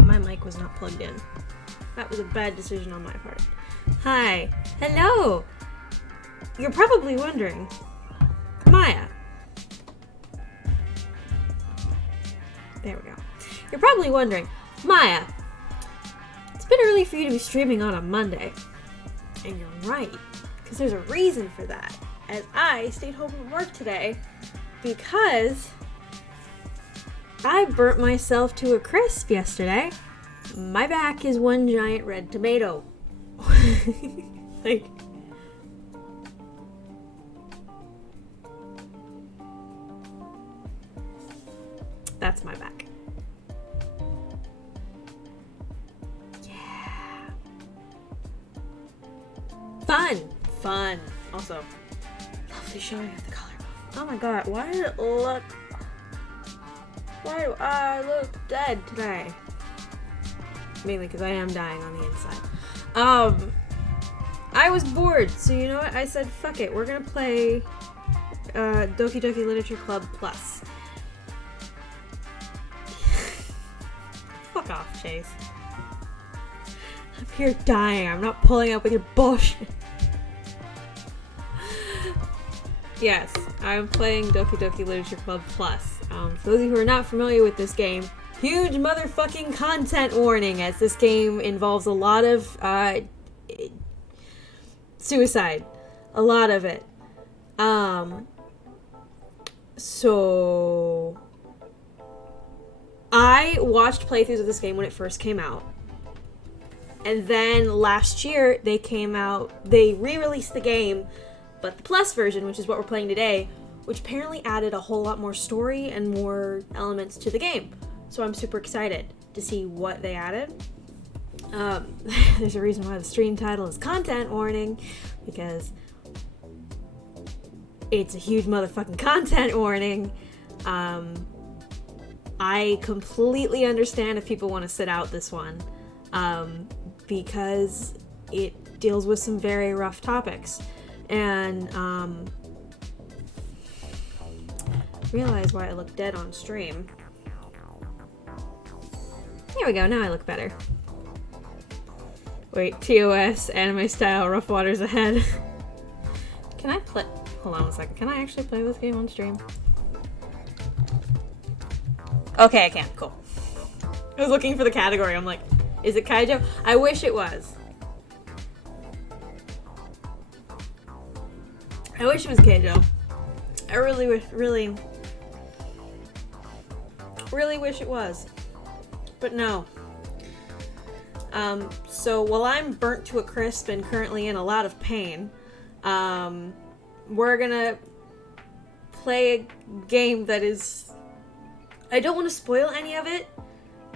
My mic was not plugged in. That was a bad decision on my part. Hi. Hello. You're probably wondering, There we go. You're probably wondering, Maya, it's a bit early for you to be streaming on a Monday. And you're right, because there's a reason for that. As I stayed home from work today because I burnt myself to a crisp yesterday. My back is one giant red tomato. Like, that's my back. Yeah. Fun. Also, lovely showing of the color. Oh my god, why do I look dead today? Mainly because I am dying on the inside. I was bored, so you know what? I said, fuck it, we're gonna play Doki Doki Literature Club Plus. Fuck off, Chase. I'm here dying. I'm not pulling up with your bullshit. Yes, I'm playing Doki Doki Literature Club Plus. For those of you who are not familiar with this game, huge motherfucking content warning, as this game involves a lot of suicide. A lot of it. So I watched playthroughs of this game when it first came out. And then last year they re-released the game, but the Plus version, which is what we're playing today, which apparently added a whole lot more story and more elements to the game. So I'm super excited to see what they added. There's a reason why the stream title is Content Warning, because it's a huge motherfucking content warning. I completely understand if people want to sit out this one, because it deals with some very rough topics. And realize why I look dead on stream. There we go, now I look better. Wait, TOS, anime style, rough waters ahead. Can I play? Hold on a second. Can I actually play this game on stream? Okay, I can. Cool. I was looking for the category. I'm like, is it Kaijo? I wish it was. I wish it was Kaijo. I really wish it was. But no. So while I'm burnt to a crisp and currently in a lot of pain, we're gonna play a game that is... I don't want to spoil any of it,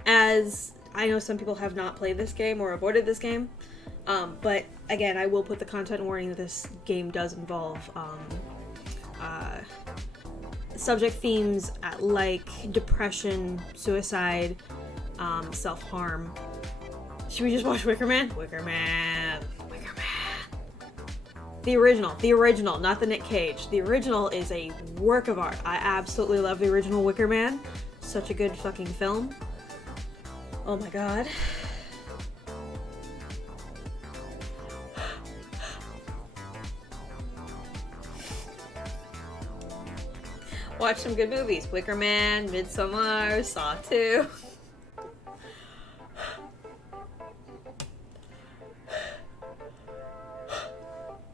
as I know some people have not played this game or avoided this game. But again, I will put the content warning that this game does involve subject themes like depression, suicide, self-harm. Should we just watch Wicker Man? Wicker Man. The original, not the Nick Cage. The original is a work of art. I absolutely love the original Wicker Man. Such a good fucking film. Oh my god. Watch some good movies. Wicker Man, Midsommar, Saw 2.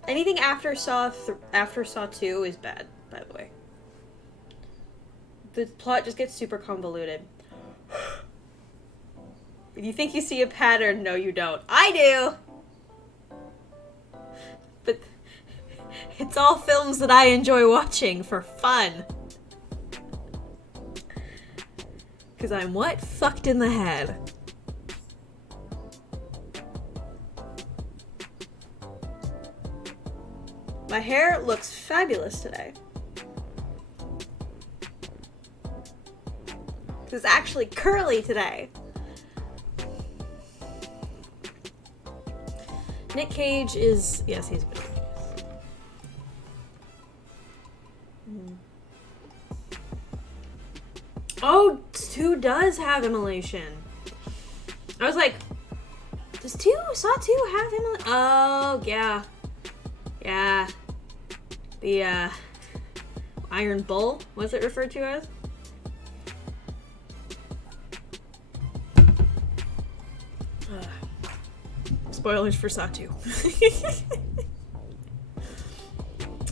Anything after Saw 2 is bad, by the way. The plot just gets super convoluted. If you think you see a pattern, no you don't. I do! But it's all films that I enjoy watching for fun. Because I'm what? Fucked in the head. My hair looks fabulous today. It's actually curly today. Nick Cage is... Yes, he's been... Oh, 2 does have immolation. I was like, does Saw 2 have immolation? Oh, yeah. Yeah. The, Iron Bull, was it referred to as? spoilers for Saw 2.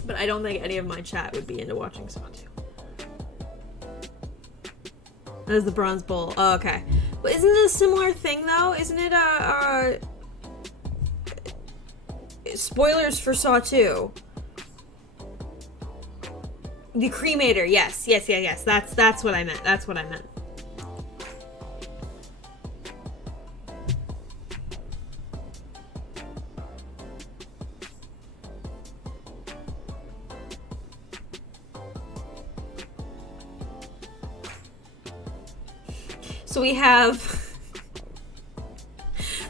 But I don't think any of my chat would be into watching Saw 2. That is the Bronze Bull. Oh, okay. But isn't it a similar thing, though? Isn't it spoilers for Saw 2? The cremator, yes. That's what I meant. So we have...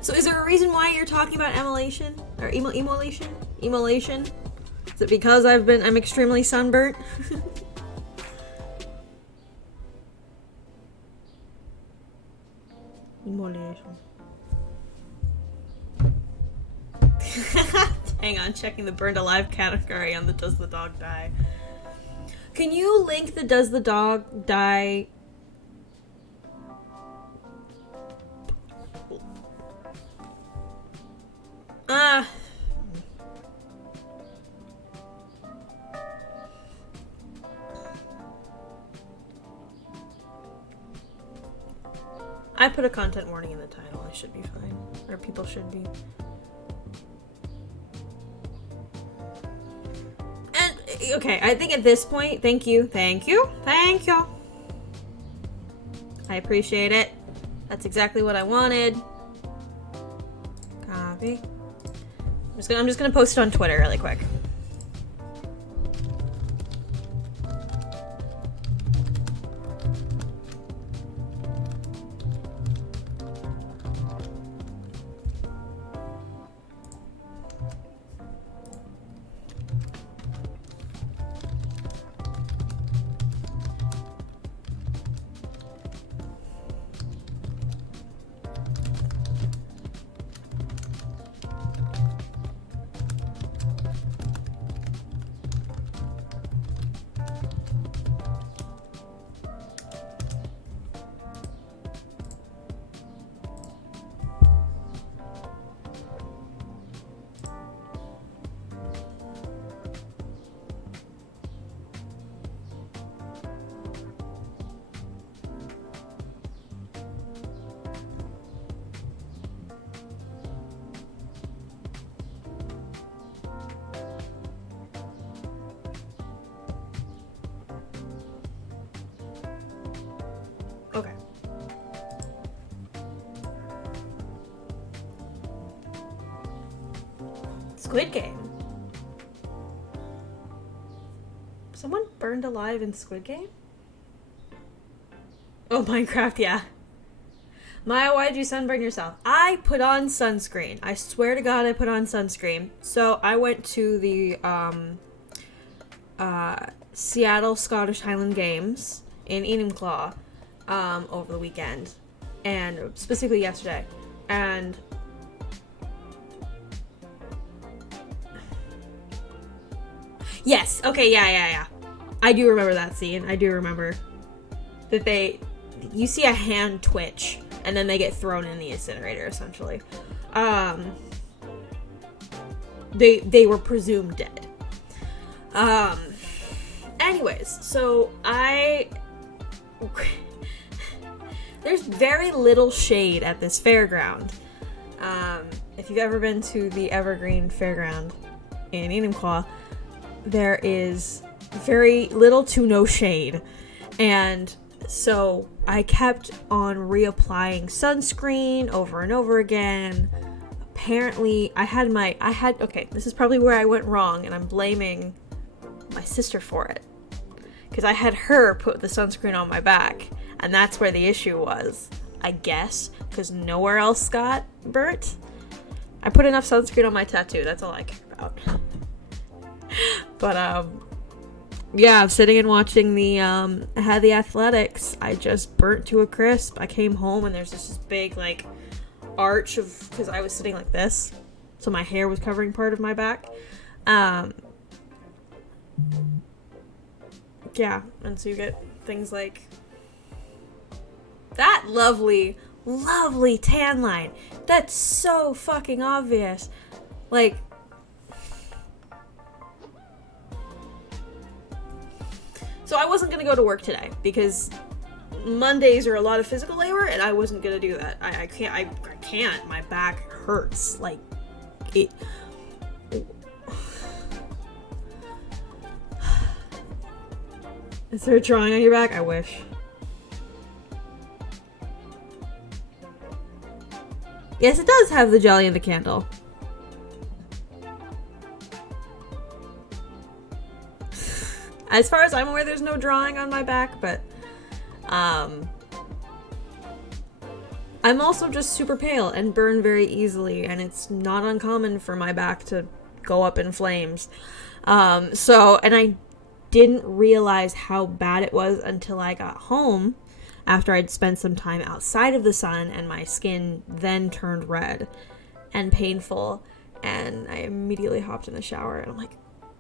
So is there a reason why you're talking about emulation? Or emulation? Emulation? Is it because I'm extremely sunburnt? Emulation. Hang on, checking the burned alive category on the Does the Dog Die. Can you link the Does the Dog Die... I put a content warning in the title. I should be fine. Or people should be. And, okay, I think at this point, thank you. I appreciate it. That's exactly what I wanted. Copy. I'm just gonna post it on Twitter really quick. Okay. Squid Game. Someone burned alive in Squid Game? Oh, Minecraft, yeah. Maya, why'd you sunburn yourself? I put on sunscreen. I swear to God I put on sunscreen. So I went to the Seattle Scottish Highland Games in Enumclaw over the weekend. And specifically yesterday. And yes, okay, yeah. I do remember that scene. I do remember that you see a hand twitch and then they get thrown in the incinerator, essentially. They were presumed dead. Anyways, so there's very little shade at this fairground. If you've ever been to the Evergreen Fairground in Enumclaw, there is very little to no shade. And so I kept on reapplying sunscreen over and over again. Apparently, okay, this is probably where I went wrong, and I'm blaming my sister for it. Because I had her put the sunscreen on my back, and that's where the issue was, I guess, because nowhere else got burnt. I put enough sunscreen on my tattoo, that's all I care about. But, yeah, I'm sitting and watching the athletics. I just burnt to a crisp. I came home and there's this big, like, arch of, because I was sitting like this, so my hair was covering part of my back. Yeah, and so you get things like that lovely, lovely tan line. That's so fucking obvious. Like, so I wasn't gonna go to work today because Mondays are a lot of physical labor, and I wasn't gonna do that. I can't. My back hurts. Like, it. Is there a drawing on your back? I wish. Yes, it does have the jelly and the candle. As far as I'm aware, there's no drawing on my back, but I'm also just super pale and burn very easily, and it's not uncommon for my back to go up in flames. And I didn't realize how bad it was until I got home after I'd spent some time outside of the sun, and my skin then turned red and painful, and I immediately hopped in the shower, and I'm like,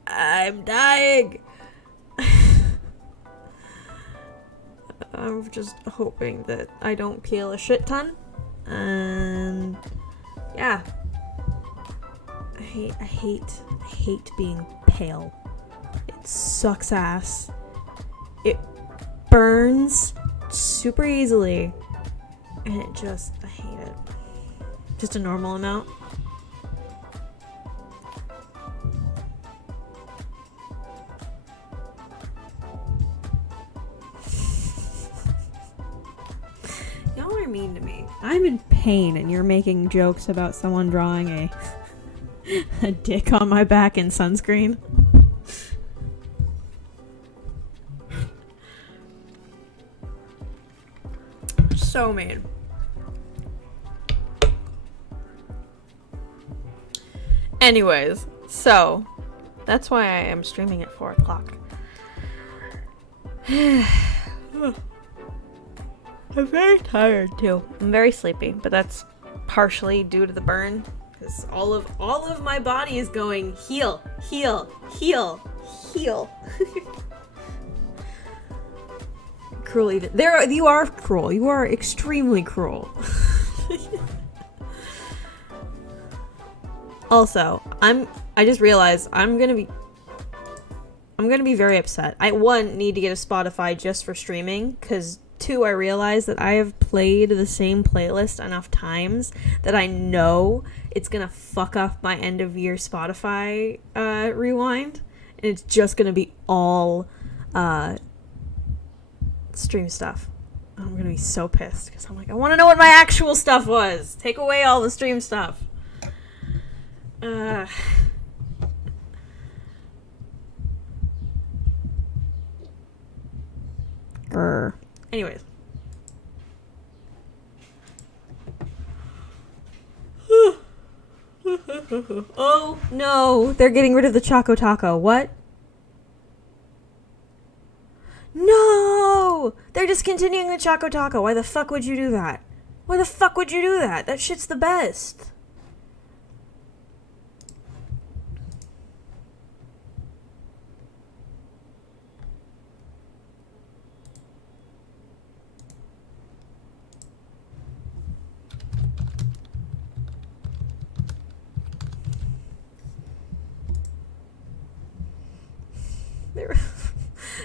I'm dying. I'm just hoping that I don't peel a shit ton, and yeah, I hate being pale. It sucks ass. It burns super easily, and I hate it. Just a normal amount. Y'all are mean to me. I'm in pain, and you're making jokes about someone drawing a dick on my back in sunscreen. So mean. Anyways, so that's why I am streaming at 4 o'clock. I'm very tired too. I'm very sleepy, but that's partially due to the burn, because all of my body is going heal, heal, heal, heal. Cruel even. You are cruel. You are extremely cruel. Also, I just realized I'm gonna be very upset. I, one, need to get a Spotify just for streaming, because two, I realized that I have played the same playlist enough times that I know it's gonna fuck up my end of year Spotify rewind, and it's just gonna be all stream stuff. I'm gonna be so pissed, because I'm like, I want to know what my actual stuff was. Take away all the stream stuff. Anyways. Oh no, they're getting rid of the Choco Taco. What? No! They're discontinuing the Choco Taco. Why the fuck would you do that? Why the fuck would you do that? That shit's the best.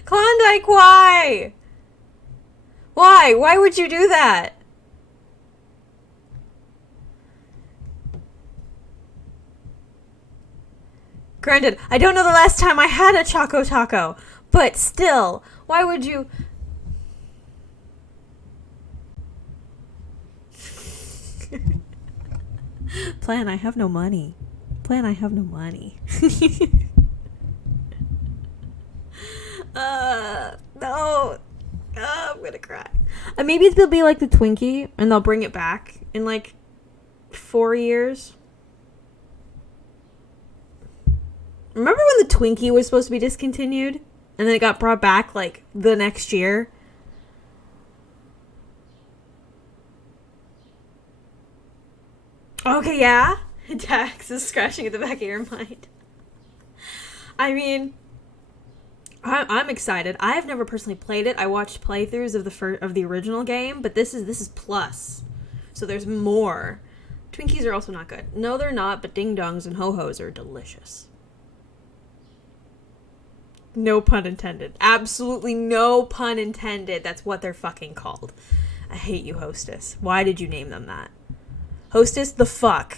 Klondike, why? Why? Why would you do that? Granted, I don't know the last time I had a Choco Taco, but still, why would you... Plan, I have no money. Plan, I have no money. No. I'm gonna cry. Maybe it'll be like the Twinkie, and they'll bring it back in like 4 years. Remember when the Twinkie was supposed to be discontinued, and then it got brought back like the next year? Okay, yeah. Dax is scratching at the back of your mind. I mean, I'm excited. I have never personally played it. I watched playthroughs of the original game, but this is plus, so there's more. Twinkies are also not good. No, they're not, but ding dongs and ho-hos are delicious. No pun intended. Absolutely no pun intended. That's what they're fucking called. I hate you, Hostess. Why did you name them that? Hostess the fuck.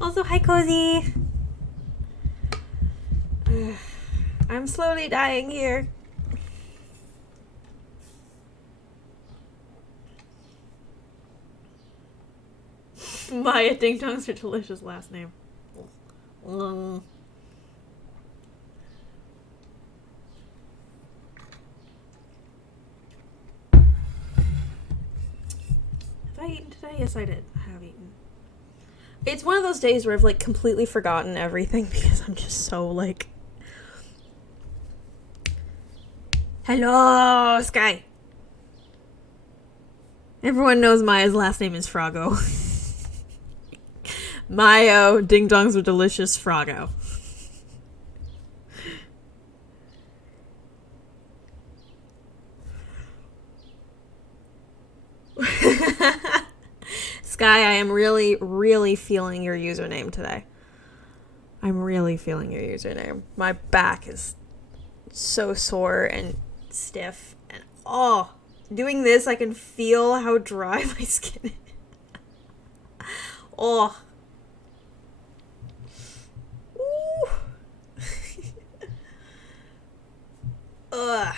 Also, hi, Cozy. I'm slowly dying here. Maya, ding dongs are delicious last name. Have I eaten today? Yes, I did. I have eaten. It's one of those days where I've, like, completely forgotten everything because I'm just so, like... Hello, Sky! Everyone knows Maya's last name is Froggo. Mayo, ding dongs are delicious, Froggo. Sky, I am really, really feeling your username today. I'm really feeling your username. My back is so sore and stiff. And doing this, I can feel how dry my skin is. Oh. Ooh. Ugh.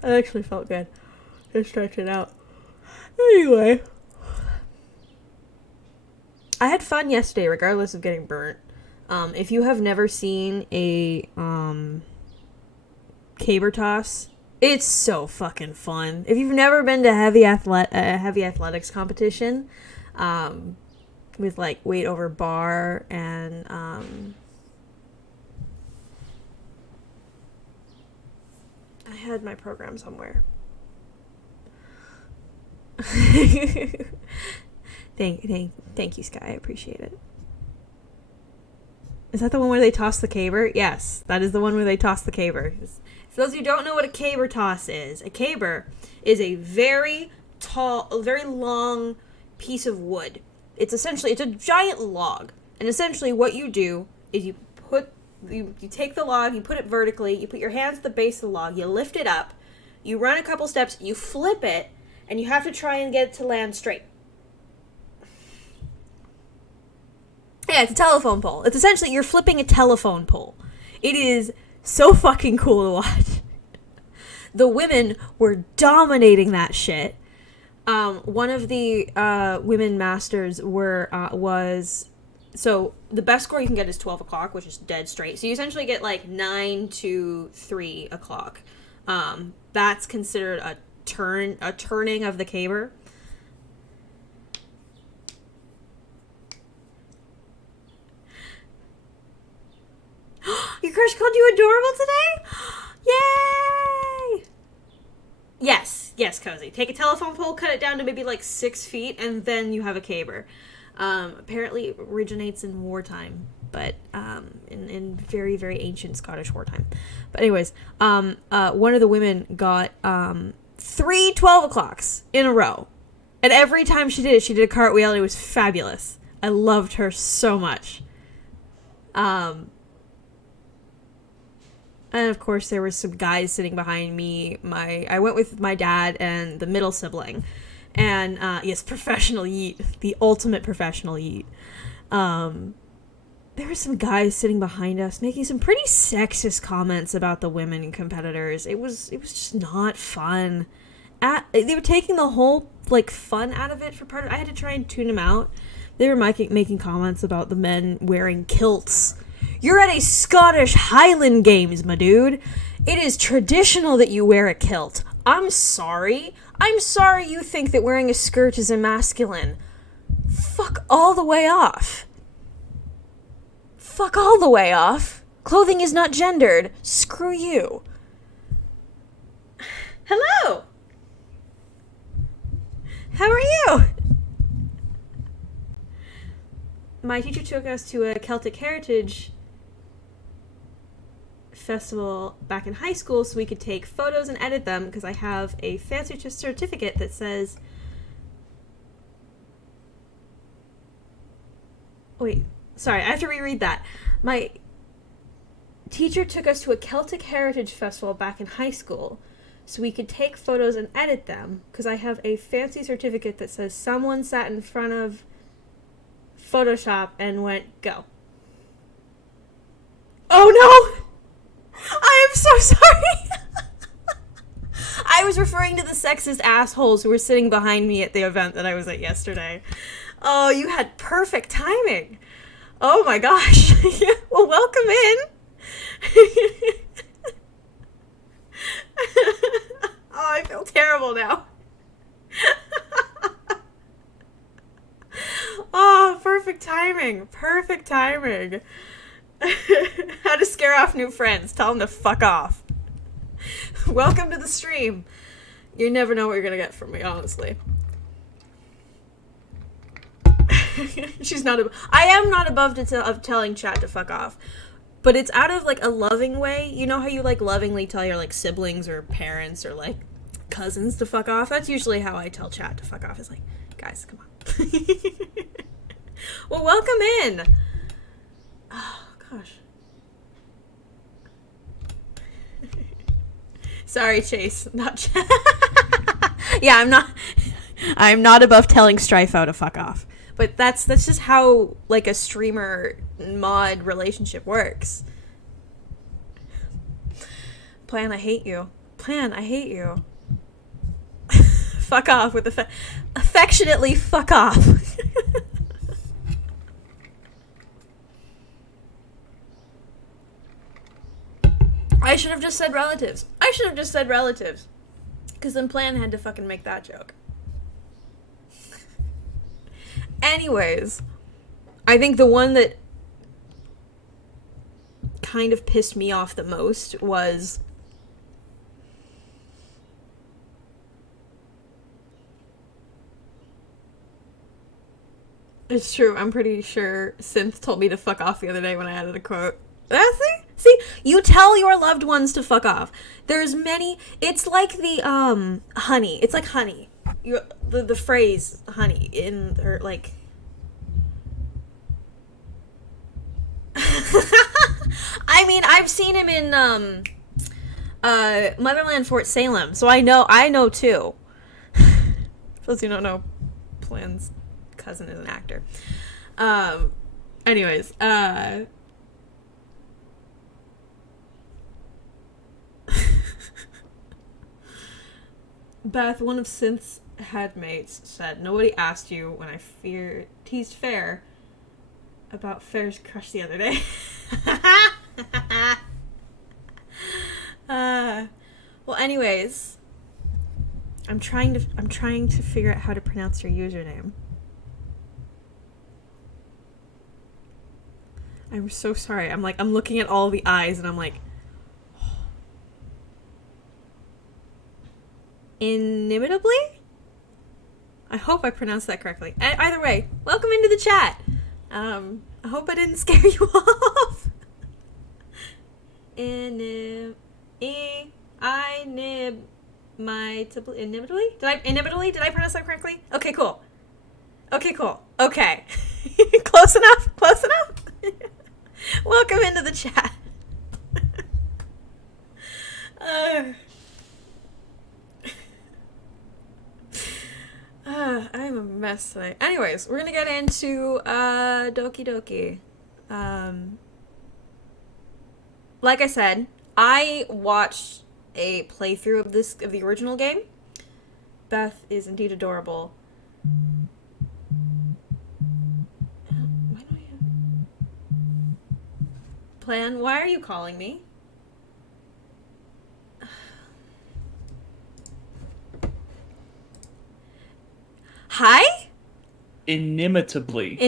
That actually felt good. Just stretch it out. Anyway. I had fun yesterday, regardless of getting burnt. If you have never seen a caber toss, it's so fucking fun. If you've never been to a heavy athletics competition, with like weight over bar and I had my program somewhere. Thank you, Sky. I appreciate it. Is that the one where they toss the caber? Yes, that is the one where they toss the caber. For those of you who don't know what a caber toss is, a caber is a very tall, a very long piece of wood. It's a giant log. And essentially what you do is you take the log, you put it vertically, you put your hands at the base of the log, you lift it up, you run a couple steps, you flip it, and you have to try and get it to land straight. Yeah, it's a telephone pole. It's essentially, you're flipping a telephone pole. It is so fucking cool to watch. The women were dominating that shit. One of the women masters so the best score you can get is 12 o'clock, which is dead straight. So you essentially get like 9 to 3 o'clock. That's considered a turning of the caber. Your crush called you adorable today? Yay! Yes, Cozy. Take a telephone pole, cut it down to maybe like 6 feet, and then you have a caber. Apparently it originates in wartime, but in very, very ancient Scottish wartime. But anyways, one of the women got 3 12 o'clocks in a row. And every time she did it, she did a cartwheel, and it was fabulous. I loved her so much. And of course, there were some guys sitting behind me. I went with my dad and the middle sibling. And, yes, professional yeet. The ultimate professional yeet. There were some guys sitting behind us making some pretty sexist comments about the women competitors. It was just not fun. They were taking the whole, like, fun out of it for part of it. I had to try and tune them out. They were making comments about the men wearing kilts. You're at a Scottish Highland Games, my dude. It is traditional that you wear a kilt. I'm sorry. I'm sorry you think that wearing a skirt is emasculine. Fuck all the way off. Fuck all the way off. Clothing is not gendered. Screw you. Hello. How are you? My teacher took us to a Celtic Heritage festival back in high school so we could take photos and edit them because I have a fancy certificate that says Wait, sorry, I have to reread that. My teacher took us to a Celtic Heritage Festival back in high school so we could take photos and edit them, because I have a fancy certificate that says someone sat in front of Photoshop and went, go. Oh no! I am so sorry! I was referring to the sexist assholes who were sitting behind me at the event that I was at yesterday. Oh, you had perfect timing. Oh my gosh. Well, welcome in. Oh, I feel terrible now. Oh, perfect timing. Perfect timing. How to scare off new friends. Tell them to fuck off. Welcome to the stream. You never know what you're gonna get from me, honestly. I am not above of telling chat to fuck off, but it's out of like a loving way. You know how you like lovingly tell your like siblings or parents or like cousins to fuck off? That's usually how I tell chat to fuck off. It's like, guys, come on. Well, welcome in. Oh gosh. Sorry, Chase. Not chat. Yeah, I'm not above telling Strifo to fuck off. But that's just how like a streamer mod relationship works. Plan, I hate you. Plan, I hate you. Fuck off with affectionately fuck off. I should have just said relatives. Because then Plan had to fucking make that joke. Anyways, I think the one that kind of pissed me off the most was it's true, I'm pretty sure Synth told me to fuck off the other day when I added a quote. See, you tell your loved ones to fuck off. There's many, it's like the, honey. It's like honey. The phrase honey in, or like, I mean, I've seen him in, Motherland Fort Salem, so I know too. For those who don't know, Plan's cousin is an actor. Anyways, Beth, one of Synth's headmates, said, nobody asked you when I teased Fair about Fair's crush the other day. Well, anyways, I'm trying to figure out how to pronounce your username. I'm so sorry. I'm looking at all the eyes and I'm like, Inimitably? I hope I pronounced that correctly. Either way, welcome into the chat. I hope I didn't scare you off. Inimitably? Did I pronounce that correctly? Okay, cool. Okay. Close enough? Welcome into the chat. I'm a mess today. Anyways, we're gonna get into Doki Doki. Like I said, I watched a playthrough of the original game. Beth is indeed adorable. Why do I have... Plan, why are you calling me? Hi? Inimitably.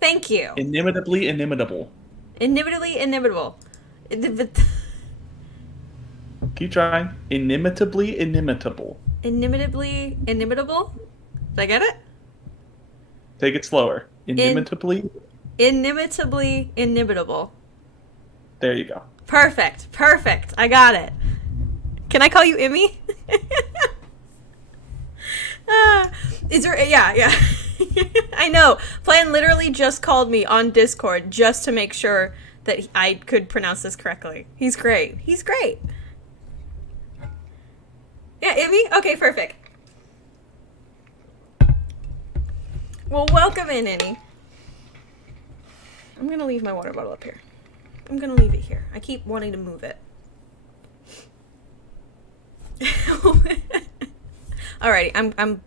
Thank you. Inimitably inimitable. Inimitable. Keep trying. Inimitably inimitable. Inimitable? Did I get it? Take it slower. Inimitably. Inimitably inimitable. There you go. Perfect. I got it. Can I call you Immy? Is there... Yeah. I know. Plan literally just called me on Discord just to make sure that I could pronounce this correctly. He's great. He's great. Yeah, Ivy? Okay, perfect. Well, welcome in, Annie. I'm gonna leave my water bottle up here. I'm gonna leave it here. I keep wanting to move it. Alrighty, I'm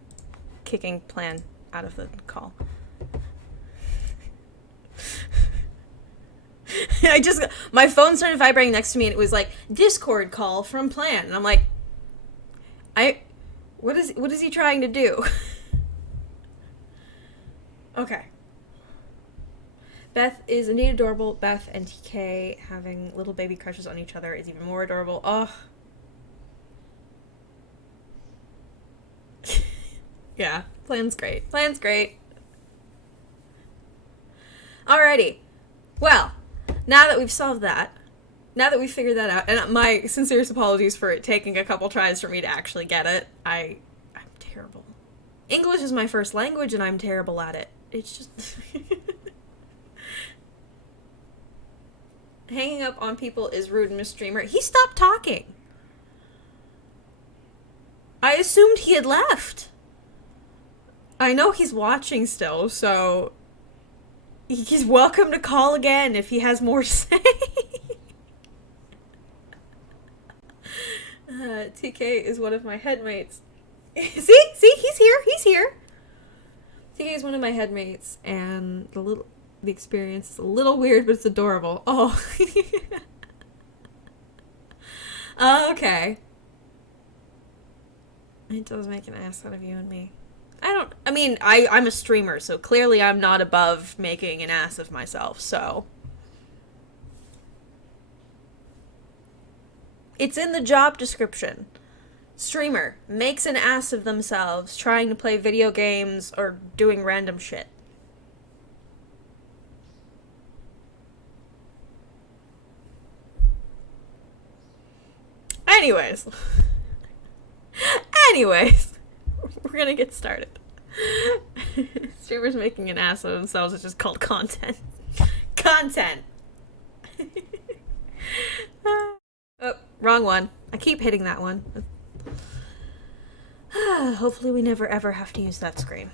kicking Plan out of the call. My phone started vibrating next to me and it was like, Discord call from Plan. And I'm like, what is he trying to do? Okay. Beth is indeed adorable. Beth and TK having little baby crushes on each other is even more adorable. Oh. Yeah, Plan's great. Plan's great. Alrighty. Well, now that we've solved that, now that we've figured that out, and my sincerest apologies for it taking a couple tries for me to actually get it. I'm terrible. English is my first language and I'm terrible at it. It's just... Hanging up on people is rude, Miss Streamer. He stopped talking. I assumed he had left. I know he's watching still, so he's welcome to call again if he has more to say. TK is one of my headmates. See, he's here. He's here. TK is one of my headmates, and the experience is a little weird, but it's adorable. Oh. Okay. It does make an ass out of you and me. I'm a streamer, so clearly I'm not above making an ass of myself, so. It's in the job description. Streamer makes an ass of themselves trying to play video games or doing random shit. Anyways, we're gonna get started. Streamers making an ass of themselves is just called content. Content! Oh, wrong one. I keep hitting that one. Hopefully we never ever have to use that screen.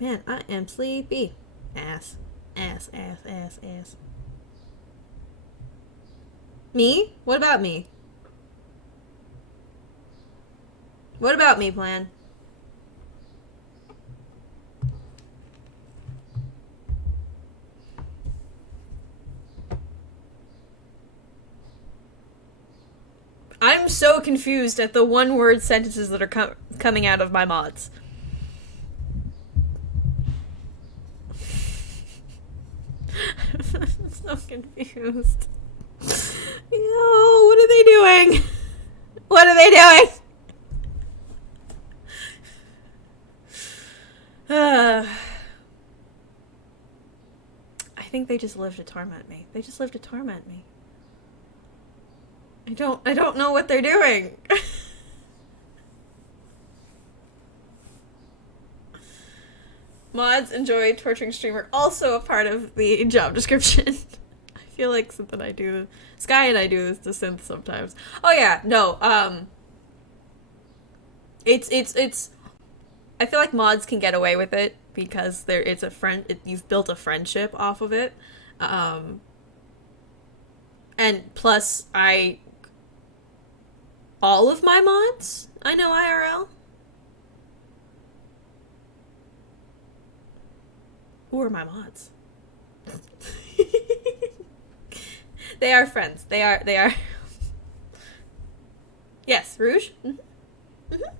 Man, I am sleepy. Ass. Me? What about me? What about me, Plan? I'm so confused at the one-word sentences that are coming out of my mods. I'm so confused. Yo, what are they doing? What are they doing? I think they just live to torment me. They just live to torment me. I don't know what they're doing. Mods enjoy torturing streamer, also a part of the job description. I feel like something I do. Sky and I do this to synth sometimes. Oh yeah, no. It's. I feel like mods can get away with it because it's a friend. You've built a friendship off of it, and plus all of my mods I know IRL. Who are my mods? They are friends. They are. Yes, Rouge? Mm-hmm. Mm-hmm.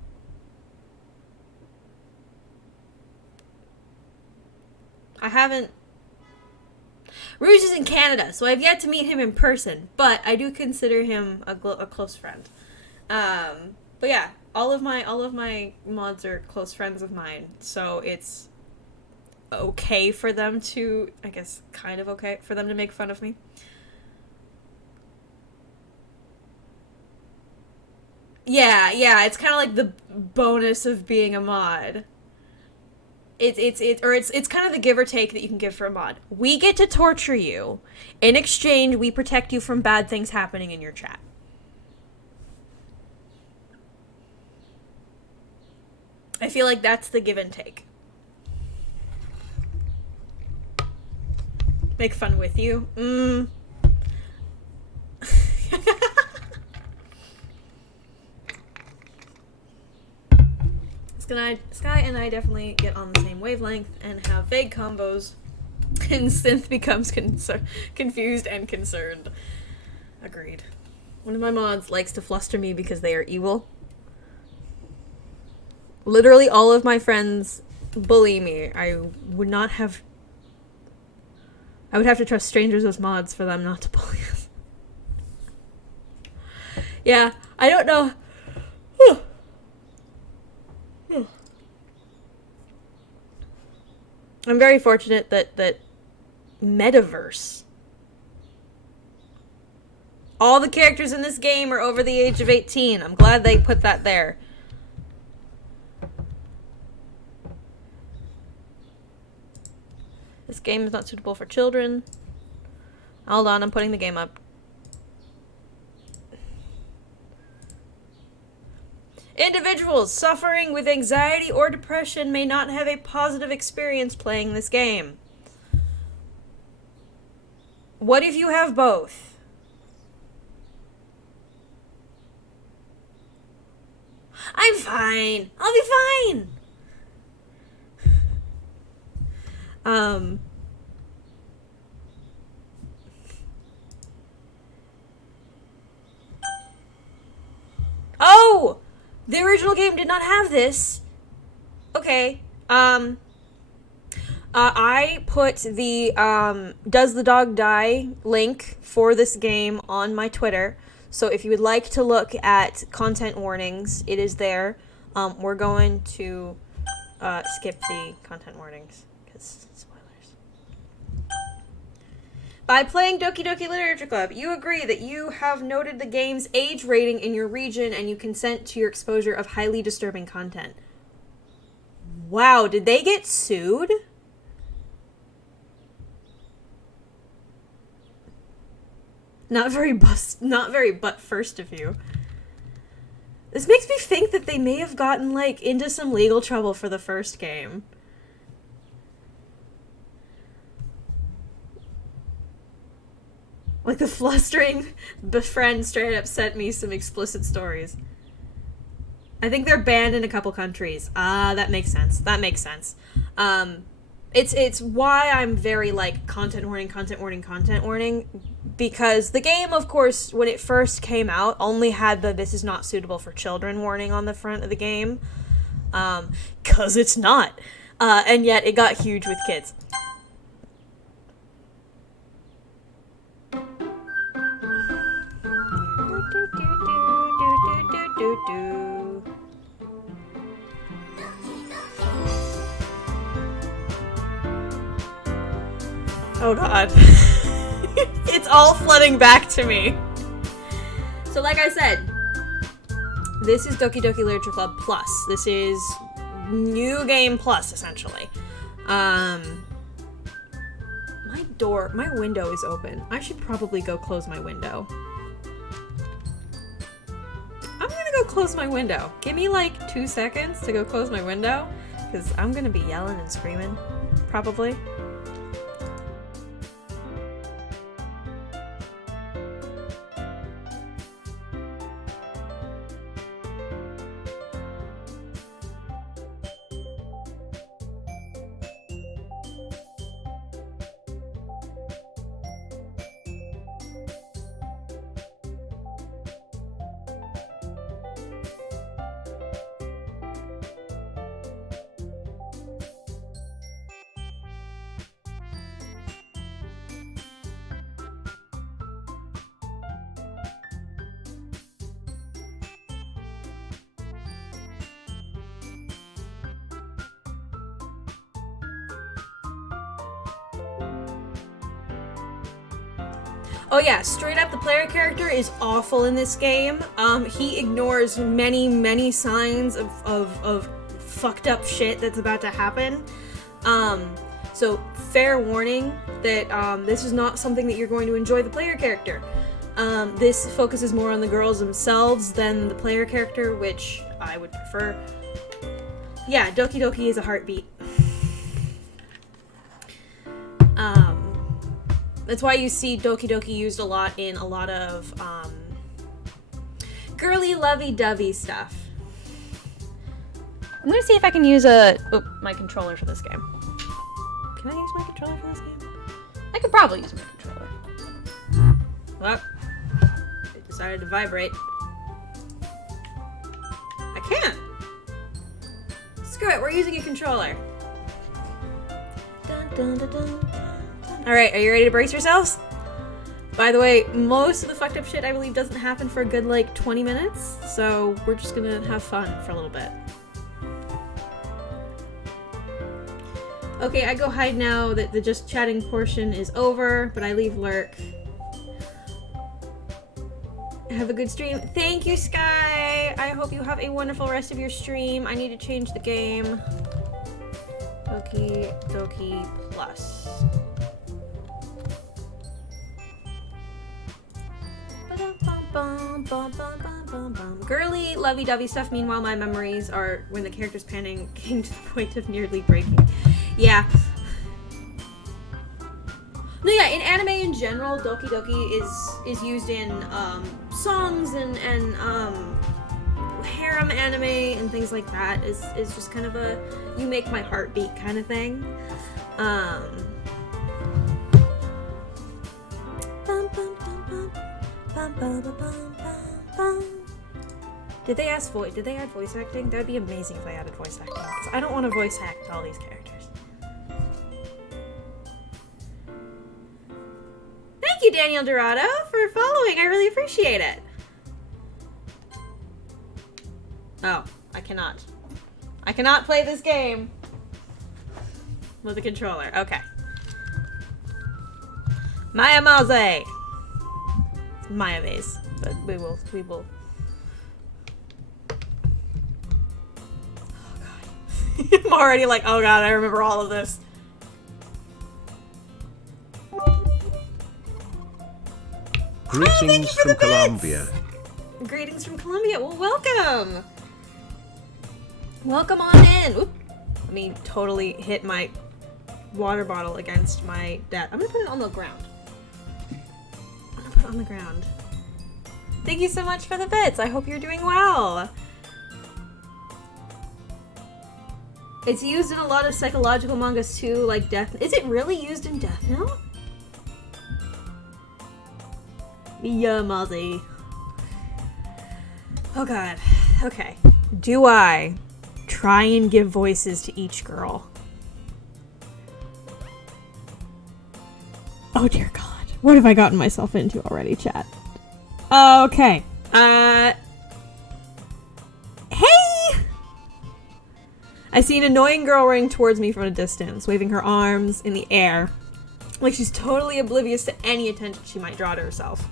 I haven't... Rouge is in Canada, so I've yet to meet him in person, but I do consider him a close friend. But yeah, all of my mods are close friends of mine, so it's okay for them to, I guess, kind of okay for them to make fun of me. Yeah, it's kind of like the bonus of being a mod. It's kind of the give or take that you can give for a mod. We get to torture you. In exchange, we protect you from bad things happening in your chat. I feel like that's the give and take. Make fun with you? Sky and I definitely get on the same wavelength and have vague combos, and Synth becomes confused and concerned. Agreed. One of my mods likes to fluster me because they are evil. Literally all of my friends bully me. I would have to trust strangers as mods for them not to bully us. Yeah, I don't know. I'm very fortunate that Metaverse. All the characters in this game are over the age of 18. I'm glad they put that there. This game is not suitable for children. Hold on, I'm putting the game up. Individuals suffering with anxiety or depression may not have a positive experience playing this game. What if you have both? I'm fine. I'll be fine. Oh! The original game did not have this. Okay. I put the, Does the Dog Die link for this game on my Twitter. So if you would like to look at content warnings, it is there. We're going to, skip the content warnings, because spoilers. By playing Doki Doki Literature Club, you agree that you have noted the game's age rating in your region and you consent to your exposure of highly disturbing content. Wow, did they get sued? Not very butt first of you. This makes me think that they may have gotten, like, into some legal trouble for the first game. Like, the flustering friend straight up sent me some explicit stories. I think they're banned in a couple countries. That makes sense. It's why I'm very, like, content warning, because the game, of course, when it first came out, only had the "this is not suitable for children" warning on the front of the game. 'Cause it's not. And yet it got huge with kids. Oh god. It's all flooding back to me. So like I said, this is Doki Doki Literature Club Plus. This is New Game Plus, essentially. My window is open. I should probably go close my window. I'm gonna go close my window. Give me like 2 seconds to go close my window, because I'm gonna be yelling and screaming, probably. Oh yeah, straight up, the player character is awful in this game. He ignores many signs of fucked up shit that's about to happen. So fair warning that this is not something that you're going to enjoy the player character. This focuses more on the girls themselves than the player character, which I would prefer. Yeah, Doki Doki is a heartbeat. That's why you see Doki Doki used a lot in a lot of girly lovey-dovey stuff. I'm gonna see if I can use my controller for this game. Can I use my controller for this game? I could probably use my controller. Well, it decided to vibrate. I can't! Screw it, we're using a controller. Dun, dun, dun, dun. Alright, are you ready to brace yourselves? By the way, most of the fucked up shit I believe doesn't happen for a good 20 minutes, so we're just gonna have fun for a little bit. Okay, I go hide now that the just chatting portion is over, but I leave lurk. Have a good stream. Thank you, Sky! I hope you have a wonderful rest of your stream. I need to change the game. Doki Doki Plus. Girly, lovey-dovey stuff. Meanwhile, my memories are when the character's panning came to the point of nearly breaking. Yeah. No, yeah, in anime in general, Doki Doki is used in songs and harem anime and things like that. Is just kind of a you make my heart beat kind of thing. Did they add voice acting? That would be amazing if they added voice acting, because I don't want to voice act all these characters. Thank you, Daniel Dorado, for following. I really appreciate it. Oh, I cannot. I cannot play this game with a controller. Okay. Miyamaze. Miyamaze, but we will. Oh god. I'm already like, oh god, I remember all of this. Greetings from Colombia. Greetings from Colombia. Well, welcome. Welcome on in. Oop. Let me totally hit my water bottle against my desk. I'm gonna put it on the ground. On the ground. Thank you so much for the bits. I hope you're doing well. It's used in a lot of psychological mangas too, like Death. Is it really used in Death Note? Miyamaze. Oh god. Okay. Do I try and give voices to each girl? Oh dear god. What have I gotten myself into already, chat? Okay. Hey! I see an annoying girl running towards me from a distance, waving her arms in the air, like she's totally oblivious to any attention she might draw to herself.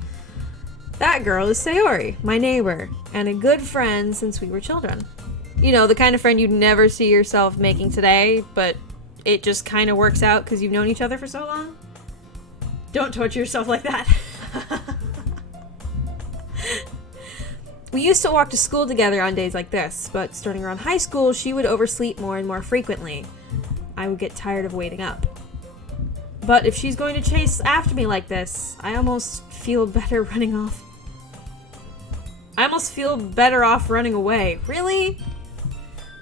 That girl is Sayori, my neighbor, and a good friend since we were children. You know, the kind of friend you'd never see yourself making today, but it just kind of works out because you've known each other for so long. Don't torture yourself like that. We used to walk to school together on days like this, but starting around high school, she would oversleep more and more frequently. I would get tired of waiting up. But if she's going to chase after me like this, I almost feel better running off. I almost feel better off running away. Really?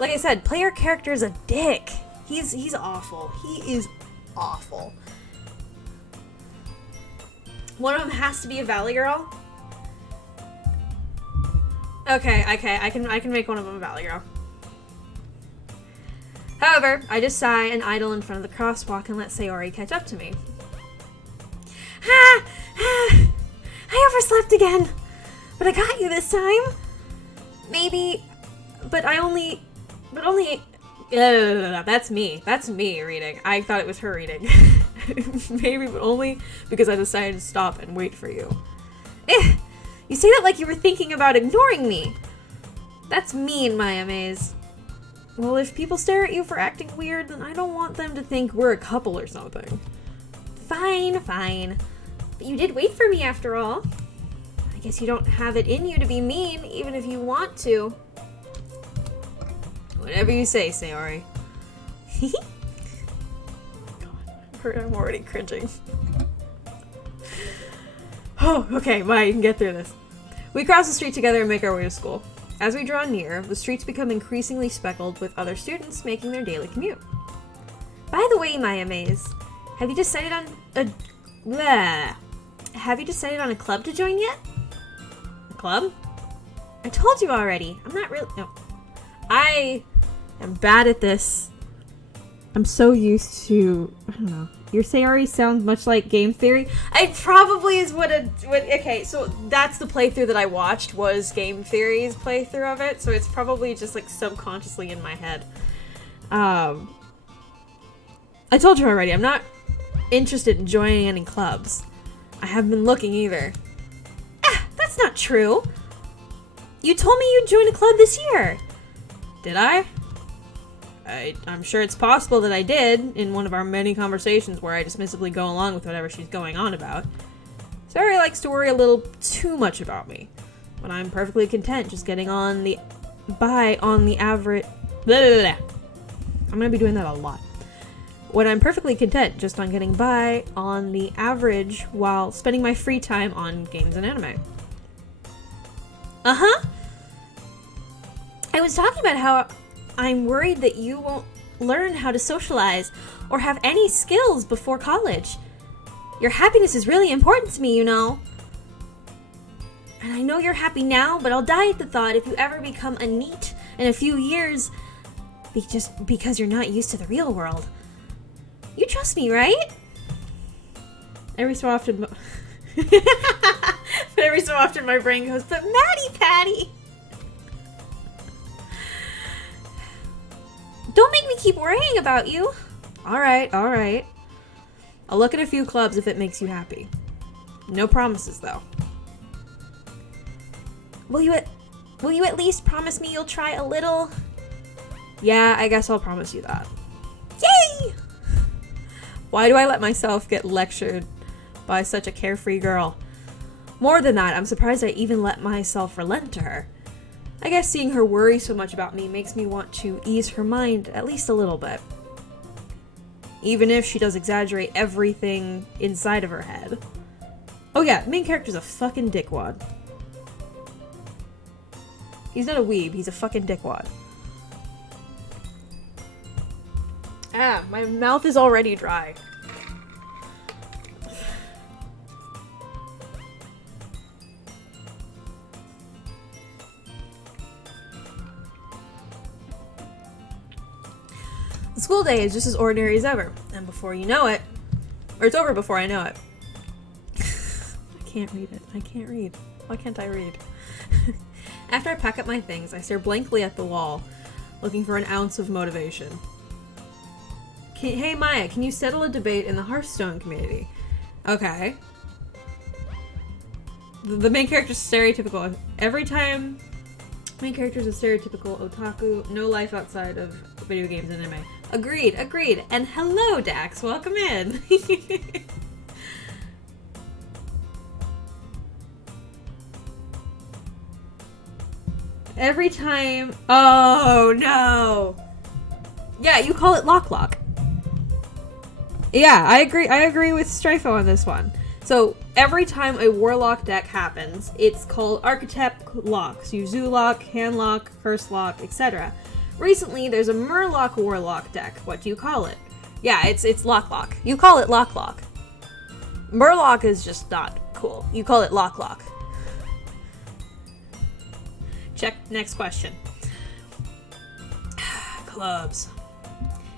Like I said, player character is a dick. He's awful. He is awful. One of them has to be a Valley Girl. Okay, I can make one of them a Valley Girl. However, I just sigh and idle in front of the crosswalk and let Sayori catch up to me. I overslept again, but I got you this time. Maybe, but only That's me. That's me reading. I thought it was her reading. Maybe, but only because I decided to stop and wait for you. You say that like you were thinking about ignoring me. That's mean, Miyamaze. Well, if people stare at you for acting weird, then I don't want them to think we're a couple or something. Fine, fine. But you did wait for me after all. I guess you don't have it in you to be mean, even if you want to. Whatever you say, Sayori. God, I'm already cringing. Oh, okay, bye, you can get through this. We cross the street together and make our way to school. As we draw near, the streets become increasingly speckled with other students making their daily commute. By the way, Miyamaze, have you decided on a club to join yet? A club? I told you already. I'm not really. No. I am bad at this. I'm so used to. I don't know. Your Sayori sounds much like Game Theory. It probably is what. Okay, so that's the playthrough that I watched was Game Theory's playthrough of it. So it's probably just like subconsciously in my head. I told you already. I'm not interested in joining any clubs. I haven't been looking either. That's not true. You told me you'd join a club this year. Did I? I'm sure it's possible that I did in one of our many conversations where I dismissively go along with whatever she's going on about. Sayori likes to worry a little too much about me, but I'm perfectly content just getting on the average. I'm gonna be doing that a lot. When I'm perfectly content just on getting by on the average while spending my free time on games and anime. Uh-huh. I was talking about how I'm worried that you won't learn how to socialize or have any skills before college. Your happiness is really important to me, you know. And I know you're happy now, but I'll die at the thought if you ever become a NEET in a few years just because you're not used to the real world. You trust me, right? Every so often my brain goes, but Maddie Patty! Don't make me keep worrying about you. Alright. I'll look at a few clubs if it makes you happy. No promises, though. Will you at least promise me you'll try a little? Yeah, I guess I'll promise you that. Yay! Why do I let myself get lectured by such a carefree girl? More than that, I'm surprised I even let myself relent to her. I guess seeing her worry so much about me makes me want to ease her mind at least a little bit. Even if she does exaggerate everything inside of her head. Oh yeah, the main character's a fucking dickwad. He's not a weeb, he's a fucking dickwad. My mouth is already dry. The school day is just as ordinary as ever, and before you know it, or it's over before I know it. I can't read it. I can't read. Why can't I read? After I pack up my things, I stare blankly at the wall, looking for an ounce of motivation. Hey Maya, can you settle a debate in the Hearthstone community? Okay. The main character's stereotypical. Every time main character's a stereotypical otaku, no life outside of video games and anime. Agreed. And hello, Dax. Welcome in. Every time... Oh, no. Yeah, you call it Lock. Yeah, I agree with Strifo on this one. So, every time a Warlock deck happens, it's called Architect Lock. So you Zoo Lock, Hand Lock, Curse Lock, etc. Recently, there's a Murloc Warlock deck. What do you call it? Yeah, it's Lock. You call it Lock. Murloc is just not cool. You call it Lock. Check, next question. Clubs.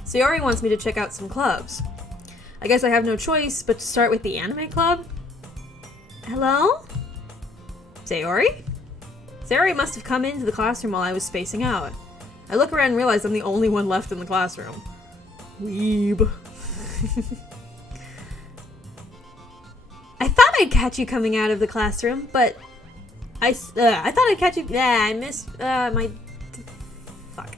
Sayori wants me to check out some clubs. I guess I have no choice but to start with the anime club. Hello? Sayori? Sayori must have come into the classroom while I was spacing out. I look around and realize I'm the only one left in the classroom. Weeb. I thought I'd catch you coming out of the classroom, but I thought I'd catch you. Yeah, I missed my. Fuck.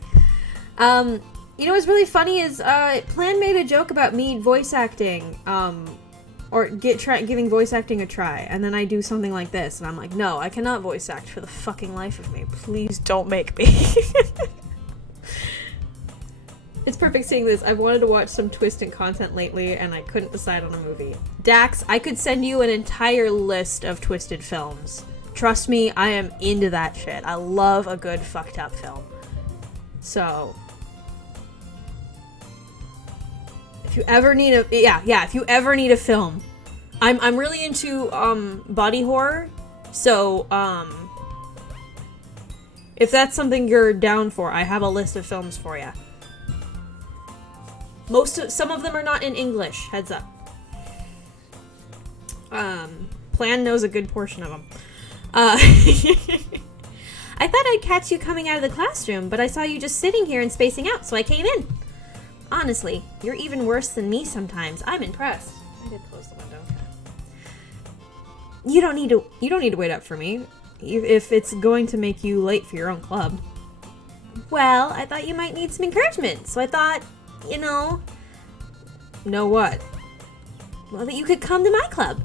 You know what's really funny is Plan made a joke about me voice acting, or giving voice acting a try, and then I do something like this, and I'm like, no, I cannot voice act for the fucking life of me. Please don't make me. It's perfect seeing this. I've wanted to watch some twisted content lately, and I couldn't decide on a movie. Dax, I could send you an entire list of twisted films. Trust me, I am into that shit. I love a good fucked up film. So, if you ever need a if you ever need a film, I'm really into body horror. So if that's something you're down for, I have a list of films for you. Some of them are not in English. Heads up. Plan knows a good portion of them. I thought I'd catch you coming out of the classroom, but I saw you just sitting here and spacing out, so I came in. Honestly, you're even worse than me sometimes. I'm impressed. I did close the window. You don't need to wait up for me, if it's going to make you late for your own club. Well, I thought you might need some encouragement, so I thought, Know what? Well, that you could come to my club.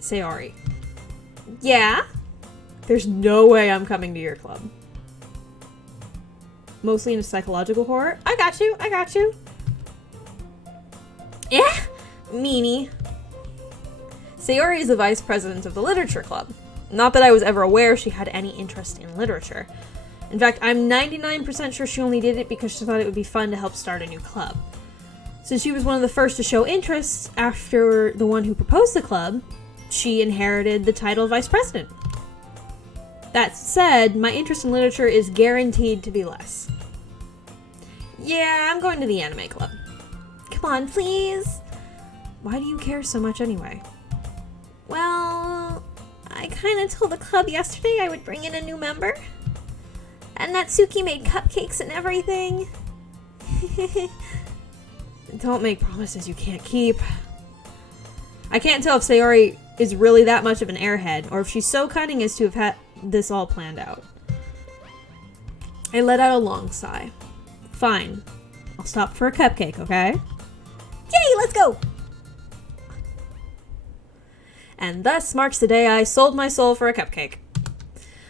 Sayori. Yeah? There's no way I'm coming to your club. Mostly into psychological horror? I got you. Yeah? Meanie. Sayori is the vice president of the literature club. Not that I was ever aware she had any interest in literature. In fact, I'm 99% sure she only did it because she thought it would be fun to help start a new club. Since she was one of the first to show interest after the one who proposed the club, she inherited the title of vice president. That said, my interest in literature is guaranteed to be less. Yeah, I'm going to the anime club. Come on, please. Why do you care so much anyway? Well, I kind of told the club yesterday I would bring in a new member. And Natsuki made cupcakes and everything. Don't make promises you can't keep. I can't tell if Sayori is really that much of an airhead, or if she's so cunning as to have had this all planned out. I let out a long sigh. Fine. I'll stop for a cupcake, okay? Yay, let's go! And thus marks the day I sold my soul for a cupcake.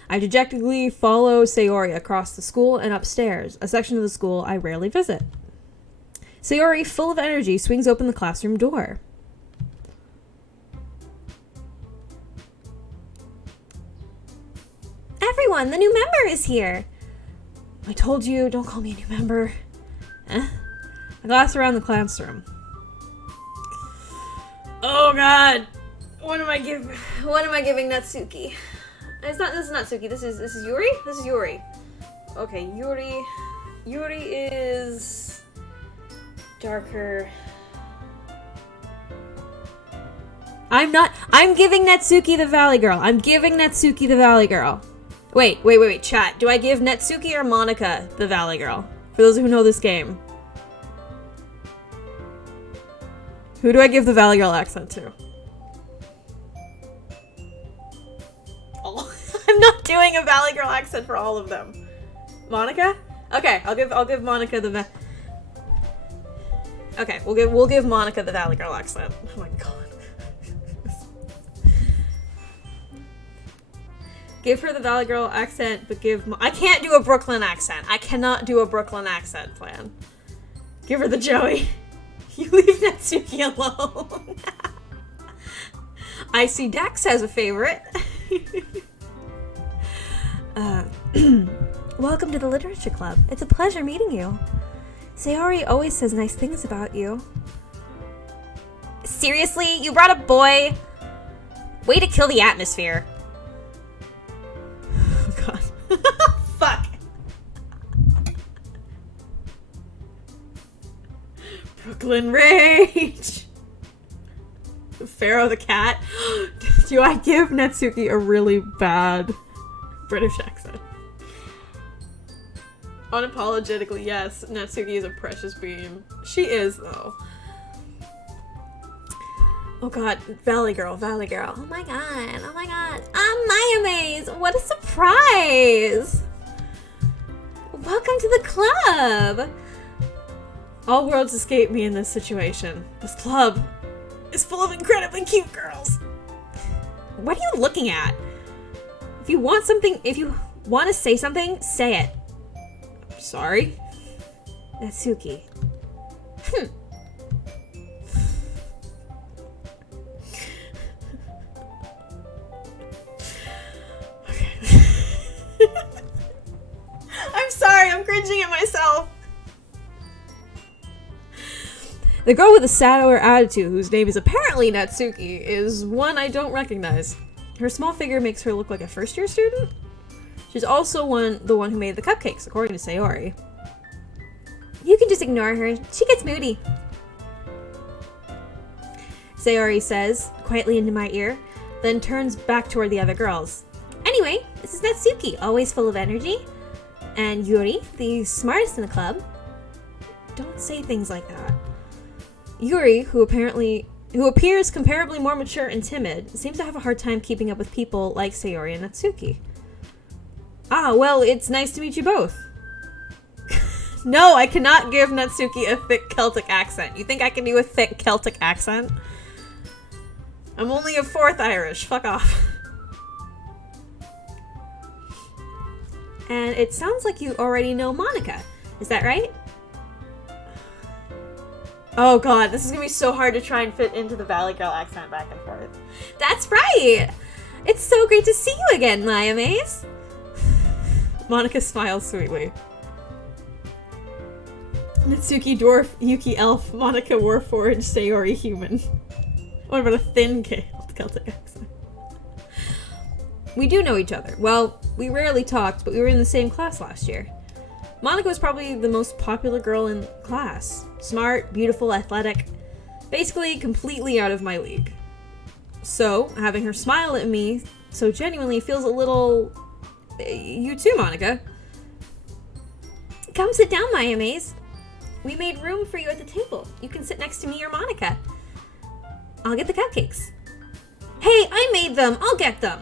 I dejectedly follow Sayori across the school and upstairs, a section of the school I rarely visit. Sayori, full of energy, swings open the classroom door. Everyone, the new member is here! I told you, don't call me a new member. I glass around the classroom. Oh god! What am I giving Natsuki? This is Natsuki. This is Yuri? This is Yuri. Okay, Yuri. Yuri is darker. I'm giving Natsuki the Valley Girl. Wait, chat. Do I give Natsuki or Monica the Valley Girl? For those who know this game. Who do I give the Valley Girl accent to? I'm not doing a Valley Girl accent for all of them. Monica? Okay, I'll give Monica the Okay, we'll give Monica the Valley Girl accent. Oh my god. Give her the Valley Girl accent, but I can't do a Brooklyn accent. I cannot do a Brooklyn accent, Plan. Give her the Joey. You leave Natsuki alone. I see Dax has a favorite. Welcome to the Literature Club. It's a pleasure meeting you. Sayori always says nice things about you. Seriously? You brought a boy? Way to kill the atmosphere. Oh god. Fuck. Brooklyn Rage. Pharaoh the cat. Do I give Natsuki a really bad British accent? Unapologetically, yes, Natsuki is a precious beam. She is, though. Oh god, Valley Girl, Valley Girl. Oh my god, oh my god. Miyamaze! What a surprise! Welcome to the club! All worlds escape me in this situation. This club is full of incredibly cute girls. What are you looking at? If you want to say something, say it. Sorry. Natsuki. I'm sorry, I'm cringing at myself. The girl with the sour attitude, whose name is apparently Natsuki, is one I don't recognize. Her small figure makes her look like a first-year student. She's also the one who made the cupcakes, according to Sayori. You can just ignore her. She gets moody. Sayori says, quietly into my ear, then turns back toward the other girls. Anyway, this is Natsuki, always full of energy. And Yuri, the smartest in the club. Don't say things like that. Yuri, who appears comparably more mature and timid, seems to have a hard time keeping up with people like Sayori and Natsuki. Ah, well, it's nice to meet you both. No, I cannot give Natsuki a thick Celtic accent. You think I can do a thick Celtic accent? I'm only a 4th Irish. Fuck off. And it sounds like you already know Monica. Is that right? Oh god, this is gonna be so hard to try and fit into the Valley Girl accent back and forth. That's right! It's so great to see you again, Miyamaze. Monica smiles sweetly. Natsuki dwarf, Yuki elf, Monica warforged, Sayori human. What about a thin Celtic accent? We do know each other. Well, we rarely talked, but we were in the same class last year. Monica was probably the most popular girl in class. Smart, beautiful, athletic. Basically, completely out of my league. So, having her smile at me so genuinely feels a little... You too, Monica. Come sit down, Miyamaze. We made room for you at the table. You can sit next to me or Monica. I'll get the cupcakes. Hey, I made them! I'll get them!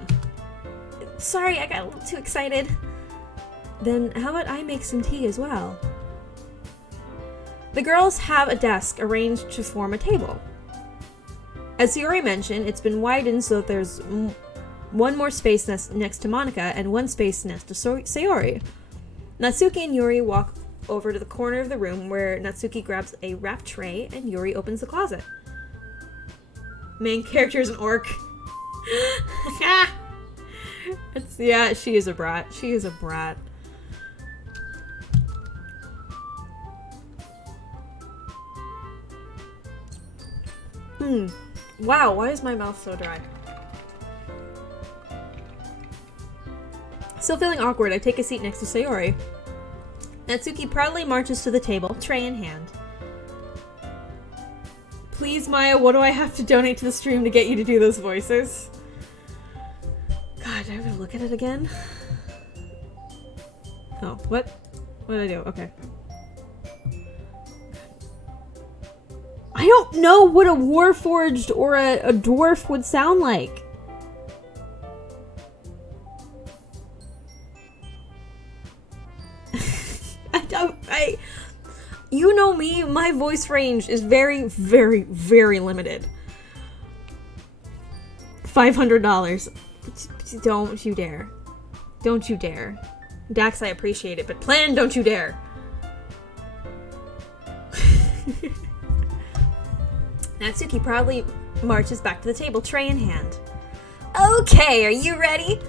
Sorry, I got a little too excited. Then how about I make some tea as well? The girls have a desk arranged to form a table. As Sayori mentioned, it's been widened so that there's one more space next to Monica and one space next to Sayori. Natsuki and Yuri walk over to the corner of the room where Natsuki grabs a wrapped tray and Yuri opens the closet. Main character is an orc. Yeah, she is a brat. She is a brat. Wow, why is my mouth so dry? Still feeling awkward, I take a seat next to Sayori. Natsuki proudly marches to the table, tray in hand. Please, Maya, what do I have to donate to the stream to get you to do those voices? God, do I have to look at it again? Oh, what? What did I do? Okay. I don't know what a warforged or a dwarf would sound like. You know me, my voice range is very, very, very limited. $500. Don't you dare. Don't you dare. Dax, I appreciate it, but Plan, don't you dare. Natsuki proudly marches back to the table, tray in hand. Okay, are you ready?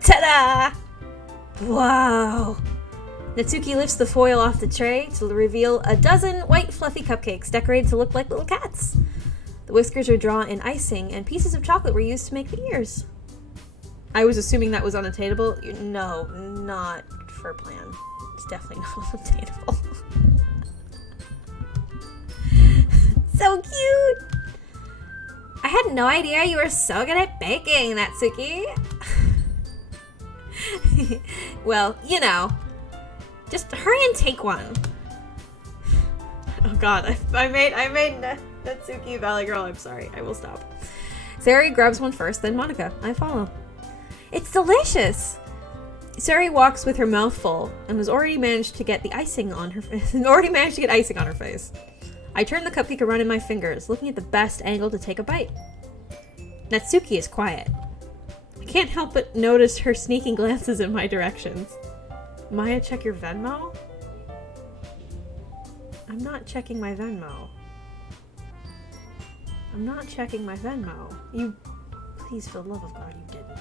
Ta-da! Wow. Natsuki lifts the foil off the tray to reveal a dozen white fluffy cupcakes decorated to look like little cats. The whiskers are drawn in icing, and pieces of chocolate were used to make the ears. I was assuming that was unattainable. No, not for Plan. It's definitely not unattainable. So cute! I had no idea you were so good at baking, Natsuki. Well, you know. Just hurry and take one. Oh god, I made Natsuki Valley Girl. I'm sorry. I will stop. Sari grabs one first, then Monica. I follow. It's delicious! Sari walks with her mouth full and has already managed to get icing on her face. I turn the cupcake around in my fingers, looking at the best angle to take a bite. Natsuki is quiet. I can't help but notice her sneaking glances in my directions. Maya, check your Venmo? I'm not checking my Venmo. I'm not checking my Venmo. You... Please, for the love of God, you didn't.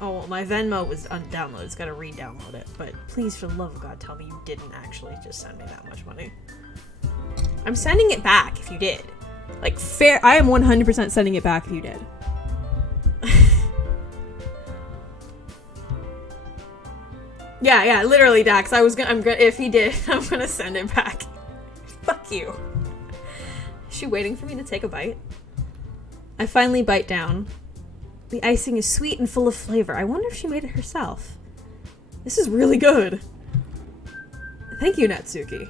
Oh, well, my Venmo was undownloaded. It's gotta re-download it. But please, for the love of God, tell me you didn't actually just send me that much money. I'm sending it back if you did. Like, fair... I am 100% sending it back if you did. Yeah, literally, Dax. If he did, I'm gonna send it back. Fuck you. Is she waiting for me to take a bite? I finally bite down. The icing is sweet and full of flavor. I wonder if she made it herself. This is really good. Thank you, Natsuki.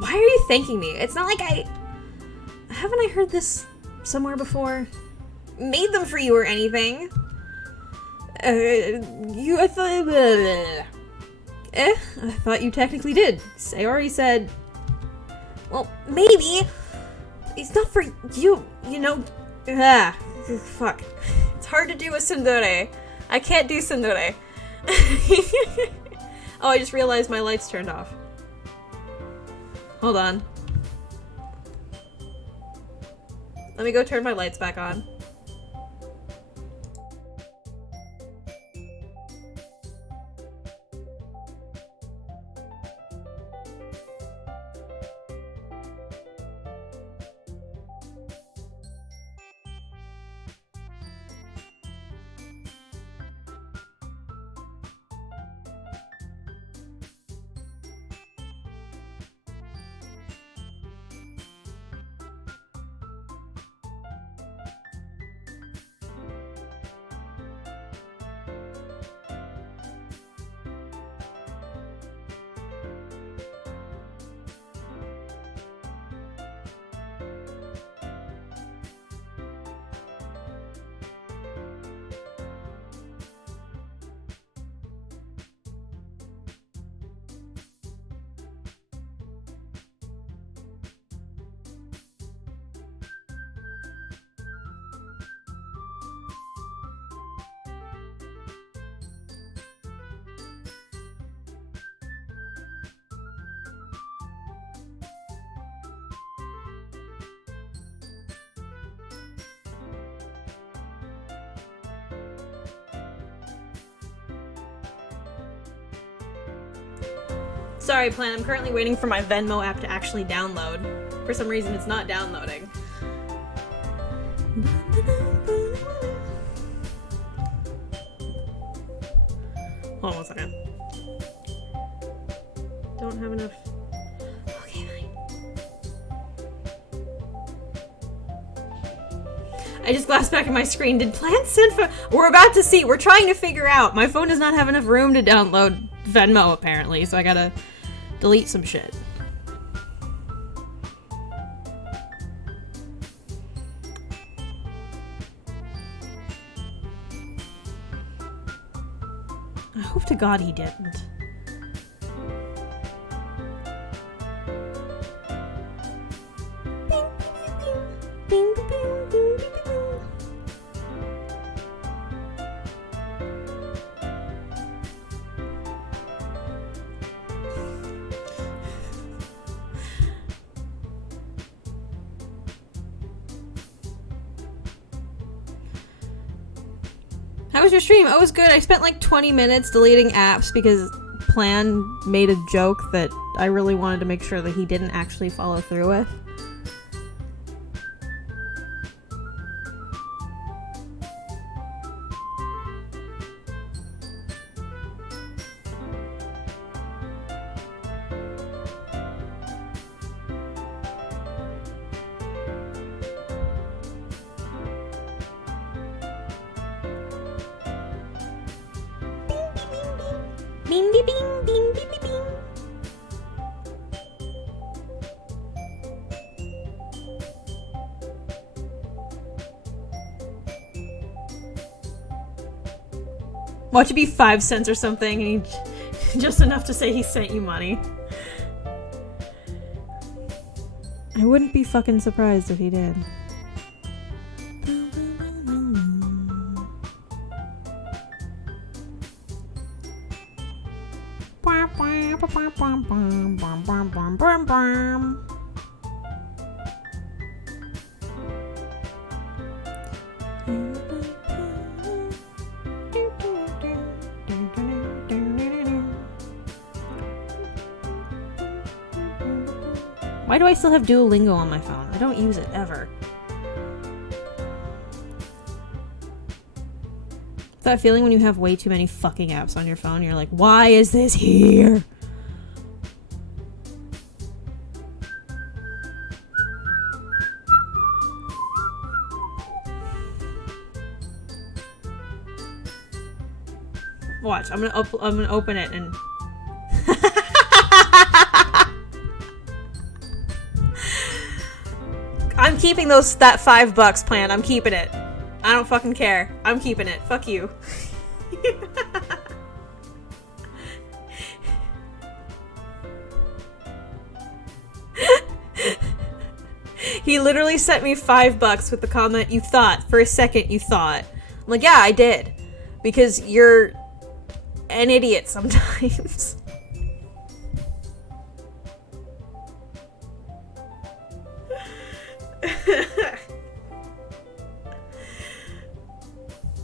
Why are you thanking me? It's not like haven't I heard this somewhere before? Made them for you or anything? I thought you technically did. Sayori said... Well, maybe. It's not for you, you know. Fuck. It's hard to do a tsundere. I can't do tsundere. Oh, I just realized my lights turned off. Hold on. Let me go turn my lights back on. Sorry, Plan. I'm currently waiting for my Venmo app to actually download. For some reason, it's not downloading. Hold on 1 second. Don't have enough. Okay, fine. I just glanced back at my screen. Did Plan send We're about to see. We're trying to figure out. My phone does not have enough room to download Venmo, apparently, so I gotta delete some shit. I hope to God he didn't. How was your stream? Oh, it was good. I spent like 20 minutes deleting apps because Plan made a joke that I really wanted to make sure that he didn't actually follow through with. Bing, bing, bing, bing, bing, bing, bing. Watch it be 5 cents or something, and just enough to say he sent you money. I wouldn't be fucking surprised if he did. Why do I still have Duolingo on my phone? I don't use it ever. That feeling when you have way too many fucking apps on your phone, you're like, why is this here? Watch, I'm gonna open it and I'm keeping that $5 plan. I'm keeping it. I don't fucking care. I'm keeping it. Fuck you. He literally sent me $5 with the comment, "You thought. For a second, you thought." I'm like, yeah, I did. Because you're an idiot sometimes.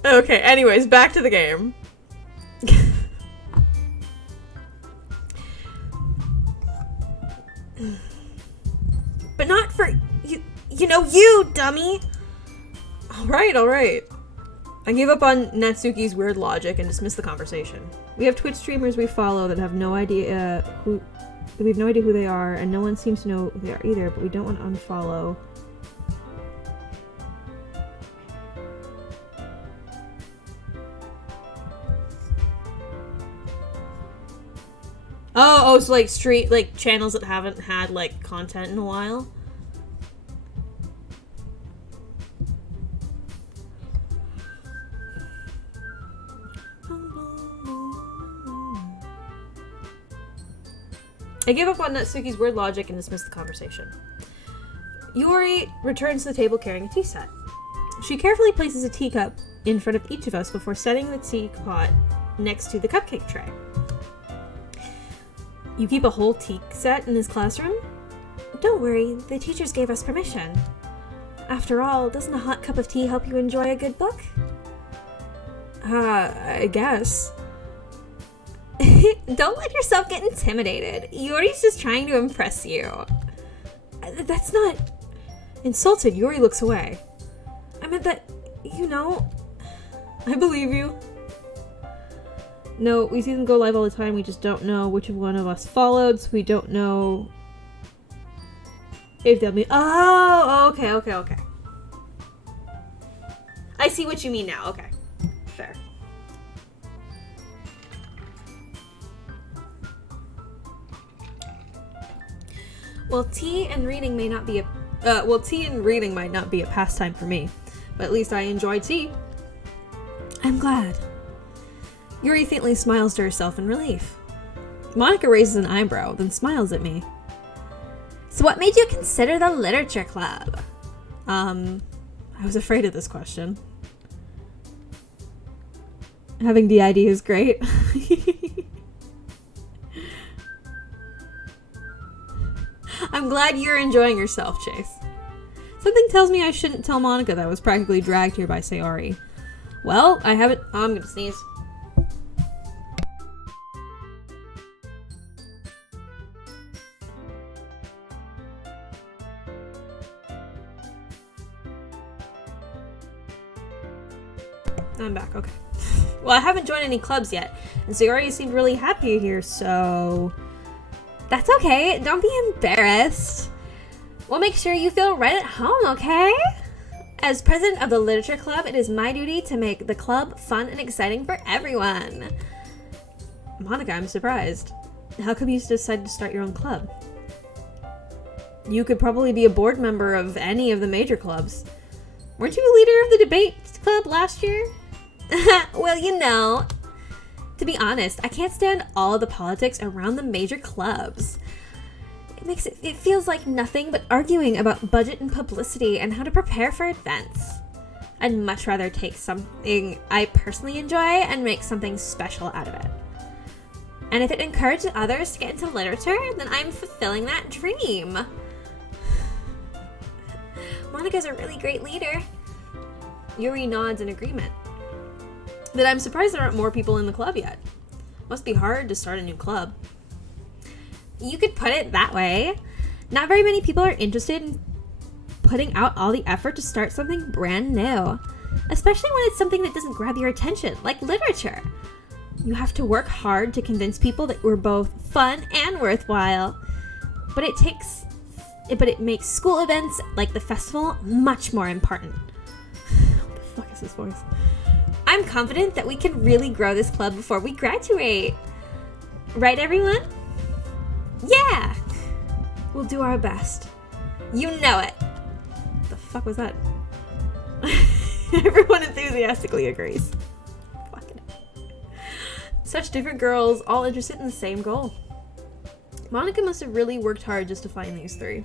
Okay, anyways, back to the game. But not for you dummy. Alright. I gave up on Natsuki's weird logic and dismissed the conversation. We have Twitch streamers we follow that have no idea who they are, and no one seems to know who they are either, but we don't want to unfollow. Oh, so like channels that haven't had like content in a while. I gave up on Natsuki's weird logic and dismissed the conversation. Yuri returns to the table carrying a tea set. She carefully places a teacup in front of each of us before setting the teapot next to the cupcake tray. You keep a whole tea set in this classroom? Don't worry, the teachers gave us permission. After all, doesn't a hot cup of tea help you enjoy a good book? I guess. Don't let yourself get intimidated. Yuri's just trying to impress you. That's not... Insulted, Yuri looks away. I meant that, I believe you. No, we see them go live all the time. We just don't know which one of us followed, so we don't know if they'll be... Oh, okay. I see what you mean now. Okay. Fair. Well, tea and reading might not be a pastime for me, but at least I enjoy tea. I'm glad. Yuri faintly smiles to herself in relief. Monica raises an eyebrow, then smiles at me. So what made you consider the literature club? I was afraid of this question. Having DID is great. I'm glad you're enjoying yourself, Chase. Something tells me I shouldn't tell Monica that I was practically dragged here by Sayori. Well, I haven't... Oh, I'm gonna sneeze. I'm back, okay. Well, I haven't joined any clubs yet, and Sayori seemed really happy here, so... That's okay, don't be embarrassed. We'll make sure you feel right at home, okay? As president of the Literature Club, it is my duty to make the club fun and exciting for everyone. Monica, I'm surprised. How come you decided to start your own club? You could probably be a board member of any of the major clubs. Weren't you a leader of the debate club last year? Well, you know, to be honest, I can't stand all of the politics around the major clubs. It feels like nothing but arguing about budget and publicity and how to prepare for events. I'd much rather take something I personally enjoy and make something special out of it. And if it encourages others to get into literature, then I'm fulfilling that dream. Monica's a really great leader. Yuri nods in agreement. But I'm surprised there aren't more people in the club yet. Must be hard to start a new club. You could put it that way. Not very many people are interested in putting out all the effort to start something brand new, especially when it's something that doesn't grab your attention, like literature. You have to work hard to convince people that we're both fun and worthwhile. But it makes school events like the festival much more important. What the fuck is this voice? I'm confident that we can really grow this club before we graduate. Right, everyone? Yeah! We'll do our best. You know it. What the fuck was that? Everyone enthusiastically agrees. Fucking such different girls, all interested in the same goal. Monica must have really worked hard just to find these three.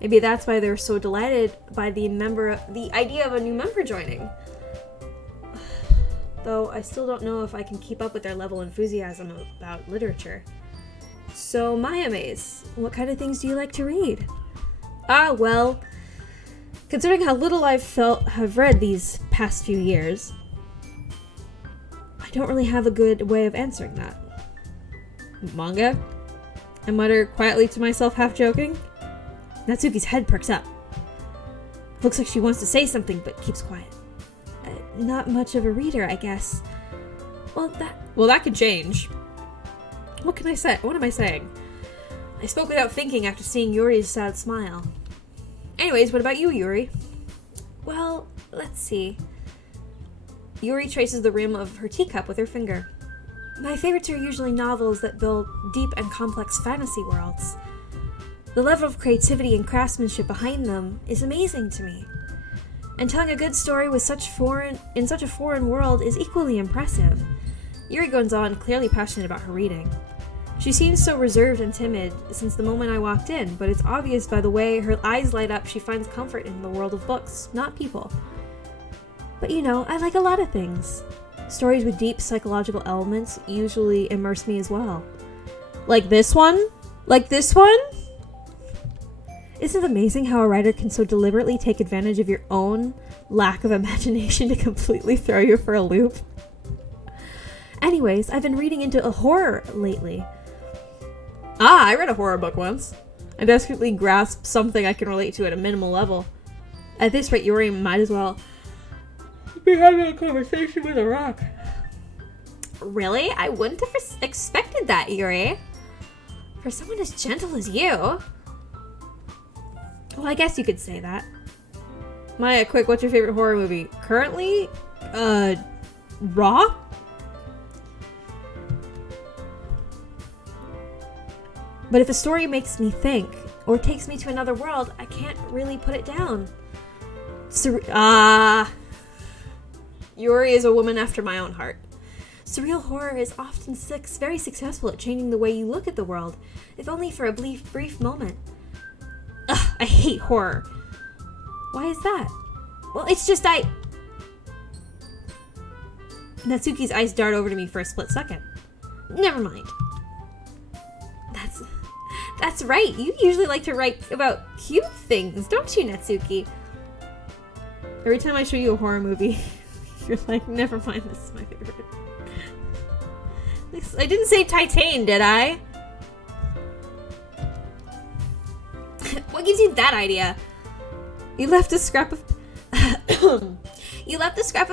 Maybe that's why they're so delighted by the idea of a new member joining. Though I still don't know if I can keep up with their level of enthusiasm about literature. So, Miyamaze, what kind of things do you like to read? Well, considering how little have read these past few years, I don't really have a good way of answering that. Manga? I mutter quietly to myself, half joking. Natsuki's head perks up. Looks like she wants to say something, but keeps quiet. Not much of a reader, I guess. Well, that could change. What can I say? What am I saying? I spoke without thinking after seeing Yuri's sad smile. Anyways, what about you, Yuri? Well, let's see. Yuri traces the rim of her teacup with her finger. My favorites are usually novels that build deep and complex fantasy worlds. The level of creativity and craftsmanship behind them is amazing to me. And telling a good story with such a foreign world is equally impressive. Yuri goes on, clearly passionate about her reading. She seems so reserved and timid since the moment I walked in, but it's obvious by the way her eyes light up she finds comfort in the world of books, not people. But you know, I like a lot of things. Stories with deep psychological elements usually immerse me as well. Like this one? Like this one? Isn't it amazing how a writer can so deliberately take advantage of your own lack of imagination to completely throw you for a loop? Anyways, I've been reading into a horror lately. I read a horror book once. I desperately grasped something I can relate to at a minimal level. At this rate, Yuri might as well be having a conversation with a rock. Really? I wouldn't have expected that, Yuri. For someone as gentle as you. Well, I guess you could say that. Maya, quick, what's your favorite horror movie? Currently? Raw? But if a story makes me think, or takes me to another world, I can't really put it down. Yuri is a woman after my own heart. Surreal horror is often very successful at changing the way you look at the world, if only for a brief moment. Ugh, I hate horror. Why is that? Well, it's just Natsuki's eyes dart over to me for a split second. Never mind. That's right. You usually like to write about cute things, don't you, Natsuki? Every time I show you a horror movie, you're like, never mind, this is my favorite. I didn't say Titan, did I? What gives you that idea? You left a scrap of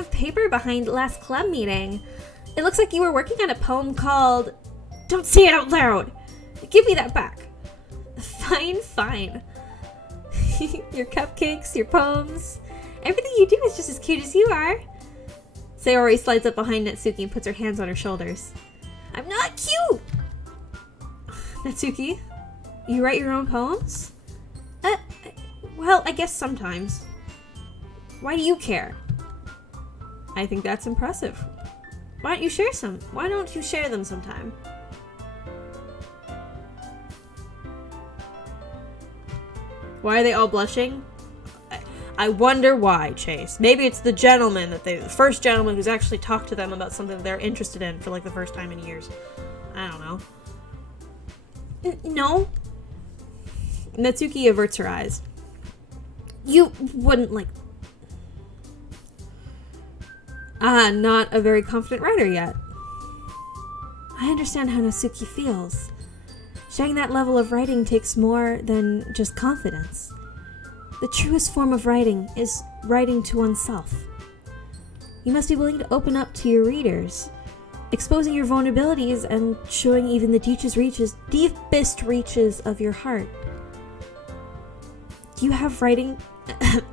paper behind last club meeting. It looks like you were working on a poem called... Don't say it out loud! Give me that back. Fine. Your cupcakes, your poems, everything you do is just as cute as you are. Sayori slides up behind Natsuki and puts her hands on her shoulders. Natsuki, you write your own poems? Well, I guess sometimes. Why do you care? I think that's impressive. Why don't you share some? Why don't you share them sometime? Why are they all blushing? I wonder why, Chase. Maybe it's the gentleman the first gentleman who's actually talked to them about something they're interested in for like the first time in years. I don't know. No. Natsuki averts her eyes. You wouldn't like... not a very confident writer yet. I understand how Natsuki feels. Sharing that level of writing takes more than just confidence. The truest form of writing is writing to oneself. You must be willing to open up to your readers, exposing your vulnerabilities and showing even the deepest reaches of your heart. Do you have writing...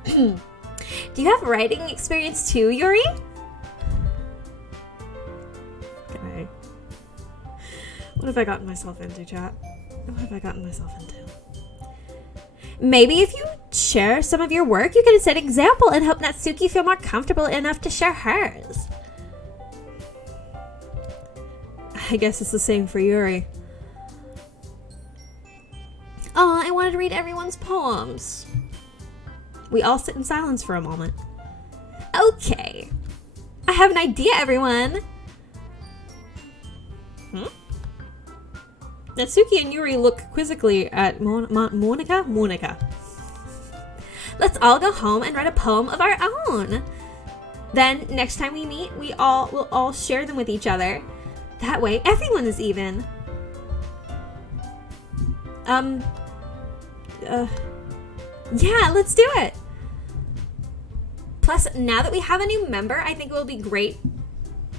Do you have writing experience too, Yuri? Okay. What have I gotten myself into, chat? What have I gotten myself into? Maybe if you share some of your work, you can set an example and help Natsuki feel more comfortable enough to share hers. I guess it's the same for Yuri. Oh, I wanted to read everyone's poems. We all sit in silence for a moment. Okay. I have an idea, everyone. Natsuki and Yuri look quizzically at Monika. Let's all go home and write a poem of our own. Then, next time we meet, we'll all share them with each other. That way, everyone is even. Yeah, let's do it. Plus, now that we have a new member, I think it will be great.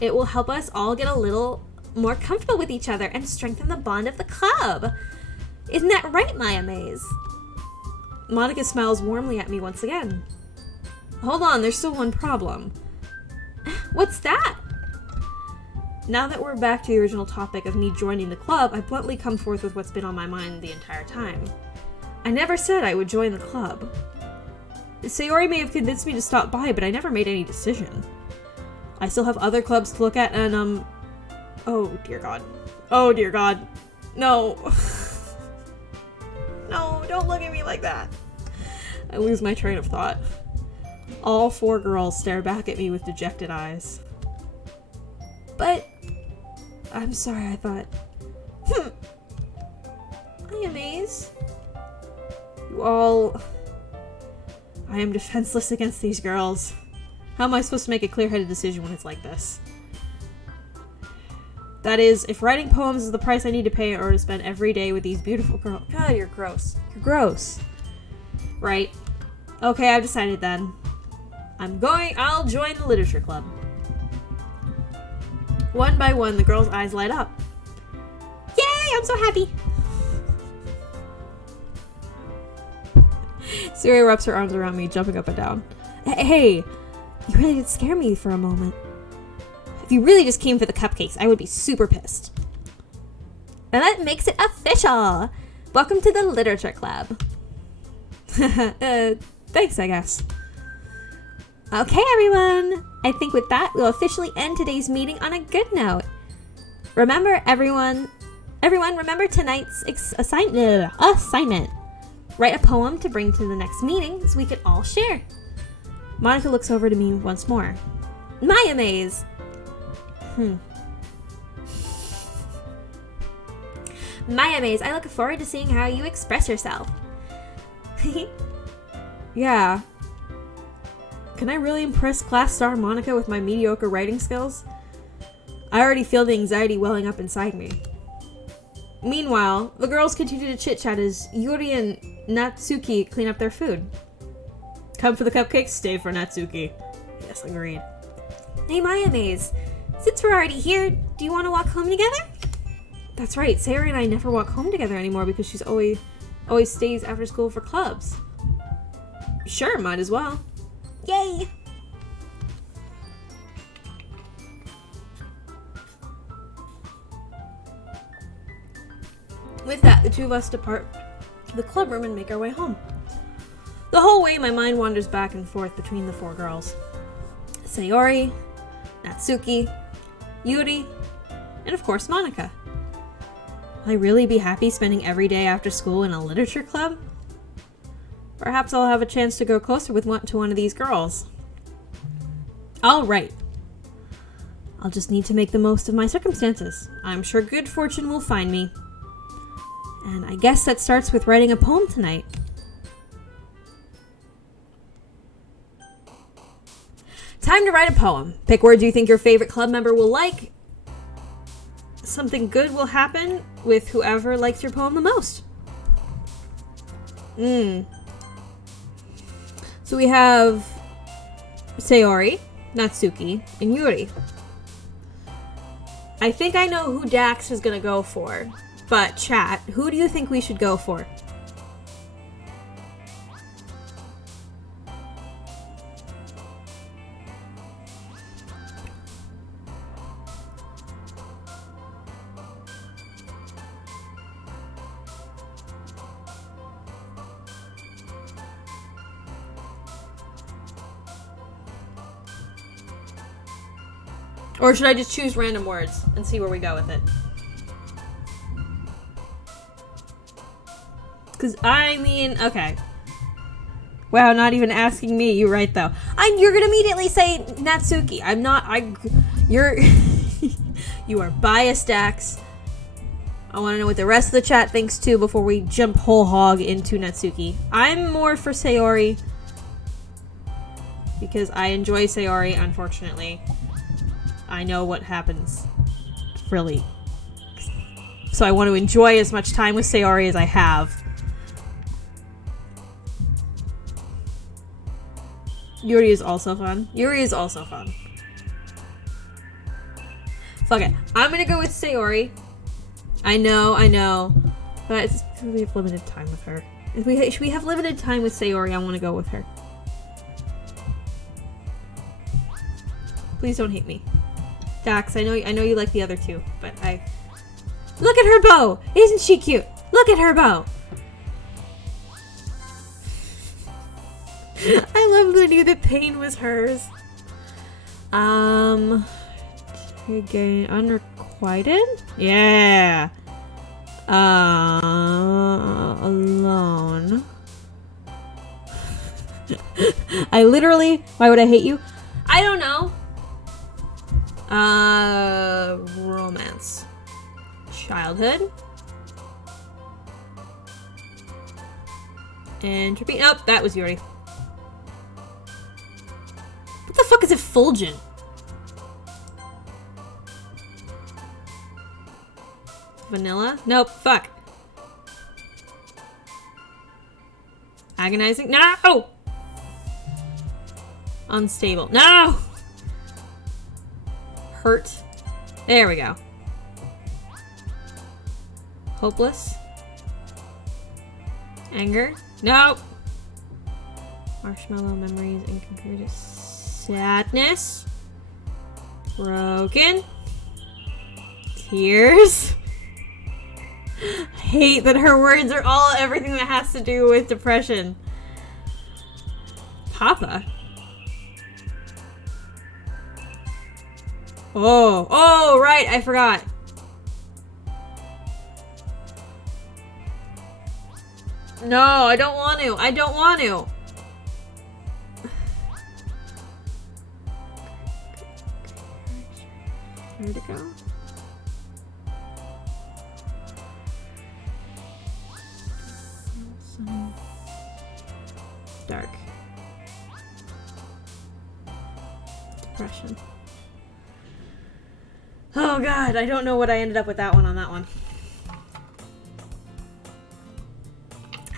It will help us all get a little more comfortable with each other and strengthen the bond of the club. Isn't that right, Miyamaze? Monica smiles warmly at me once again. Hold on, there's still one problem. What's that? Now that we're back to the original topic of me joining the club, I bluntly come forth with what's been on my mind the entire time. I never said I would join the club. Sayori may have convinced me to stop by, but I never made any decision. I still have other clubs to look at, and oh dear God. Oh dear God. No. No, don't look at me like that. I lose my train of thought. All four girls stare back at me with dejected eyes. But... I'm sorry, I thought... Miyamaze. You all... I am defenseless against these girls. How am I supposed to make a clear-headed decision when it's like this? That is, if writing poems is the price I need to pay in order to spend every day with these beautiful girls... God, you're gross. You're gross. Right. Okay, I've decided then. I'll join the literature club. One by one, the girls' eyes light up. Yay, I'm so happy! Siri wraps her arms around me, jumping up and down. Hey, you really did scare me for a moment. If you really just came for the cupcakes, I would be super pissed. And that makes it official! Welcome to the literature club. Thanks, I guess. Okay, everyone. I think with that, we'll officially end today's meeting on a good note. Remember, everyone remember tonight's assignment. Write a poem to bring to the next meeting so we can all share. Monica looks over to me once more. Miyamaze! Miyamaze, I look forward to seeing how you express yourself. Yeah. Can I really impress class star Monica with my mediocre writing skills? I already feel the anxiety welling up inside me. Meanwhile, the girls continue to chit-chat as Yuri and Natsuki clean up their food. Come for the cupcakes, stay for Natsuki. Yes, agreed. Hey, Miyamaze. Since we're already here, do you want to walk home together? That's right, Sayori and I never walk home together anymore because she's always stays after school for clubs. Sure, might as well. Yay! With that, the two of us depart the club room and make our way home. The whole way, my mind wanders back and forth between the four girls. Sayori, Natsuki, Yuri, and of course Monica. Will I really be happy spending every day after school in a literature club? Perhaps I'll have a chance to go closer to one of these girls. Alright. I'll just need to make the most of my circumstances. I'm sure good fortune will find me. And I guess that starts with writing a poem tonight. Time to write a poem. Pick words you think your favorite club member will like. Something good will happen with whoever likes your poem the most. So we have Sayori, Natsuki, and Yuri. I think I know who Dax is gonna go for, but chat, who do you think we should go for? Or should I just choose random words and see where we go with it? Because, I mean, okay. Wow, not even asking me. You're right, though. You're going to immediately say Natsuki. I'm not, you're, you are biased, Dax. I want to know what the rest of the chat thinks, too, before we jump whole hog into Natsuki. I'm more for Sayori. Because I enjoy Sayori, unfortunately. I know what happens, really. So I want to enjoy as much time with Sayori as I have. Yuri is also fun. Yuri is also fun. Fuck it. I'm gonna go with Sayori. I know. But we have limited time with her. If we have limited time with Sayori, I want to go with her. Please don't hate me. Dax, I know you like the other two, but look at her bow! Isn't she cute? Look at her bow! I love that I knew that pain was hers. Again, unrequited? Yeah. Alone. Why would I hate you? I don't know. Romance. Childhood. Entropy. Nope, that was Yuri. What the fuck is effulgent? Vanilla? Nope, fuck. Agonizing? No! Unstable. No! Hurt. There we go. Hopeless. Anger. Nope. Marshmallow memories inconclusive. Sadness. Broken. Tears. I hate that her words are all everything that has to do with depression. Papa. Oh, right, I forgot. No, I don't want to. Where'd it go? Dark. Depression. Oh god, I don't know what I ended up with that one on that one.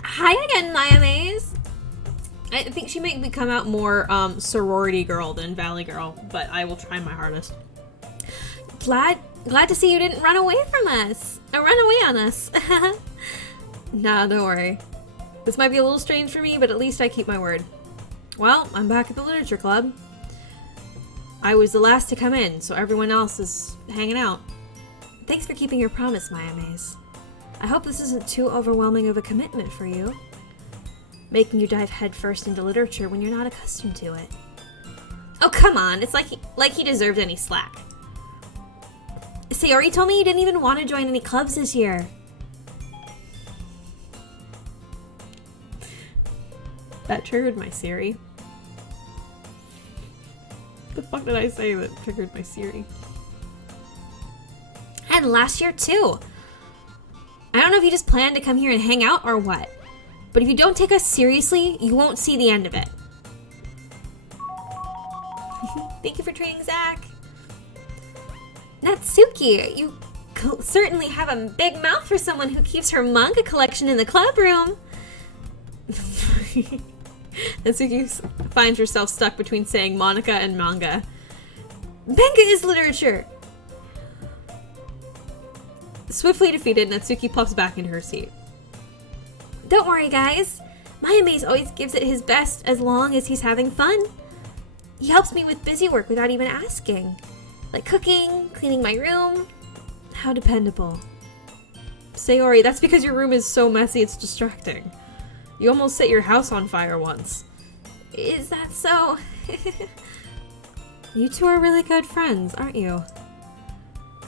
Hi again, Miyamaze! I think she may come out more sorority girl than valley girl, but I will try my hardest. Glad to see you didn't run away from us. Run away on us. Nah, don't worry. This might be a little strange for me, but at least I keep my word. Well, I'm back at the literature club. I was the last to come in, so everyone else is hanging out. Thanks for keeping your promise, Miyamaze. I hope this isn't too overwhelming of a commitment for you, making you dive headfirst into literature when you're not accustomed to it. Oh, come on. It's like he deserved any slack. Sayori told me you didn't even want to join any clubs this year. That triggered my Siri. The fuck did I say that triggered my Siri? And last year, too. I don't know if you just plan to come here and hang out or what, but if you don't take us seriously, you won't see the end of it. Thank you for trading, Zach. Natsuki, you certainly have a big mouth for someone who keeps her manga collection in the club room. Natsuki finds herself stuck between saying Monica and manga. Manga is literature. Swiftly defeated, Natsuki pops back into her seat. Don't worry, guys. Miyamaze always gives it his best as long as he's having fun. He helps me with busy work without even asking. Like cooking, cleaning my room. How dependable. Sayori, that's because your room is so messy it's distracting. You almost set your house on fire once. Is that so? You two are really good friends, aren't you?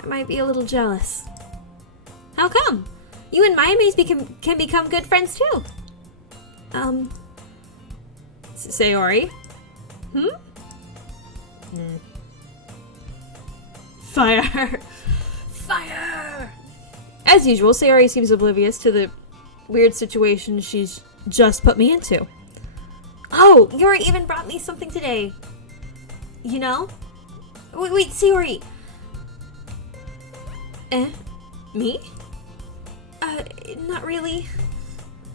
I might be a little jealous. How come? You and Miyamaze can become good friends too. Sayori? Fire! Fire! As usual, Sayori seems oblivious to the weird situation she's just put me into. Oh, Yuri even brought me something today. You know? Wait, Sayori. Me? Not really.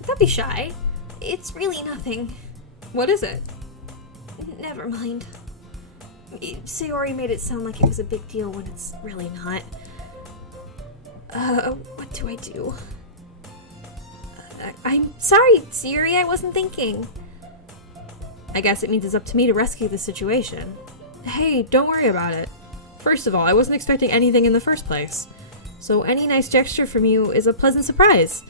Don't be shy. It's really nothing. What is it? Never mind. Sayori made it sound like it was a big deal when it's really not. What do I do? I'm sorry, Sayori, I wasn't thinking. I guess it means it's up to me to rescue the situation. Hey, don't worry about it. First of all, I wasn't expecting anything in the first place. So any nice gesture from you is a pleasant surprise.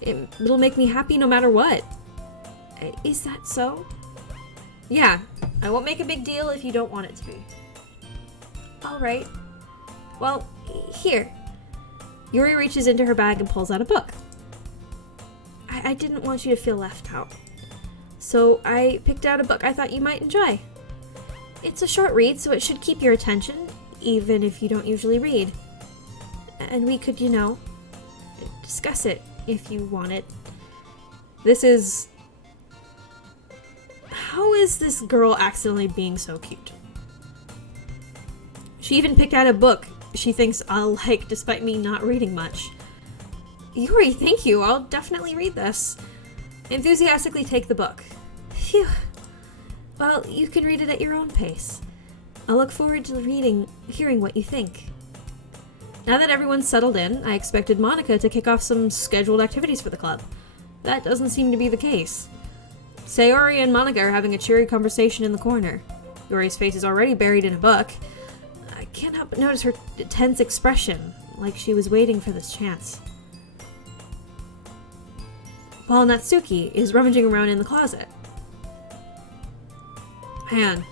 It'll make me happy no matter what. Is that so? Yeah, I won't make a big deal if you don't want it to be. Alright. Well, here. Yuri reaches into her bag and pulls out a book. I didn't want you to feel left out. So I picked out a book I thought you might enjoy. It's a short read, so it should keep your attention, even if you don't usually read. And we could, discuss it if you wanted. This is... How is this girl accidentally being so cute? She even picked out a book she thinks I'll like despite me not reading much. Yuri, thank you. I'll definitely read this. Enthusiastically take the book. Phew. Well, you can read it at your own pace. I'll look forward to hearing what you think. Now that everyone's settled in, I expected Monica to kick off some scheduled activities for the club. That doesn't seem to be the case. Sayori and Monica are having a cheery conversation in the corner. Yuri's face is already buried in a book. I can't help but notice her tense expression, like she was waiting for this chance. While Natsuki is rummaging around in the closet. Man,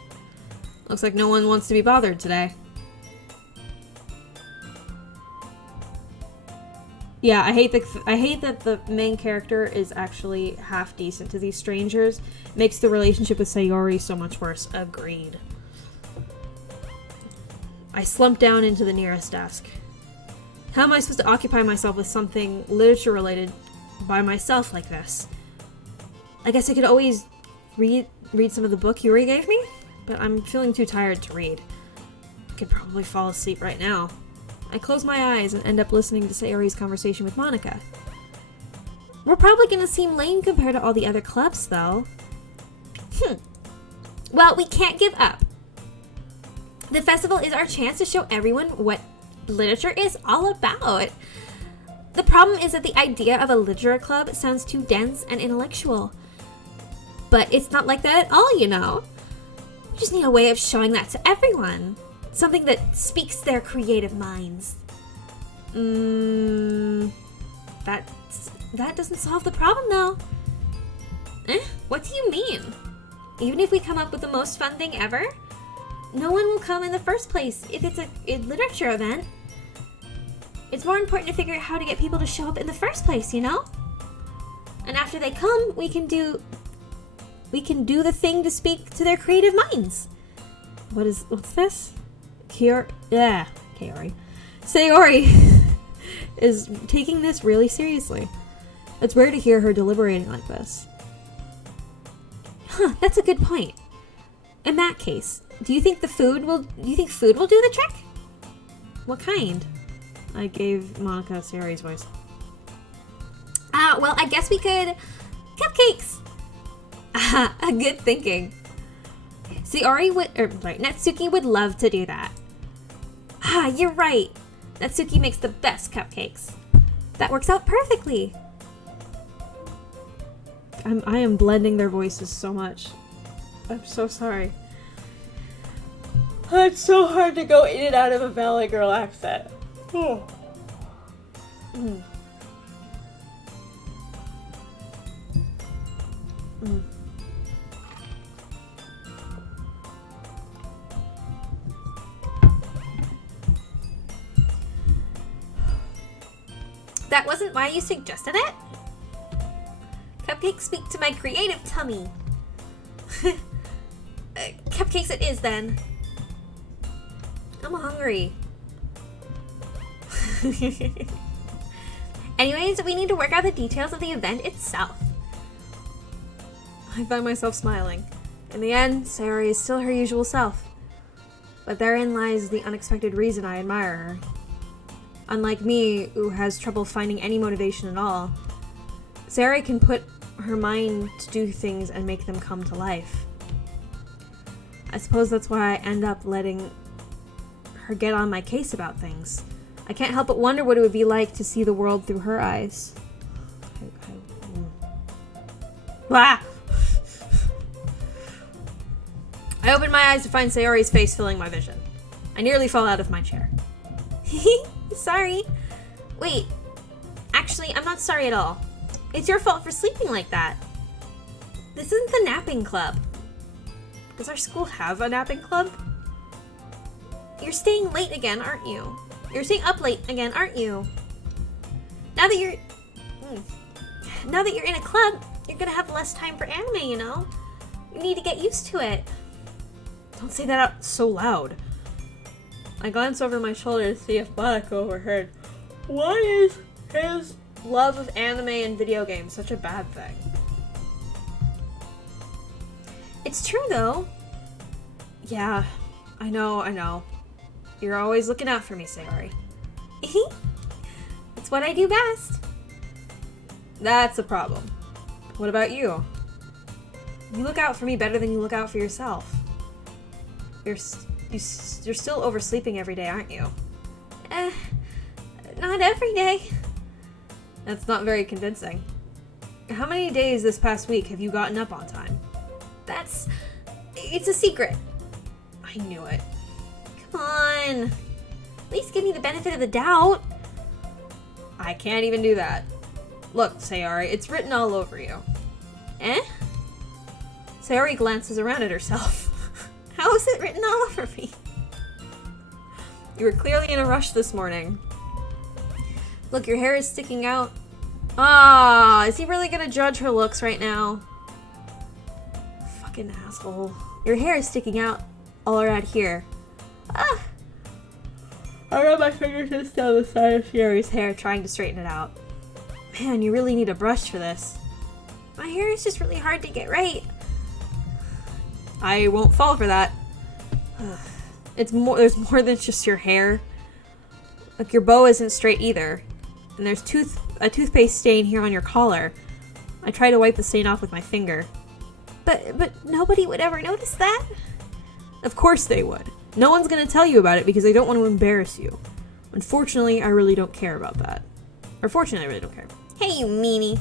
looks like no one wants to be bothered today. Yeah, I hate that the main character is actually half decent to these strangers. Makes the relationship with Sayori so much worse. Agreed. I slumped down into the nearest desk. How am I supposed to occupy myself with something literature related by myself like this? I guess I could always read some of the book Yuri gave me, but I'm feeling too tired to read. I could probably fall asleep right now. I close my eyes and end up listening to Sayori's conversation with Monica. We're probably gonna seem lame compared to all the other clubs, though. Well, we can't give up. The festival is our chance to show everyone what literature is all about. The problem is that the idea of a literature club sounds too dense and intellectual. But it's not like that at all, We just need a way of showing that to everyone. Something that speaks their creative minds. I That doesn't solve the problem, though. What do you mean? Even if we come up with the most fun thing ever, no one will come in the first place if it's a literature event. It's more important to figure out how to get people to show up in the first place, you know? And after they come, we can do the thing to speak to their creative minds. What's this? Kaori. Sayori is taking this really seriously. It's rare to hear her deliberating like this. Huh, that's a good point. In that case, do you think food will do the trick? What kind? I gave Monica Sayori's voice. Well, I guess we could... Cupcakes! Good thinking. Natsuki would love to do that. You're right. Natsuki makes the best cupcakes. That works out perfectly. I am blending their voices so much. I'm so sorry. It's so hard to go in and out of a Valley Girl accent. Oh. Mm. Mm. That wasn't why you suggested it? Cupcakes speak to my creative tummy. Cupcakes it is, then. I'm hungry. Anyways, we need to work out the details of the event itself. I find myself smiling. In the end, Sayori is still her usual self. But therein lies the unexpected reason I admire her. Unlike me, who has trouble finding any motivation at all, Sayori can put her mind to do things and make them come to life. I suppose that's why I end up letting her get on my case about things. I can't help but wonder what it would be like to see the world through her eyes. Ah! I opened my eyes to find Sayori's face filling my vision. I nearly fell out of my chair. Sorry. Wait. Actually, I'm not sorry at all. It's your fault for sleeping like that. This isn't the napping club. Does our school have a napping club? You're staying late again, aren't you? You're staying up late again, aren't you? Now that you're in a club, you're gonna have less time for anime, you know? You need to get used to it. Don't say that out so loud. I glance over my shoulder to see if Monica overheard. Why is his love of anime and video games such a bad thing? It's true, though. Yeah, I know. You're always looking out for me, Sayori. It's what I do best. That's a problem. What about you? You look out for me better than you look out for yourself. You're still oversleeping every day, aren't you? Not every day. That's not very convincing. How many days this past week have you gotten up on time? It's a secret. I knew it. Come on. At least give me the benefit of the doubt. I can't even do that. Look, Sayori, it's written all over you. Sayori glances around at herself. How is it written all over me? You were clearly in a rush this morning. Look, your hair is sticking out. Is he really gonna judge her looks right now? Fucking asshole. Your hair is sticking out all around here. I rub my fingertips down the side of Sayori's hair, trying to straighten it out. Man, you really need a brush for this. My hair is just really hard to get right. I won't fall for that. There's more than just your hair. Like, your bow isn't straight either. And there's a toothpaste stain here on your collar. I try to wipe the stain off with my finger. But nobody would ever notice that? Of course they would. No one's gonna tell you about it because they don't want to embarrass you. Unfortunately, I really don't care about that. Or fortunately, I really don't care. Hey, you meanie.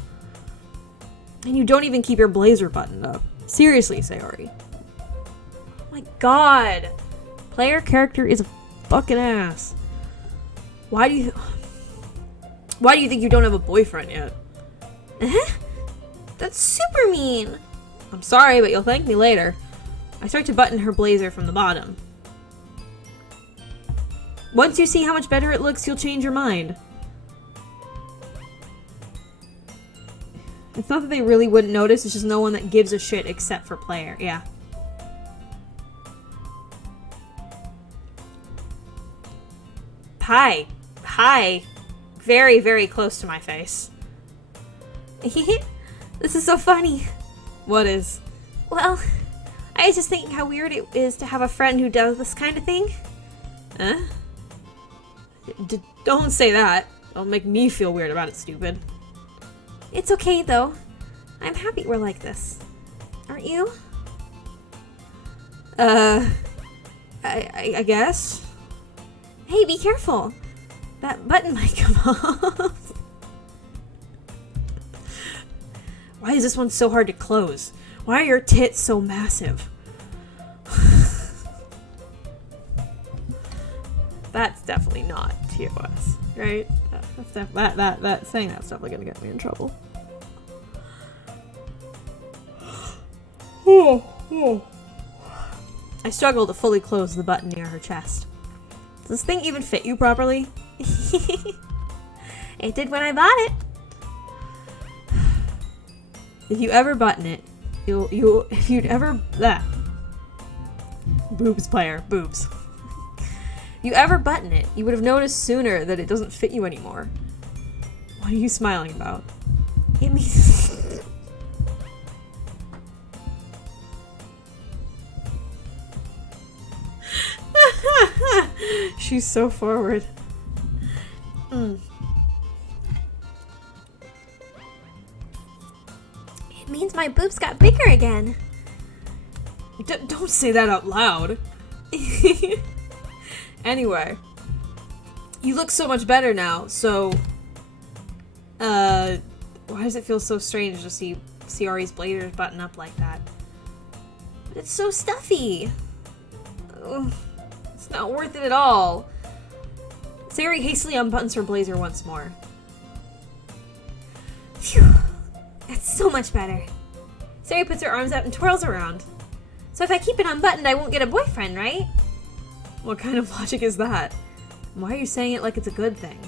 And you don't even keep your blazer buttoned up. Seriously, Sayori. Oh my god. Player character is a fucking ass. Why do you... Why do you think you don't have a boyfriend yet? That's super mean. I'm sorry, but you'll thank me later. I start to button her blazer from the bottom. Once you see how much better it looks, you'll change your mind. It's not that they really wouldn't notice, it's just no one that gives a shit except for Player. Yeah. Hi. Hi. Very, very close to my face. This is so funny. What is? Well, I was just thinking how weird it is to have a friend who does this kind of thing. Huh? Don't say that. Don't make me feel weird about it, stupid. It's okay, though. I'm happy we're like this. Aren't you? I guess. Hey, be careful. That button might come off. Why is this one so hard to close? Why are your tits so massive? That's definitely not TOS, right? That's saying that's definitely gonna get me in trouble. I struggle to fully close the button near her chest. Does this thing even fit you properly? It did when I bought it. If you ever button it, if you'd ever boobs player, boobs. If you ever button it, you would have noticed sooner that it doesn't fit you anymore. What are you smiling about? It means She's so forward. It means my boobs got bigger again. Don't say that out loud. Anyway, you look so much better now, so why does it feel so strange to see Sayori's blazers button up like that? But it's so stuffy. Ugh, it's not worth it at all. Sayori hastily unbuttons her blazer once more. Phew. That's so much better. Sayori puts her arms out and twirls around. So if I keep it unbuttoned, I won't get a boyfriend, right? What kind of logic is that? Why are you saying it like it's a good thing?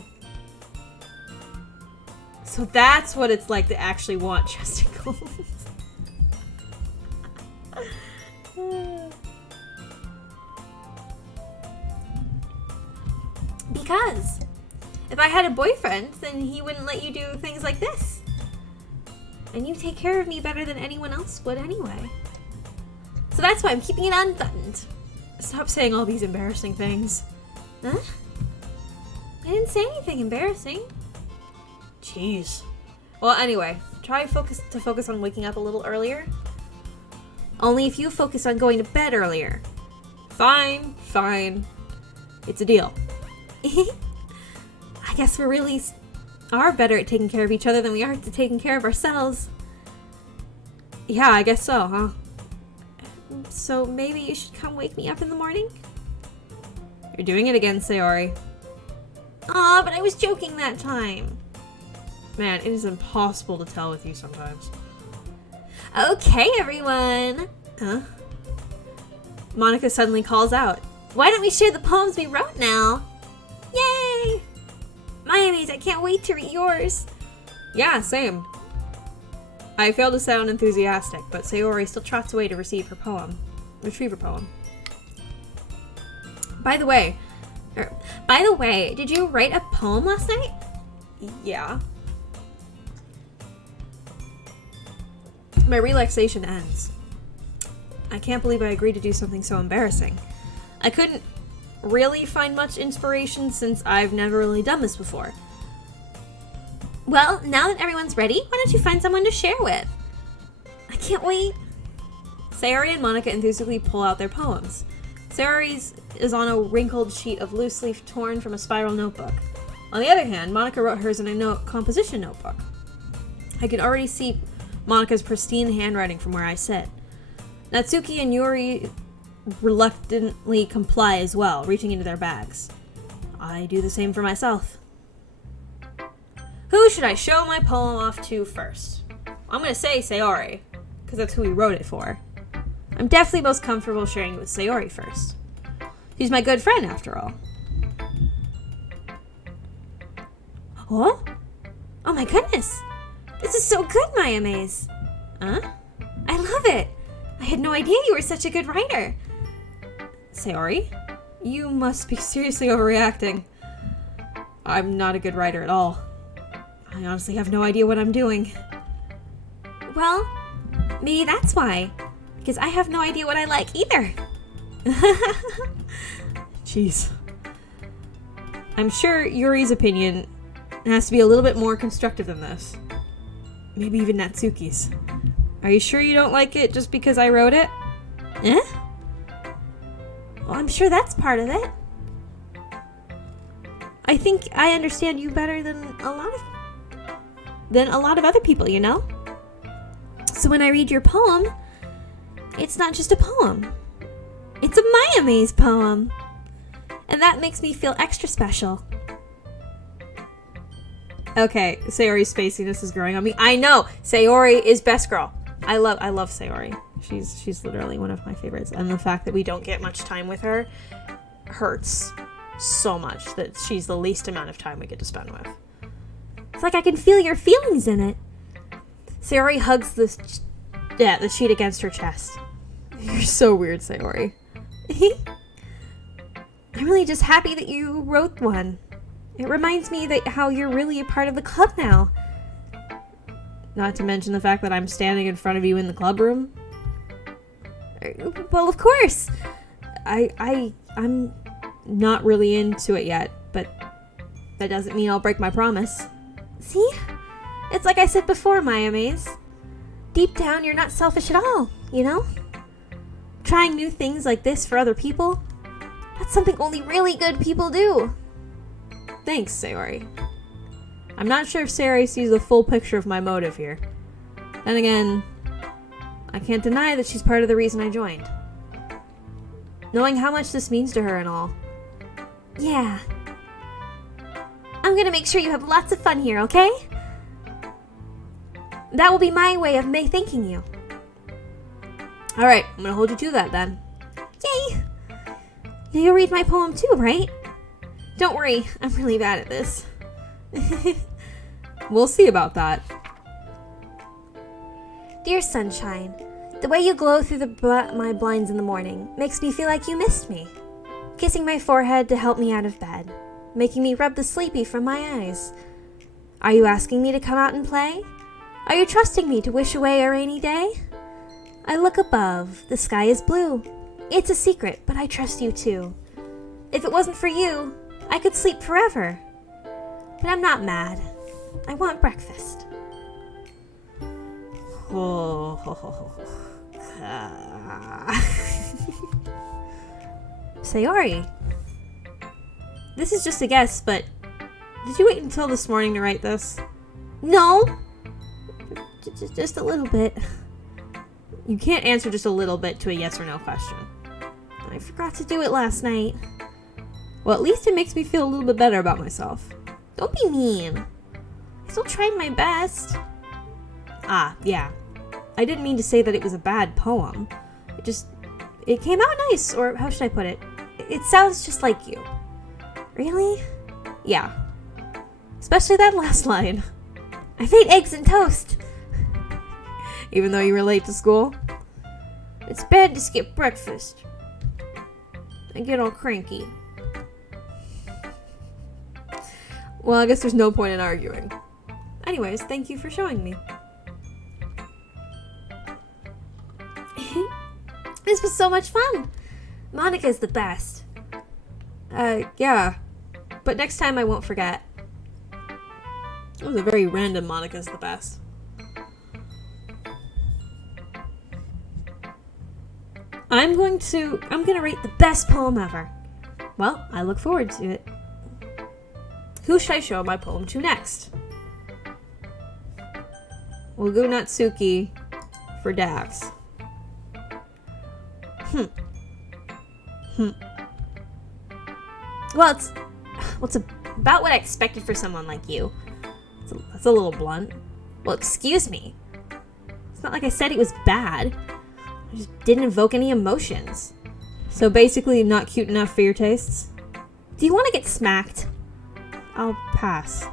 So that's what it's like to actually want chesticles. Because if I had a boyfriend, then he wouldn't let you do things like this. And you take care of me better than anyone else would anyway. So that's why I'm keeping it unbuttoned. Stop saying all these embarrassing things. Huh? I didn't say anything embarrassing. Jeez. Well, anyway, try to focus on waking up a little earlier. Only if you focus on going to bed earlier. Fine, fine. It's a deal. I guess we really are better at taking care of each other than we are at taking care of ourselves. Yeah, I guess so, huh? So maybe you should come wake me up in the morning? You're doing it again, Sayori. Aw, but I was joking that time. Man, it is impossible to tell with you sometimes. Okay, everyone. Huh? Monica suddenly calls out. Why don't we share the poems we wrote now? Yay! Miyamaze, I can't wait to read yours. Yeah, same. I fail to sound enthusiastic, but Sayori still trots away to retrieve her poem. By the way, did you write a poem last night? Yeah. My relaxation ends. I can't believe I agreed to do something so embarrassing. I couldn't really find much inspiration since I've never really done this before. Well, now that everyone's ready, why don't you find someone to share with? I can't wait. Sayori and Monica enthusiastically pull out their poems. Sayori's is on a wrinkled sheet of loose leaf torn from a spiral notebook. On the other hand, Monica wrote hers in a composition notebook. I can already see Monica's pristine handwriting from where I sit. Natsuki and Yuri reluctantly comply as well, reaching into their bags. I do the same for myself. Who should I show my poem off to first? I'm gonna say Sayori, because that's who we wrote it for. I'm definitely most comfortable sharing it with Sayori first. She's my good friend, after all. Oh? Oh my goodness! This is so good, Miyamaze! Huh? I love it! I had no idea you were such a good writer. Sayori? You must be seriously overreacting. I'm not a good writer at all. I honestly have no idea what I'm doing. Well, maybe that's why. Because I have no idea what I like either. Jeez. I'm sure Yuri's opinion has to be a little bit more constructive than this. Maybe even Natsuki's. Are you sure you don't like it just because I wrote it? Eh? Well, I'm sure that's part of it. I think I understand you better than a lot of other people, you know? So when I read your poem, it's not just a poem. It's a Miyamaze poem. And that makes me feel extra special. Okay, Sayori's spaciness is growing on me. I know! Sayori is best girl. I love Sayori. She's literally one of my favorites. And the fact that we don't get much time with her hurts so much that she's the least amount of time we get to spend with. It's like I can feel your feelings in it. Sayori hugs the sheet against her chest. You're so weird, Sayori. I'm really just happy that you wrote one. It reminds me that how you're really a part of the club now. Not to mention the fact that I'm standing in front of you in the club room. Well, of course. I'm not really into it yet, but that doesn't mean I'll break my promise. See? It's like I said before, Miyamaze. Deep down, you're not selfish at all, you know? Trying new things like this for other people, that's something only really good people do. Thanks, Sayori. I'm not sure if Sayori sees the full picture of my motive here. Then again, I can't deny that she's part of the reason I joined. Knowing how much this means to her and all. Yeah. I'm gonna make sure you have lots of fun here, okay? That will be my way of thanking you. Alright, I'm gonna hold you to that then. Yay! Now you'll read my poem too, right? Don't worry, I'm really bad at this. We'll see about that. Dear sunshine, the way you glow through my blinds in the morning makes me feel like you missed me. Kissing my forehead to help me out of bed, making me rub the sleepy from my eyes. Are you asking me to come out and play? Are you trusting me to wish away a rainy day? I look above, the sky is blue. It's a secret, but I trust you too. If it wasn't for you, I could sleep forever. But I'm not mad. I want breakfast. Sayori. This is just a guess, but did you wait until this morning to write this? No. Just a little bit. You can't answer just a little bit to a yes or no question. I forgot to do it last night. Well, at least it makes me feel a little bit better about myself. Don't be mean. I still tried my best. Ah, yeah. I didn't mean to say that it was a bad poem. It came out nice, or how should I put it? It sounds just like you. Really? Yeah. Especially that last line. I made eggs and toast. Even though you were late to school? It's bad to skip breakfast. I get all cranky. Well, I guess there's no point in arguing. Anyways, thank you for showing me. This was so much fun. Monica's the best. Yeah. But next time I won't forget. It was a very random Monica's the best. I'm gonna rate the best poem ever. Well, I look forward to it. Who should I show my poem to next? We'll go Natsuki for Dax. Well, it's about what I expected for someone like you. That's a little blunt. Well, excuse me. It's not like I said it was bad. I just didn't evoke any emotions. So basically not cute enough for your tastes? Do you want to get smacked? I'll pass.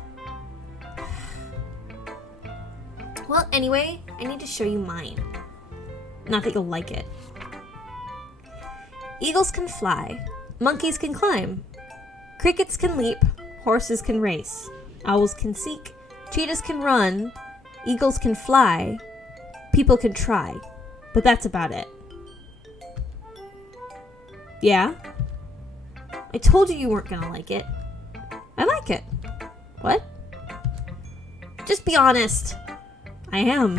Well, anyway, I need to show you mine. Not that you'll like it. Eagles can fly. Monkeys can climb. Crickets can leap. Horses can race. Owls can seek. Cheetahs can run. Eagles can fly. People can try. But that's about it. Yeah? I told you weren't gonna like it. I like it. What? Just be honest. I am.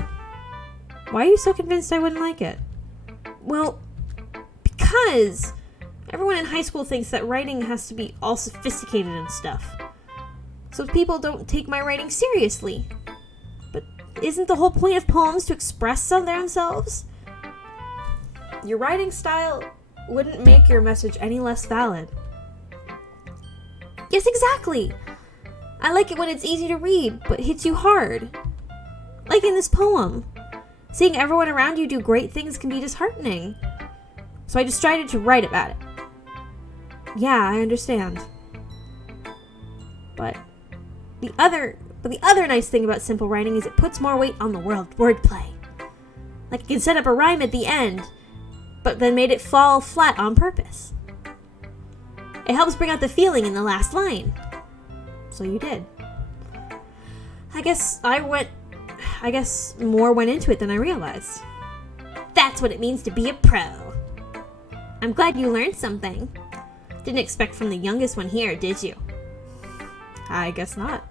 Why are you so convinced I wouldn't like it? Well, because everyone in high school thinks that writing has to be all sophisticated and stuff. So people don't take my writing seriously. But isn't the whole point of poems to express themselves? Your writing style wouldn't make your message any less valid. Yes, exactly. I like it when it's easy to read, but hits you hard. Like in this poem. Seeing everyone around you do great things can be disheartening. So I decided to write about it. Yeah, I understand. But the other nice thing about simple writing is it puts more weight on the wordplay. Like you can set up a rhyme at the end, but then made it fall flat on purpose. It helps bring out the feeling in the last line. So you did. I guess more went into it than I realized. That's what it means to be a pro. I'm glad you learned something. Didn't expect from the youngest one here, did you? I guess not.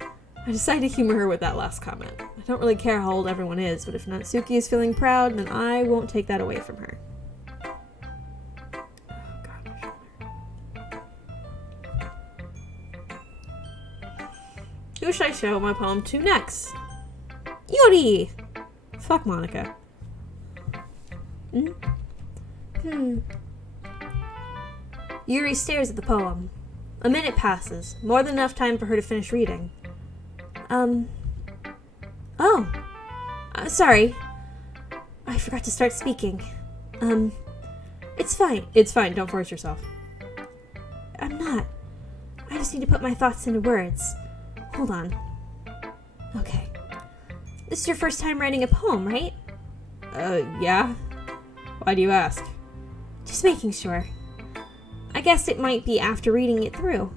I decided to humor her with that last comment. I don't really care how old everyone is, but if Natsuki is feeling proud, then I won't take that away from her. Oh, God, who should I show my poem to next? Yuri! Fuck Monica. Yuri stares at the poem. A minute passes, more than enough time for her to finish reading. Sorry. I forgot to start speaking. It's fine. It's fine, don't force yourself. I'm not. I just need to put my thoughts into words. Hold on. Okay. This is your first time writing a poem, right? Yeah? Why do you ask? Just making sure. I guess it might be after reading it through.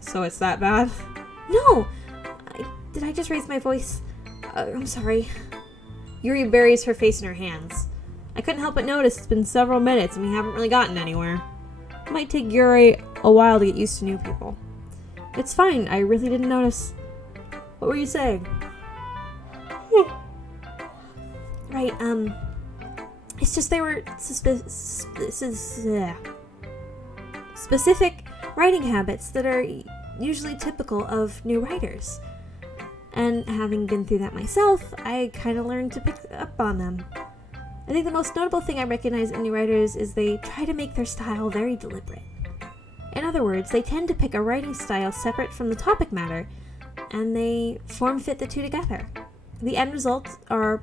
So it's that bad? No! Did I just raise my voice? I'm sorry. Yuri buries her face in her hands. I couldn't help but notice it's been several minutes and we haven't really gotten anywhere. It might take Yuri a while to get used to new people. It's fine, I really didn't notice. What were you saying? Right, it's just there were specific writing habits that are usually typical of new writers. And having been through that myself, I kind of learned to pick up on them. I think the most notable thing I recognize in new writers is they try to make their style very deliberate. In other words, they tend to pick a writing style separate from the topic matter, and they form-fit the two together. The end results are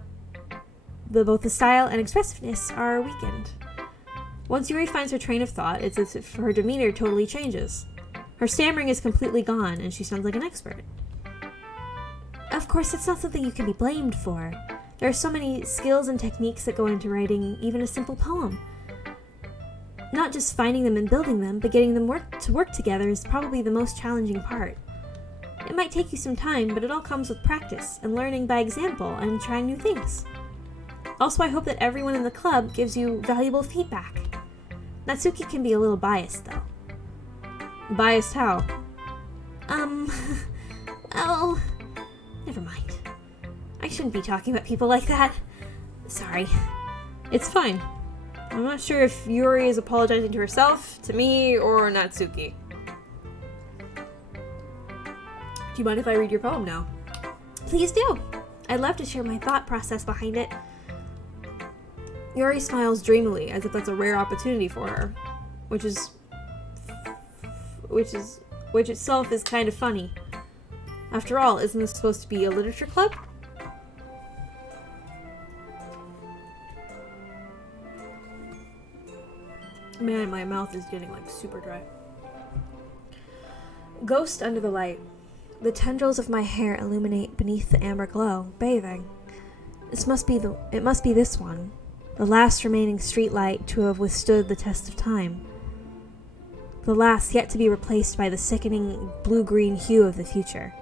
both the style and expressiveness are weakened. Once Yuri finds her train of thought, it's as if her demeanor totally changes. Her stammering is completely gone, and she sounds like an expert. Of course, it's not something you can be blamed for. There are so many skills and techniques that go into writing even a simple poem. Not just finding them and building them, but getting them to work together is probably the most challenging part. It might take you some time, but it all comes with practice and learning by example and trying new things. Also, I hope that everyone in the club gives you valuable feedback. Natsuki can be a little biased, though. Biased how? Well, never mind. I shouldn't be talking about people like that. Sorry. It's fine. I'm not sure if Yuri is apologizing to herself, to me, or Natsuki. Do you mind if I read your poem now? Please do. I'd love to share my thought process behind it. Yuri smiles dreamily, as if that's a rare opportunity for her, which itself is kind of funny. After all, isn't this supposed to be a literature club? Man, my mouth is getting like super dry. Ghost under the light. The tendrils of my hair illuminate beneath the amber glow, bathing. It must be this one, the last remaining streetlight to have withstood the test of time. The last yet to be replaced by the sickening blue-green hue of the future.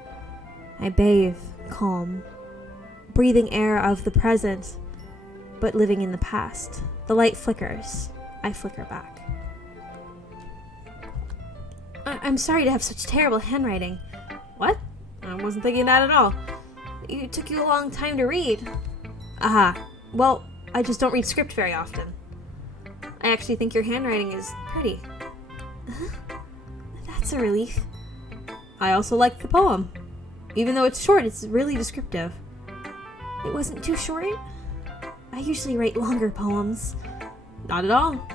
I bathe, calm, breathing air of the present, but living in the past. The light flickers. I flicker back. I'm sorry to have such terrible handwriting. What? I wasn't thinking that at all. It took you a long time to read. Aha. Well, I just don't read script very often. I actually think your handwriting is pretty. That's a relief. I also like the poem. Even though it's short, it's really descriptive. It wasn't too short? I usually write longer poems. Not at all.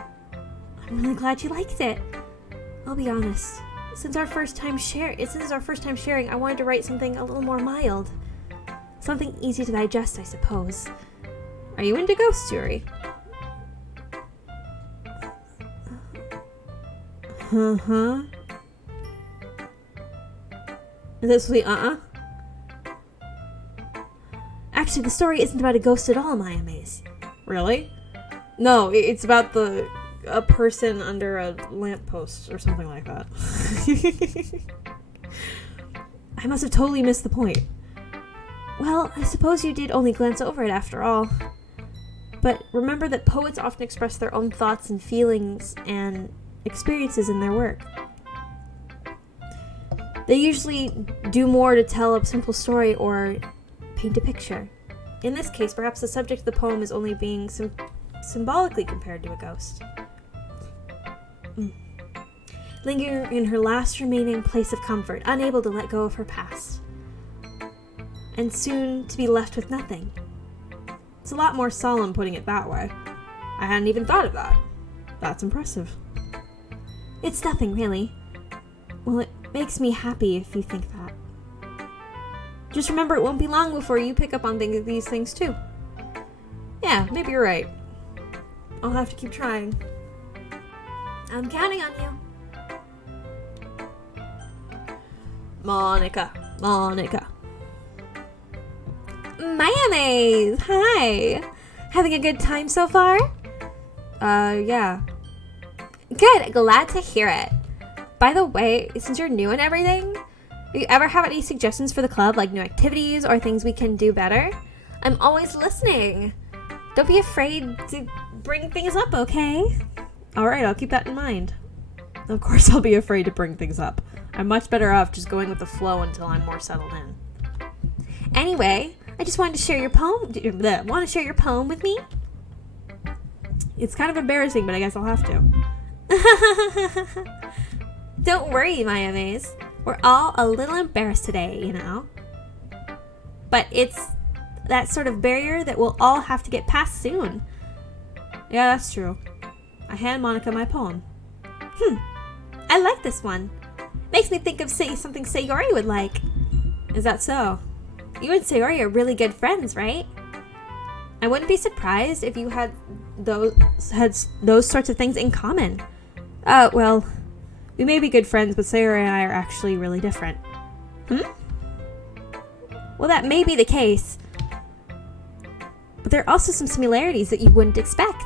I'm really glad you liked it. I'll be honest. Since our first time sharing, I wanted to write something a little more mild. Something easy to digest, I suppose. Are you into ghost story? Uh-huh. Is this the Actually, the story isn't about a ghost at all, Miyamaze. Really? No, it's about a person under a lamppost or something like that. I must have totally missed the point. Well, I suppose you did only glance over it after all. But remember that poets often express their own thoughts and feelings and experiences in their work. They usually do more to tell a simple story or paint a picture. In this case, perhaps the subject of the poem is only being symbolically compared to a ghost. Lingering in her last remaining place of comfort, unable to let go of her past. And soon to be left with nothing. It's a lot more solemn putting it that way. I hadn't even thought of that. That's impressive. It's nothing, really. Well, it makes me happy if you think that. Just remember, it won't be long before you pick up on these things too. Yeah, maybe you're right. I'll have to keep trying. I'm counting on you. Monica. Miyamaze! Hi! Having a good time so far? Yeah. Good, glad to hear it. By the way, since you're new and everything, do you ever have any suggestions for the club, like new activities or things we can do better? I'm always listening. Don't be afraid to bring things up, okay? Alright, I'll keep that in mind. Of course I'll be afraid to bring things up. I'm much better off just going with the flow until I'm more settled in. Anyway, I just wanted to share your poem. Want to share your poem with me? It's kind of embarrassing, but I guess I'll have to. Don't worry, Miyamaze. We're all a little embarrassed today, you know. But it's that sort of barrier that we'll all have to get past soon. Yeah, that's true. I hand Monica my poem. I like this one. Makes me think of something Sayori would like. Is that so? You and Sayori are really good friends, right? I wouldn't be surprised if you had those sorts of things in common. Well, we may be good friends, but Sayori and I are actually really different. Well, that may be the case. But there are also some similarities that you wouldn't expect.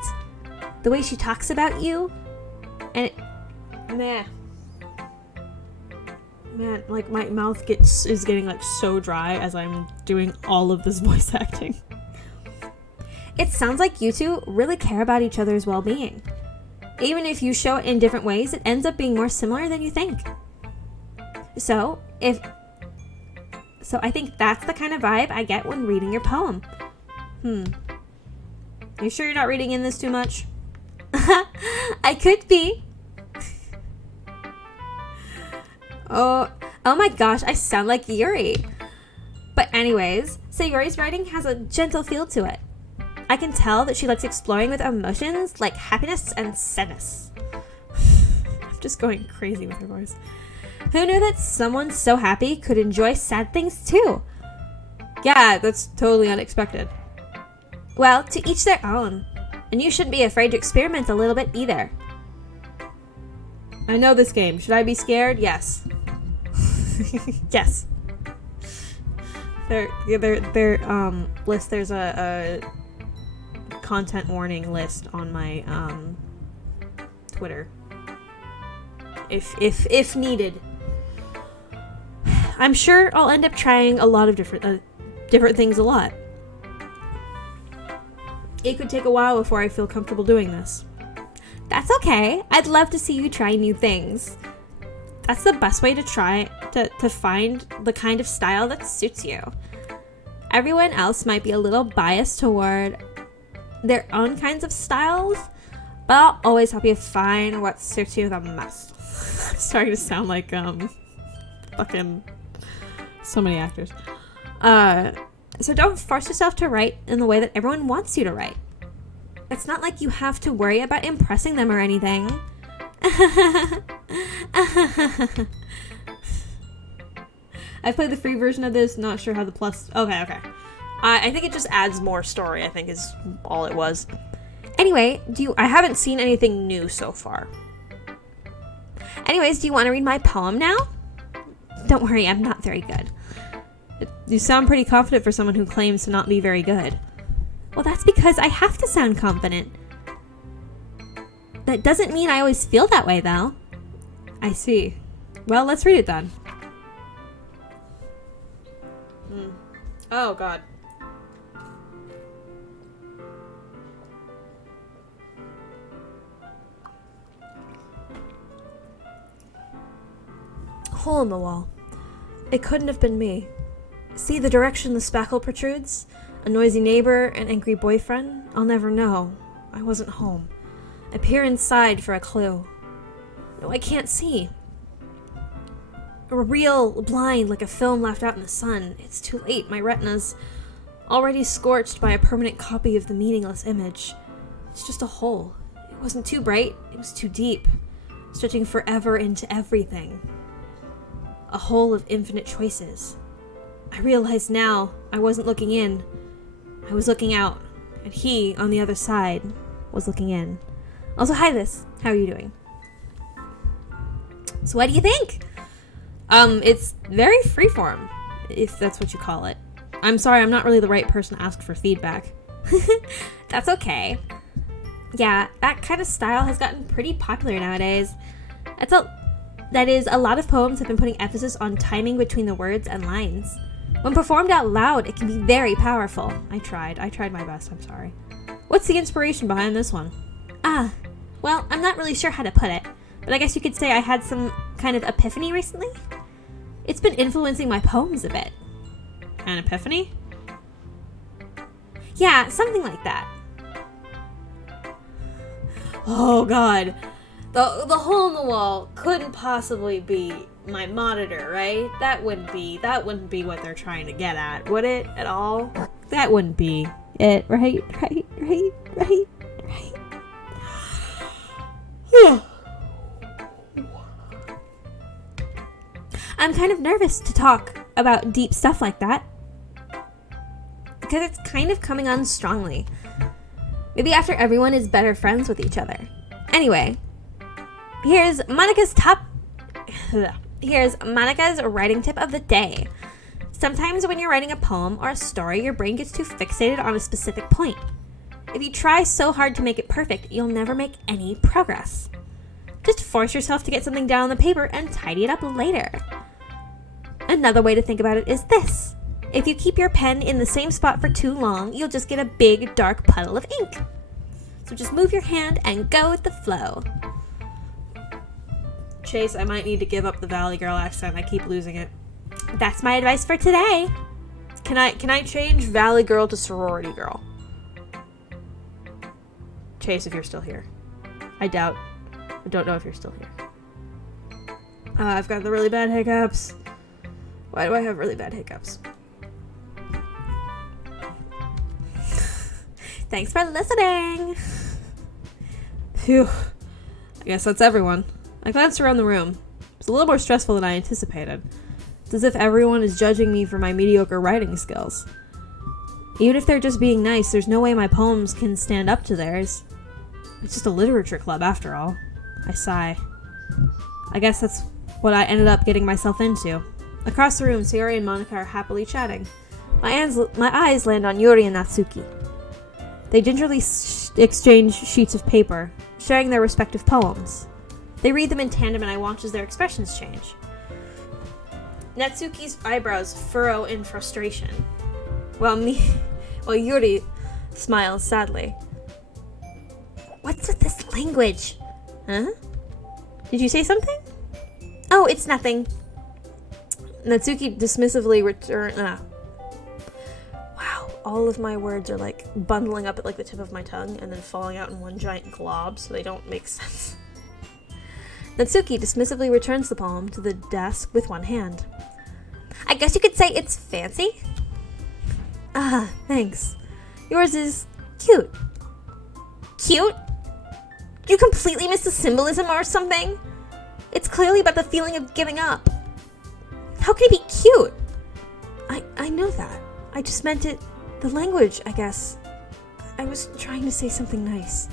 The way she talks about you, and Man, like my mouth is getting like so dry as I'm doing all of this voice acting. It sounds like you two really care about each other's well-being. Even if you show it in different ways, it ends up being more similar than you think. So I think that's the kind of vibe I get when reading your poem. You sure you're not reading in this too much? I could be. Oh my gosh, I sound like Yuri. But anyways, Sayori's writing has a gentle feel to it. I can tell that she likes exploring with emotions like happiness and sadness. I'm just going crazy with her voice. Who knew that someone so happy could enjoy sad things too? Yeah, that's totally unexpected. Well, to each their own. And you shouldn't be afraid to experiment a little bit either. I know this game. Should I be scared? Yes. Yes. Their list, there's a content warning list on my Twitter. If needed. I'm sure I'll end up trying a lot of different things a lot. It could take a while before I feel comfortable doing this. That's okay. I'd love to see you try new things. That's the best way to try to find the kind of style that suits you. Everyone else might be a little biased toward their own kinds of styles, but I'll always help you find what suits you the most. I'm starting to sound like fucking so many actors. So don't force yourself to write in the way that everyone wants you to write. It's not like you have to worry about impressing them or anything. I've played the free version of this, not sure how the plus... Okay. I think it just adds more story, I think is all it was. Anyway, I haven't seen anything new so far. Anyways, do you want to read my poem now? Don't worry, I'm not very good. You sound pretty confident for someone who claims to not be very good. Well, that's because I have to sound confident. That doesn't mean I always feel that way, though. I see. Well, let's read it then. Oh, God. Hole in the wall. It couldn't have been me. See the direction the spackle protrudes? A noisy neighbor, an angry boyfriend? I'll never know. I wasn't home. I peer inside for a clue. No, I can't see. A real blind like a film left out in the sun. It's too late. My retina's already scorched by a permanent copy of the meaningless image. It's just a hole. It wasn't too bright. It was too deep, stretching forever into everything. A hole of infinite choices. I realize now I wasn't looking in. I was looking out, and he, on the other side, was looking in. Also, hi, Liz. How are you doing? So what do you think? It's very freeform, if that's what you call it. I'm sorry, I'm not really the right person to ask for feedback. That's okay. Yeah, that kind of style has gotten pretty popular nowadays. That is, a lot of poems have been putting emphasis on timing between the words and lines. When performed out loud, it can be very powerful. I tried my best, I'm sorry. What's the inspiration behind this one? Well, I'm not really sure how to put it, but I guess you could say I had some kind of epiphany recently. It's been influencing my poems a bit. An epiphany? Yeah, something like that. Oh, God. The hole in the wall couldn't possibly be my monitor, right? That wouldn't be what they're trying to get at, would it? At all? That wouldn't be it, right? I'm kind of nervous to talk about deep stuff like that, because it's kind of coming on strongly. Maybe after everyone is better friends with each other. Anyway, here's Monica's writing tip of the day. Sometimes when you're writing a poem or a story, your brain gets too fixated on a specific point. If you try so hard to make it perfect, you'll never make any progress. Just force yourself to get something down on the paper and tidy it up later. Another way to think about it is this. If you keep your pen in the same spot for too long, you'll just get a big, dark puddle of ink. So just move your hand and go with the flow. Chase, I might need to give up the Valley Girl accent. I keep losing it. That's my advice for today. Can I change Valley Girl to Sorority Girl? Chase, if you're still here. I don't know if you're still here. I've got the really bad hiccups. Why do I have really bad hiccups? Thanks for listening. Phew. I guess that's everyone. I glanced around the room. It's a little more stressful than I anticipated. It's as if everyone is judging me for my mediocre writing skills. Even if they're just being nice, there's no way my poems can stand up to theirs. It's just a literature club, after all. I sigh. I guess that's what I ended up getting myself into. Across the room, Sayori and Monica are happily chatting. My eyes land on Yuri and Natsuki. They gingerly exchange sheets of paper, sharing their respective poems. They read them in tandem and I watch as their expressions change. Natsuki's eyebrows furrow in frustration, while Yuri smiles sadly. What's with this language? Huh? Did you say something? Oh, it's nothing. Natsuki dismissively Wow, all of my words are like bundling up at like the tip of my tongue and then falling out in one giant glob so they don't make sense. Natsuki dismissively returns the poem to the desk with one hand. I guess you could say it's fancy. Ah, thanks. Yours is cute. Cute? You completely missed the symbolism or something? It's clearly about the feeling of giving up. How can it be cute? I know that. I just meant it, the language, I guess. I was trying to say something nice.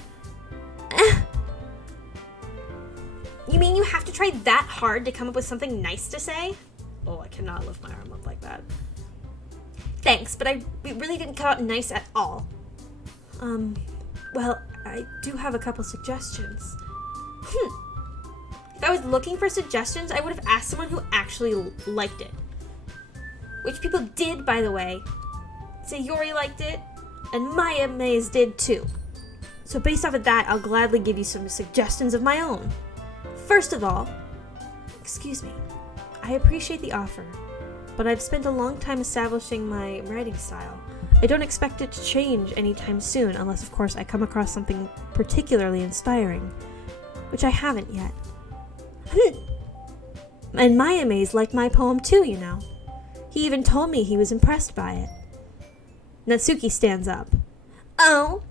You mean you have to try that hard to come up with something nice to say? Oh, I cannot lift my arm up like that. Thanks, but it really didn't come out nice at all. Well, I do have a couple suggestions. If I was looking for suggestions, I would have asked someone who actually liked it. Which people did, by the way. Sayori liked it, and Miyamaze did too. So based off of that, I'll gladly give you some suggestions of my own. First of all, Excuse me. I appreciate the offer, but I've spent a long time establishing my writing style. I don't expect it to change anytime soon, unless of course I come across something particularly inspiring, which I haven't yet. And Miyamaze liked my poem too, you know. He even told me he was impressed by it. Natsuki stands up. Oh,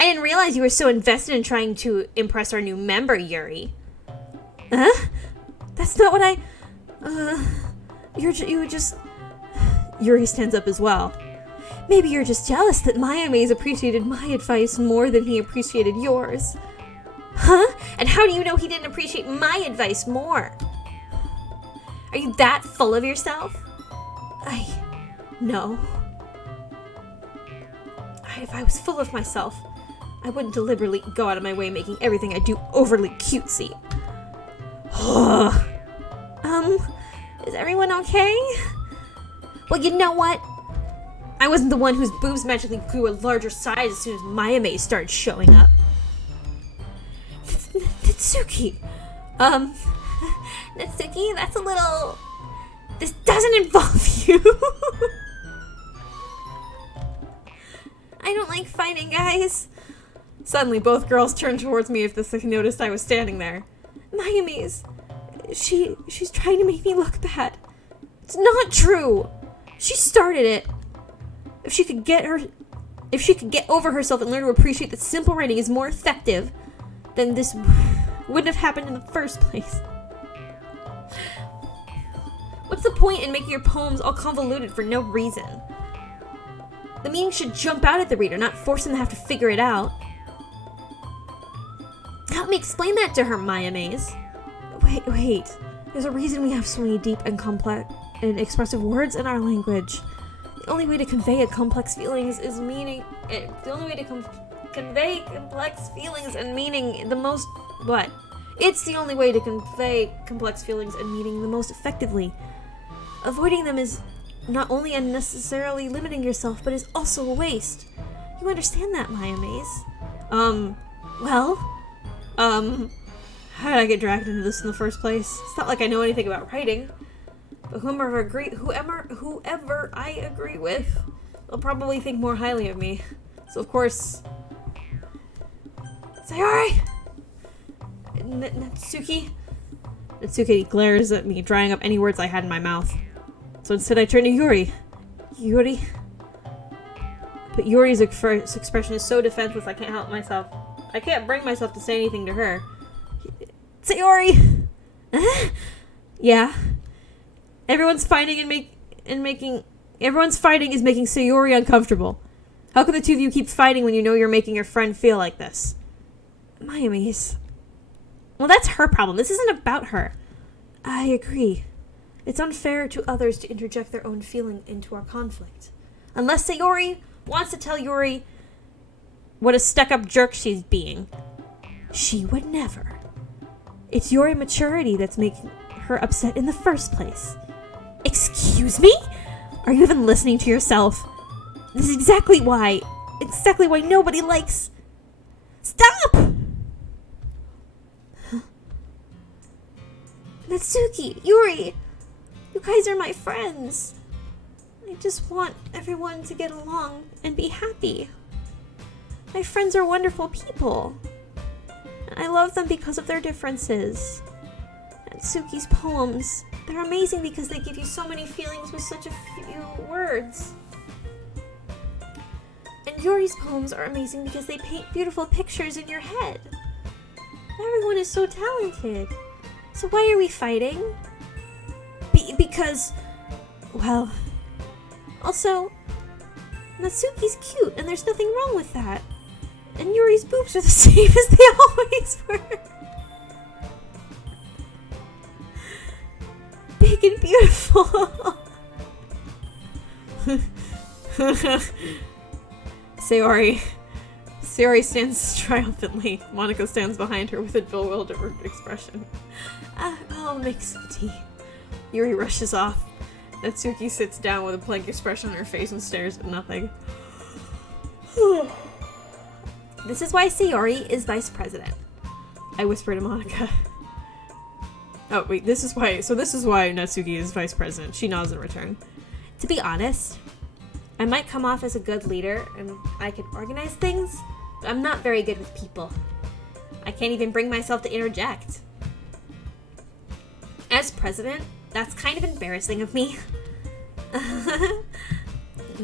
I didn't realize you were so invested in trying to impress our new member, Yuri. Huh? That's not what you just... Yuri stands up as well. Maybe you're just jealous that Miyamaze appreciated my advice more than he appreciated yours. Huh? And how do you know he didn't appreciate my advice more? Are you that full of yourself? No. If I was full of myself, I wouldn't deliberately go out of my way making everything I do overly cutesy. Is everyone okay? Well, you know what? I wasn't the one whose boobs magically grew a larger size as soon as Miyamaze started showing up. Natsuki! Natsuki, that's a little... This doesn't involve you! I don't like fighting, guys. Suddenly, both girls turned towards me as if they noticed I was standing there. Miyamaze, she's trying to make me look bad. It's not true. She started it. If she could get over herself and learn to appreciate that simple writing is more effective, then this wouldn't have happened in the first place. What's the point in making your poems all convoluted for no reason? The meaning should jump out at the reader, not force them to have to figure it out. Help me explain that to her, Miyamaze. Wait. There's a reason we have so many deep and complex and expressive words in our language. The only way to convey complex feelings and meaning the most... What? It's the only way to convey complex feelings and meaning the most effectively. Avoiding them is not only unnecessarily limiting yourself, but is also a waste. You understand that, Miyamaze? How did I get dragged into this in the first place? It's not like I know anything about writing. But whoever I agree with, they'll probably think more highly of me. So of course... Sayori! Natsuki? Natsuki glares at me, drying up any words I had in my mouth. So instead I turn to Yuri. Yuri? But Yuri's expression is so defenseless I can't help myself. I can't bring myself to say anything to her. Sayori! Yeah. Everyone's fighting everyone's fighting is making Sayori uncomfortable. How can the two of you keep fighting when you know you're making your friend feel like this? Miyamaze. Well, that's her problem. This isn't about her. I agree. It's unfair to others to interject their own feeling into our conflict. Unless Sayori wants to tell Yuri what a stuck-up jerk she's being. She would never. It's your immaturity that's making her upset in the first place. Excuse me? Are you even listening to yourself? This is exactly why nobody likes... Stop! Natsuki, Yuri, you guys are my friends. I just want everyone to get along and be happy. My friends are wonderful people. I love them because of their differences. Natsuki's poems, they're amazing because they give you so many feelings with such a few words. And Yuri's poems are amazing because they paint beautiful pictures in your head. Everyone is so talented. So why are we fighting? Because, well... Also, Natsuki's cute and there's nothing wrong with that. And Yuri's boobs are the same as they always were. Big and beautiful. Sayori stands triumphantly. Monica stands behind her with a bewildered expression. I'll make some tea. Yuri rushes off. Natsuki sits down with a blank expression on her face and stares at nothing. This is why Sayori is vice president. I whisper to Monica. Oh, wait, this is why Natsuki is vice president. She nods in return. To be honest, I might come off as a good leader and I can organize things, but I'm not very good with people. I can't even bring myself to interject. As president, that's kind of embarrassing of me.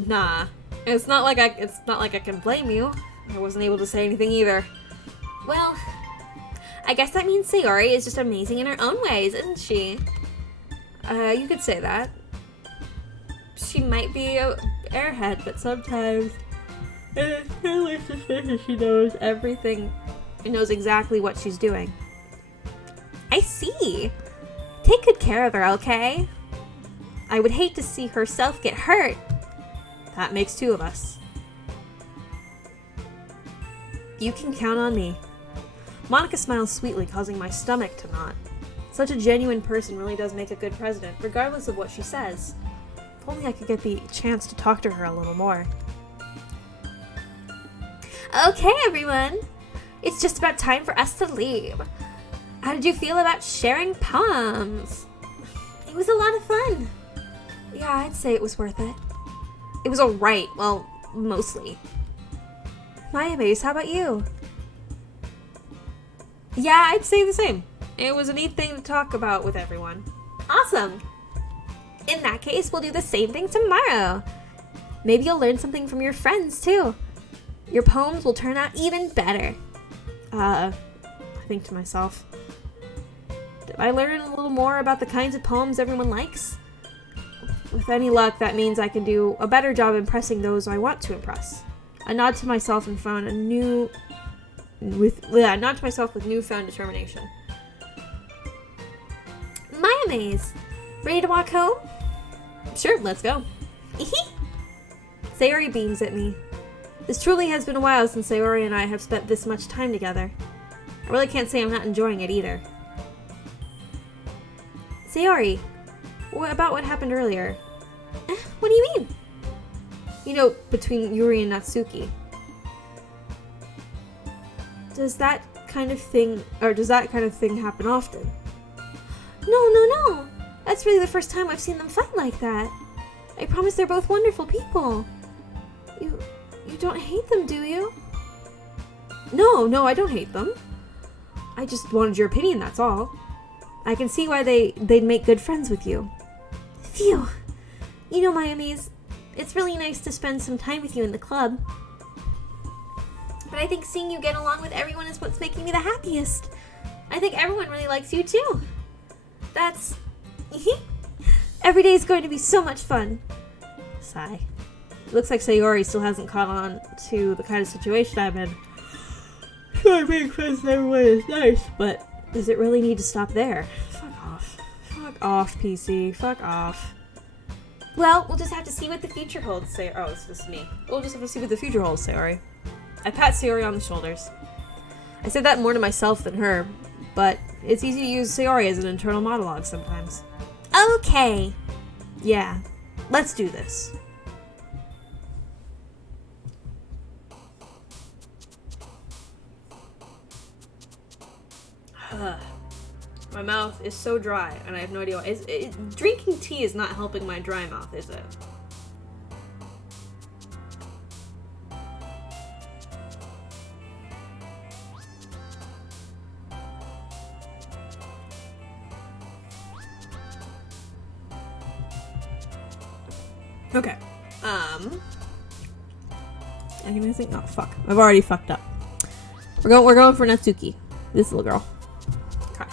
Nah. It's not like I can blame you. I wasn't able to say anything either. Well, I guess that means Sayori is just amazing in her own ways, isn't she? You could say that. She might be a airhead, but sometimes it's really suspicious she knows everything. She knows exactly what she's doing. I see. Take good care of her, okay? I would hate to see herself get hurt. That makes two of us. You can count on me. Monica smiles sweetly, causing my stomach to knot. Such a genuine person really does make a good president, regardless of what she says. If only I could get the chance to talk to her a little more. Okay, everyone. It's just about time for us to leave. How did you feel about sharing poems? It was a lot of fun. Yeah, I'd say it was worth it. It was alright. Well, mostly. Miyamaze, how about you? Yeah, I'd say the same. It was a neat thing to talk about with everyone. Awesome. In that case, we'll do the same thing tomorrow. Maybe you'll learn something from your friends, too. Your poems will turn out even better. I think to myself, did I learn a little more about the kinds of poems everyone likes? With any luck, that means I can do a better job impressing those I want to impress. I nod to myself and found with newfound determination. Miyamaze, ready to walk home? Sure, let's go. Sayori beams at me. This truly has been a while since Sayori and I have spent this much time together. I really can't say I'm not enjoying it either. Sayori, what about what happened earlier? What do you mean? You know, between Yuri and Natsuki. Does that kind of thing happen often? No. That's really the first time I've seen them fight like that. I promise they're both wonderful people. You don't hate them, do you? No, I don't hate them. I just wanted your opinion, that's all. I can see why they'd make good friends with you. Phew. You know, Miyamaze, it's really nice to spend some time with you in the club. But I think seeing you get along with everyone is what's making me the happiest. I think everyone really likes you too. That's Every day is going to be so much fun. Sigh. It looks like Sayori still hasn't caught on to the kind of situation I'm in. Sure, being friends with everyone is nice, but does it really need to stop there? Fuck off. Fuck off, PC. Fuck off. Well, we'll just have to see what the future holds, Sayori. Oh, it's just me. We'll just have to see what the future holds, Sayori. I pat Sayori on the shoulders. I said that more to myself than her, but it's easy to use Sayori as an internal monologue sometimes. Okay. Yeah, let's do this. My mouth is so dry, and I have no idea why. Drinking tea is not helping my dry mouth, is it? Okay. I can think. Oh fuck! I've already fucked up. We're going for Natsuki. This little girl. Okay.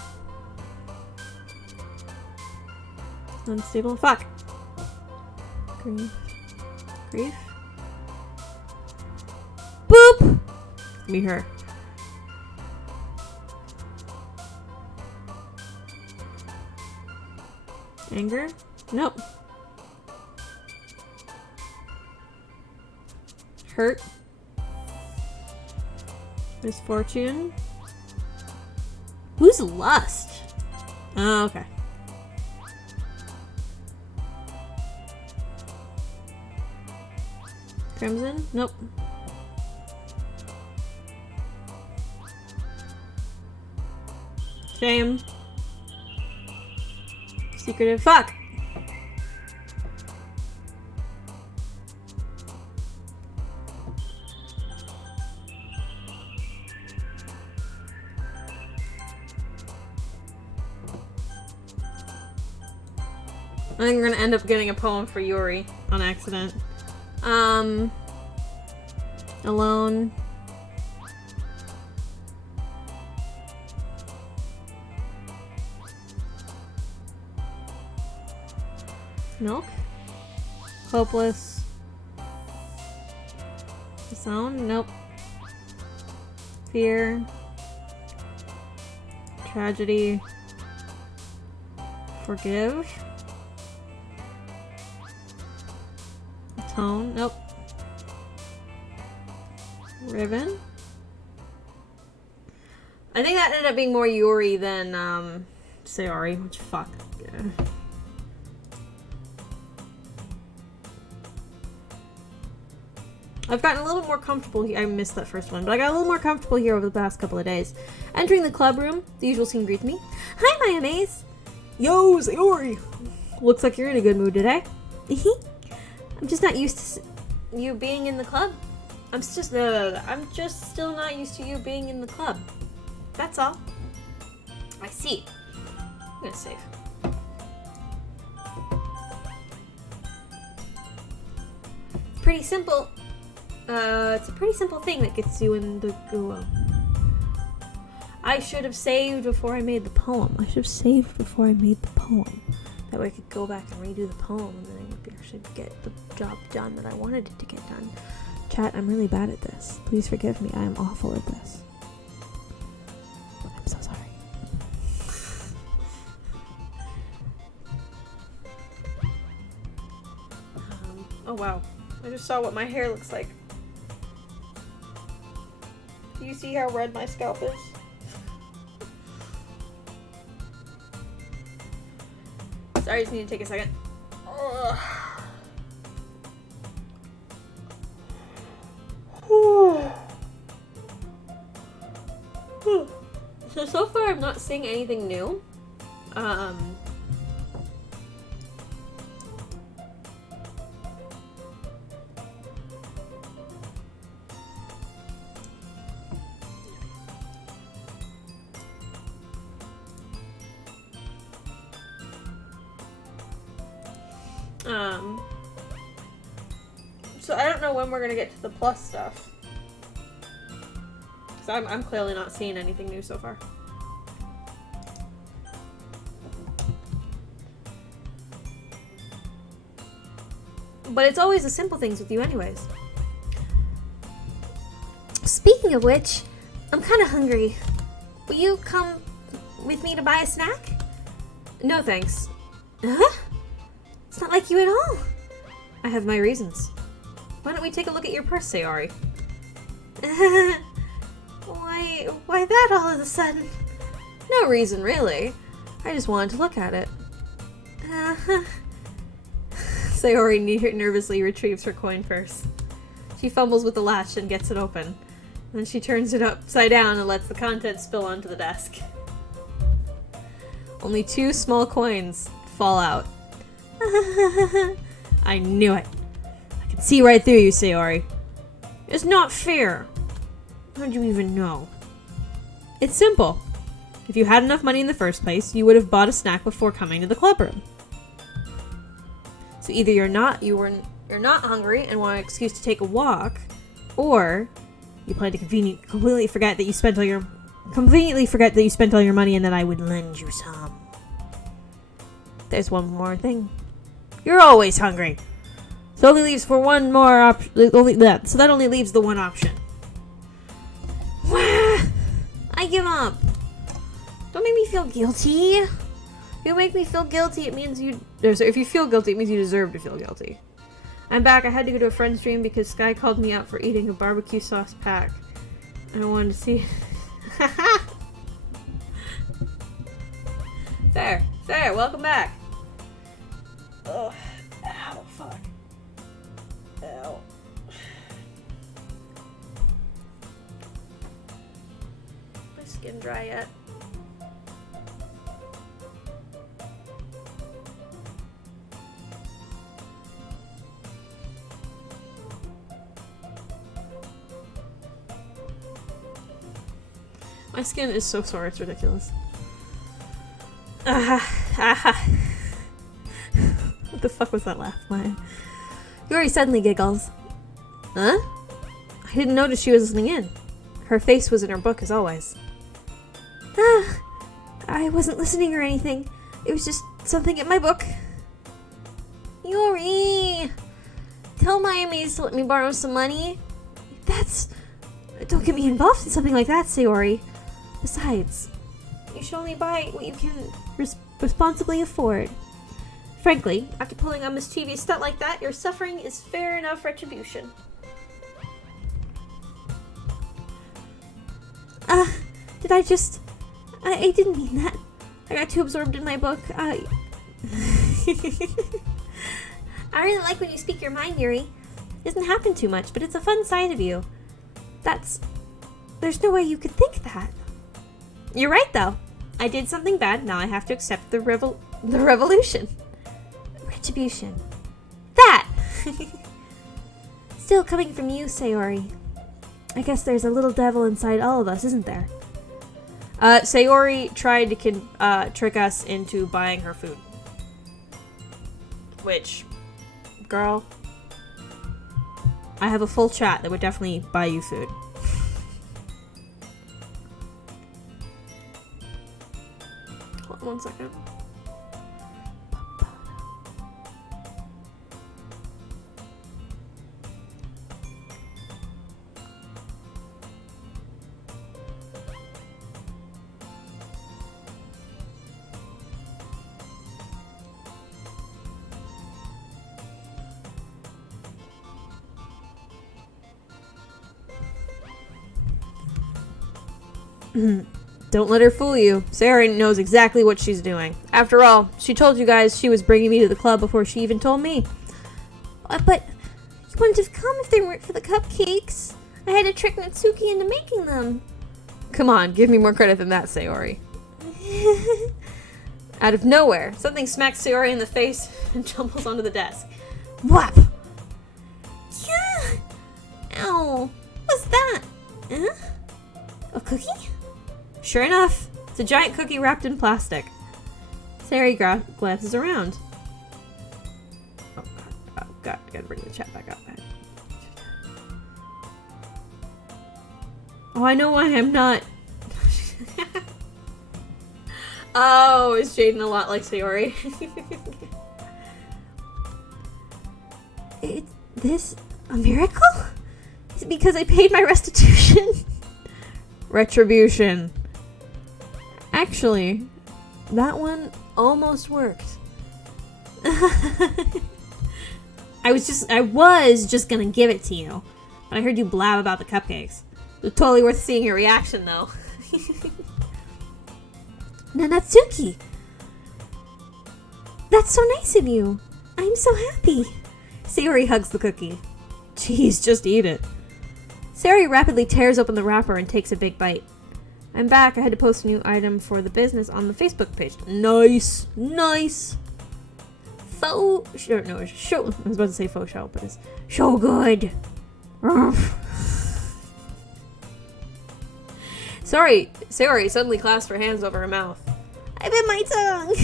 Unstable. Fuck. Grief. Grief. Boop. Me her. Anger. Nope. Hurt. Misfortune. Who's lust? Oh, okay. Crimson? Nope. Shame. Secretive. Fuck! I think we're gonna end up getting a poem for Yuri on accident. Alone. Milk. Hopeless. Sound? Nope. Fear. Tragedy. Forgive. Tone? Nope. Ribbon? I think that ended up being more Yuri than, Sayori, which fuck. Yeah. I've gotten a little bit more comfortable here. I missed that first one, but I got a little more comfortable here over the past couple of days. Entering the club room, the usual scene greets me. Hi, Miyamaze. Yo, Sayori! Looks like you're in a good mood today. I'm just not used to You being in the club? I'm just still not used to you being in the club. That's all. I see. I'm gonna save. Pretty simple. It's a pretty simple thing that gets you in the go. I should have saved before I made the poem. That way I could go back and redo the poem, and then I would actually get the job done that I wanted it to get done. Chat, I'm really bad at this. Please forgive me. I am awful at this. I'm so sorry. Oh wow. I just saw what my hair looks like. Do you see how red my scalp is? Sorry, I just need to take a second. So far I'm not seeing anything new. So I don't know when we're gonna get to the plus stuff. So I'm clearly not seeing anything new so far. But it's always the simple things with you anyways. Speaking of which, I'm kind of hungry. Will you come with me to buy a snack? No thanks. Huh? It's not like you at all. I have my reasons. Why don't we take a look at your purse, Sayori? Why that all of a sudden? No reason, really. I just wanted to look at it. Sayori nervously retrieves her coin purse. She fumbles with the latch and gets it open. Then she turns it upside down and lets the contents spill onto the desk. Only 2 small coins fall out. I knew it. I could see right through you, Sayori. It's not fair. How'd you even know? It's simple. If you had enough money in the first place, you would have bought a snack before coming to the clubroom. So either you're not hungry and want an excuse to take a walk, or you plan to conveniently forget that you spent all your money and that I would lend you some. There's one more thing. You're always hungry. So only leaves for one more option. So that only leaves the one option. I give up. Don't make me feel guilty. If you make me feel guilty, it means you... So if you feel guilty, it means you deserve to feel guilty. I'm back. I had to go to a friend's dream because Sky called me out for eating a barbecue sauce pack. I wanted to see... Fair. Welcome back. Ugh. Ow, fuck. Ow. My skin dry yet? My skin is so sore, it's ridiculous. What the fuck was that laugh, Maya? Yuri suddenly giggles. Huh? I didn't notice she was listening in. Her face was in her book as always. I wasn't listening or anything. It was just something in my book. Yuri! Tell Miyamaze to let me borrow some money. Don't get me involved in something like that, Sayori. Besides, you should only buy what you can responsibly afford. Frankly, after pulling a mischievous stunt like that, your suffering is fair enough retribution. I didn't mean that. I got too absorbed in my book. I really like when you speak your mind, Yuri. It doesn't happen too much, but it's a fun side of you. There's no way you could think that. You're right, though. I did something bad, now I have to accept the revolution. Retribution. That! Still coming from you, Sayori. I guess there's a little devil inside all of us, isn't there? Sayori tried to trick us into buying her food. Which, girl, I have a full chat that would definitely buy you food. Hold on 1 second. Don't let her fool you. Sarah knows exactly what she's doing. After all, she told you guys she was bringing me to the club before she even told me. But you wouldn't have come if they weren't for the cupcakes. I had to trick Natsuki into making them. Come on, give me more credit than that, Sayori. Out of nowhere, something smacks Sayori in the face and tumbles onto the desk. Whap! Yeah! Ow! What's that? Huh? A cookie? Sure enough, it's a giant cookie wrapped in plastic. Sayori glances around. Oh god, gotta bring the chat back up. Oh, I know why I'm not. Oh, is Jaden a lot like Sayori? this a miracle? Is it because I paid my restitution? Retribution. Actually, that one almost worked. I was just gonna give it to you, but I heard you blab about the cupcakes. It was totally worth seeing your reaction, though. Nanatsuki! That's so nice of you. I'm so happy. Sayori hugs the cookie. Jeez, just eat it. Sayori rapidly tears open the wrapper and takes a big bite. I'm back. I had to post a new item for the business on the Facebook page. Nice. Nice. Faux show. No, show. I was about to say faux show, but it's show good. Sorry, Sayori suddenly clasped her hands over her mouth. I bit my tongue.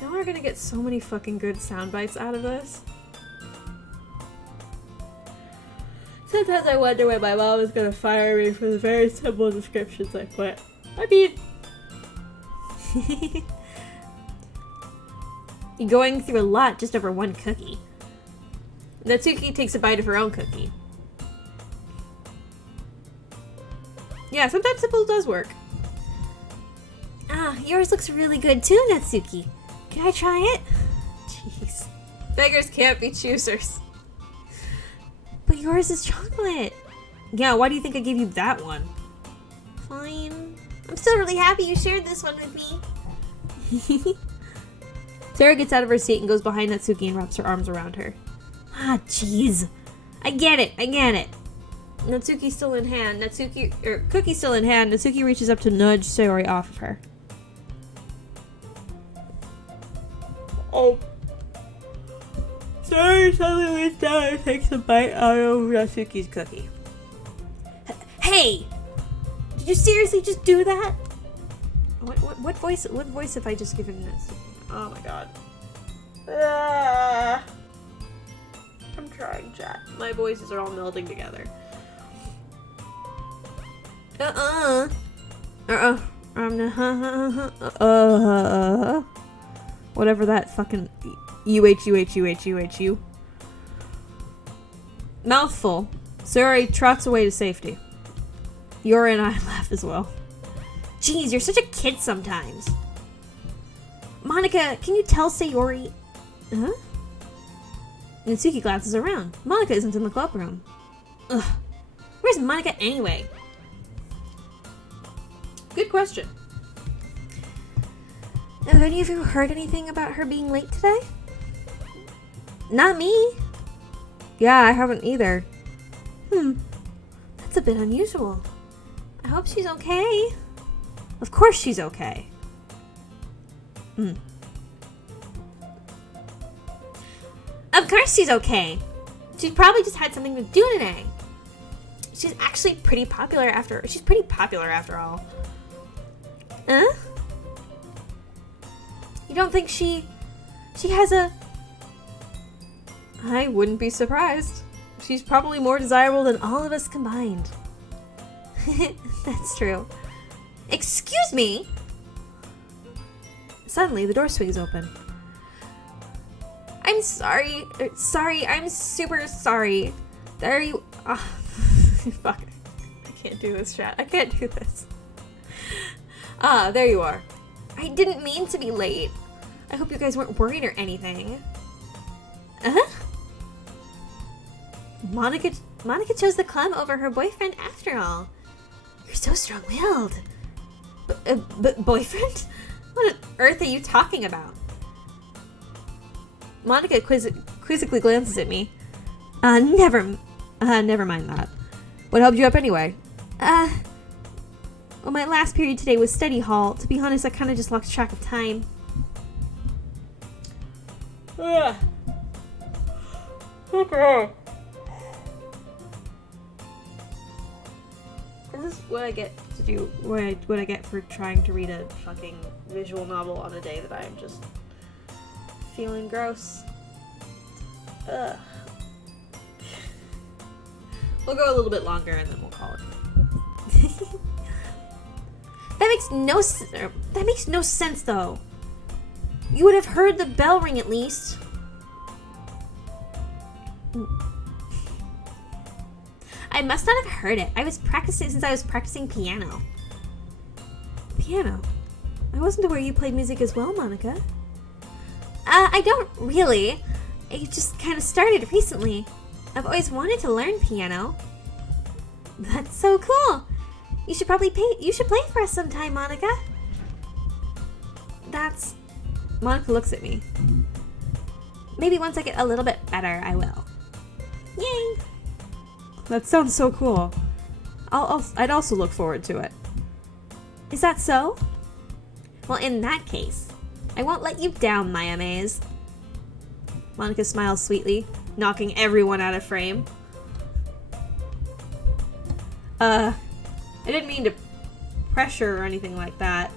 Now we're gonna get so many fucking good sound bites out of this. Sometimes I wonder when my mom is gonna fire me for the very simple descriptions I put. I mean, you're going through a lot just over one cookie. Natsuki takes a bite of her own cookie. Yeah, sometimes simple does work. Ah, yours looks really good too, Natsuki. Can I try it? Jeez. Beggars can't be choosers. But yours is chocolate. Yeah, why do you think I gave you that one? Fine. I'm still really happy you shared this one with me. Sarah gets out of her seat and goes behind Natsuki and wraps her arms around her. Ah, jeez. I get it. Natsuki still in hand. Cookie still in hand. Natsuki reaches up to nudge Sayori off of her. Oh. Sayori suddenly leans down and takes a bite out of Natsuki's cookie. Hey! Did you seriously just do that? What voice have I just given Natsuki? Oh my god. I'm trying, chat. My voices are all melding together. Whatever that fucking UHU. Mouthful. Sayori trots away to safety. Yori and I laugh as well. Jeez, you're such a kid sometimes. Monica, can you tell Sayori? Huh? Natsuki glances around. Monica isn't in the club room. Ugh. Where's Monica anyway? Good question. Have any of you heard anything about her being late today? Not me. Yeah, I haven't either. That's a bit unusual. I hope she's okay. Of course she's okay. Of course she's okay. She probably just had something to do today. She's actually pretty popular she's pretty popular after all. Huh? You don't think she has a... I wouldn't be surprised. She's probably more desirable than all of us combined. That's true. Excuse me? Suddenly, the door swings open. I'm sorry. I'm super sorry. There you... Fuck. I can't do this, chat. I can't do this. Ah, there you are. I didn't mean to be late. I hope you guys weren't worried or anything. Monica chose the club over her boyfriend after all. You're so strong-willed. Boyfriend? What on earth are you talking about? Monica quizzically glances at me. Never mind that. What held you up anyway? Well, my last period today was study hall. To be honest, I kind of just lost track of time. Okay. This is what I get to do. What I get for trying to read a fucking visual novel on a day that I am just feeling gross. Ugh. We'll go a little bit longer and then we'll call it. That makes no sense though. You would have heard the bell ring at least. I must not have heard it. I was practicing piano. Piano? I wasn't aware you played music as well, Monica. I don't really. I just kind of started recently. I've always wanted to learn piano. That's so cool. You should play for us sometime, Monica. Monica looks at me. Maybe once I get a little bit better, I will. Yay! That sounds so cool. I'd also look forward to it. Is that so? Well, in that case, I won't let you down, Miyamaze. Monica smiles sweetly, knocking everyone out of frame. I didn't mean to pressure or anything like that.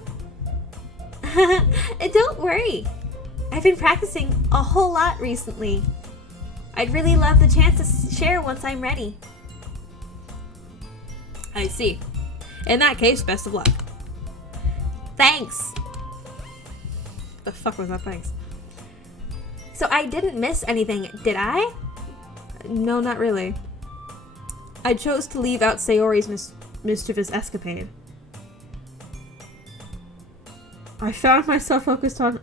Don't worry. I've been practicing a whole lot recently. I'd really love the chance to share once I'm ready. I see. In that case, best of luck. Thanks. The fuck was that thanks? So I didn't miss anything, did I? No, not really. I chose to leave out Sayori's mischievous escapade. I found myself focused on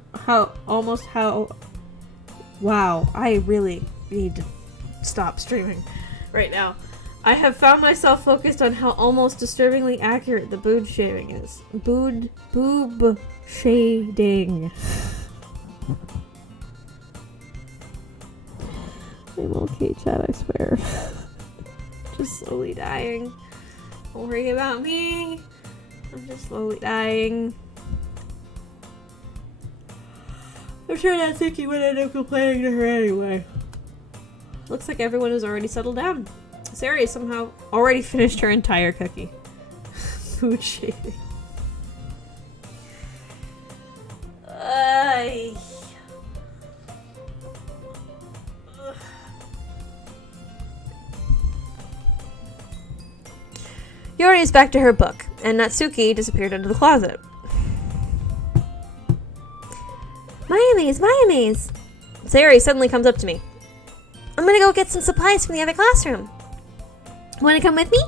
Wow, I really need to stop streaming right now. I have found myself focused on how almost disturbingly accurate the boob shaving is. Boob shading. I'm okay, Chad, I swear. Just slowly dying. Don't worry about me. I'm just slowly dying. I'm sure Natsuki would end up complaining to her anyway. Looks like everyone has already settled down. Sari somehow already finished her entire cookie. Food shaving. Yori is back to her book, and Natsuki disappeared into the closet. Miyamaze! Sayori suddenly comes up to me. I'm gonna go get some supplies from the other classroom. Wanna come with me?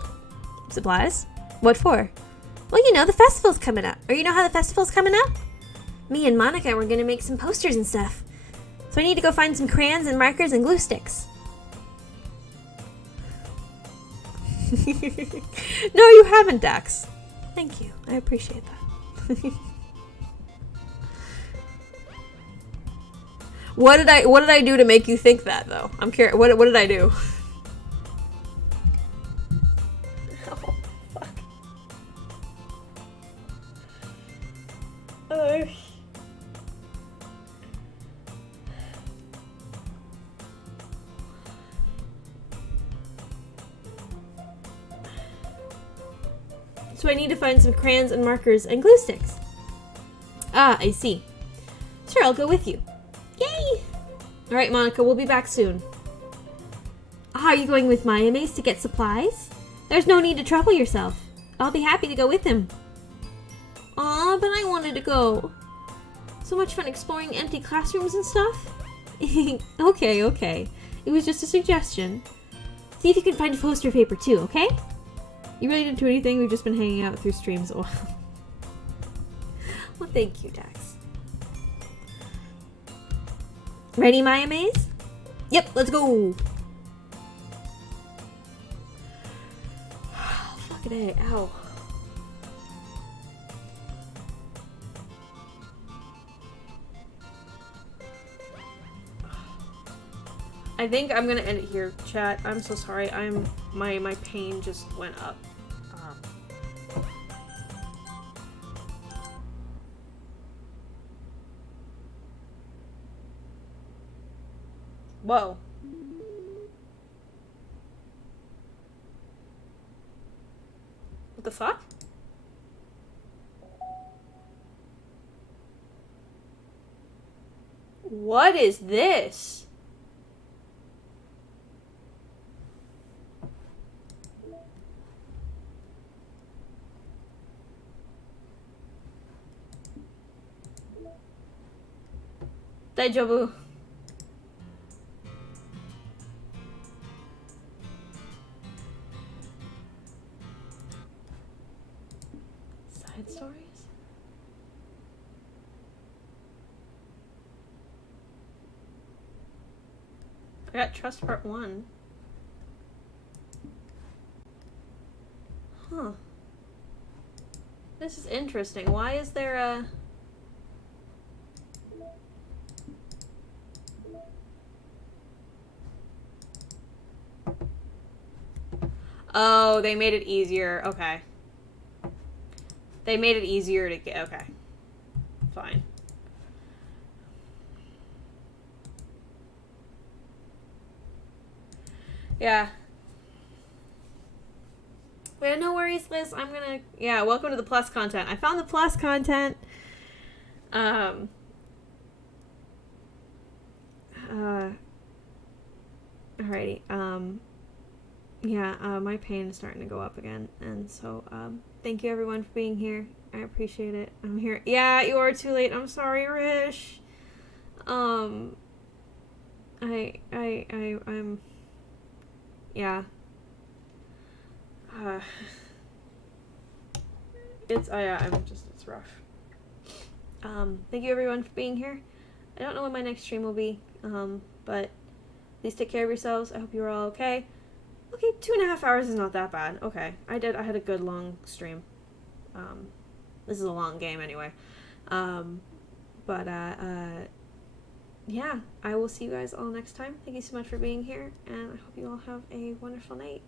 Supplies? What for? Well, you know, the festival's coming up. Or you know how the festival's coming up? Me and Monica were gonna make some posters and stuff. So I need to go find some crayons and markers and glue sticks. No, you haven't, Dax. Thank you. I appreciate that. What did I do to make you think that, though? I'm curious. What did I do? Oh, fuck. So I need to find some crayons and markers and glue sticks. Ah, I see. Sure, I'll go with you. Yay! Alright, Monica, we'll be back soon. Are you going with Miyamaze to get supplies? There's no need to trouble yourself. I'll be happy to go with him. Aw, but I wanted to go. So much fun exploring empty classrooms and stuff. Okay. It was just a suggestion. See if you can find a poster paper too, okay? You really didn't do anything, we've just been hanging out through streams a while. Well, thank you, Dax. Ready, Miyamaze? Yep, let's go! Fucking A, ow. I think I'm gonna end it here, chat. I'm so sorry. My pain just went up. Whoa. What the fuck? What is this? Daijobu. Side stories? I got Trust Part 1. Huh. This is interesting. Why is there a... Oh, they made it easier. Okay. They made it easier to get... Okay. Fine. Yeah. But no worries, Liz. I'm gonna... Yeah, welcome to the plus content. I found the plus content. Alrighty. Yeah, my pain is starting to go up again. And so, thank you everyone for being here. I appreciate it. I'm here. Yeah, you are too late. I'm sorry, Rish. I'm... Yeah. It's rough. Thank you everyone for being here. I don't know when my next stream will be, but please take care of yourselves. I hope you're all okay. Okay, 2.5 hours is not that bad. Okay, I had a good long stream. This is a long game anyway. Yeah, I will see you guys all next time. Thank you so much for being here, and I hope you all have a wonderful night.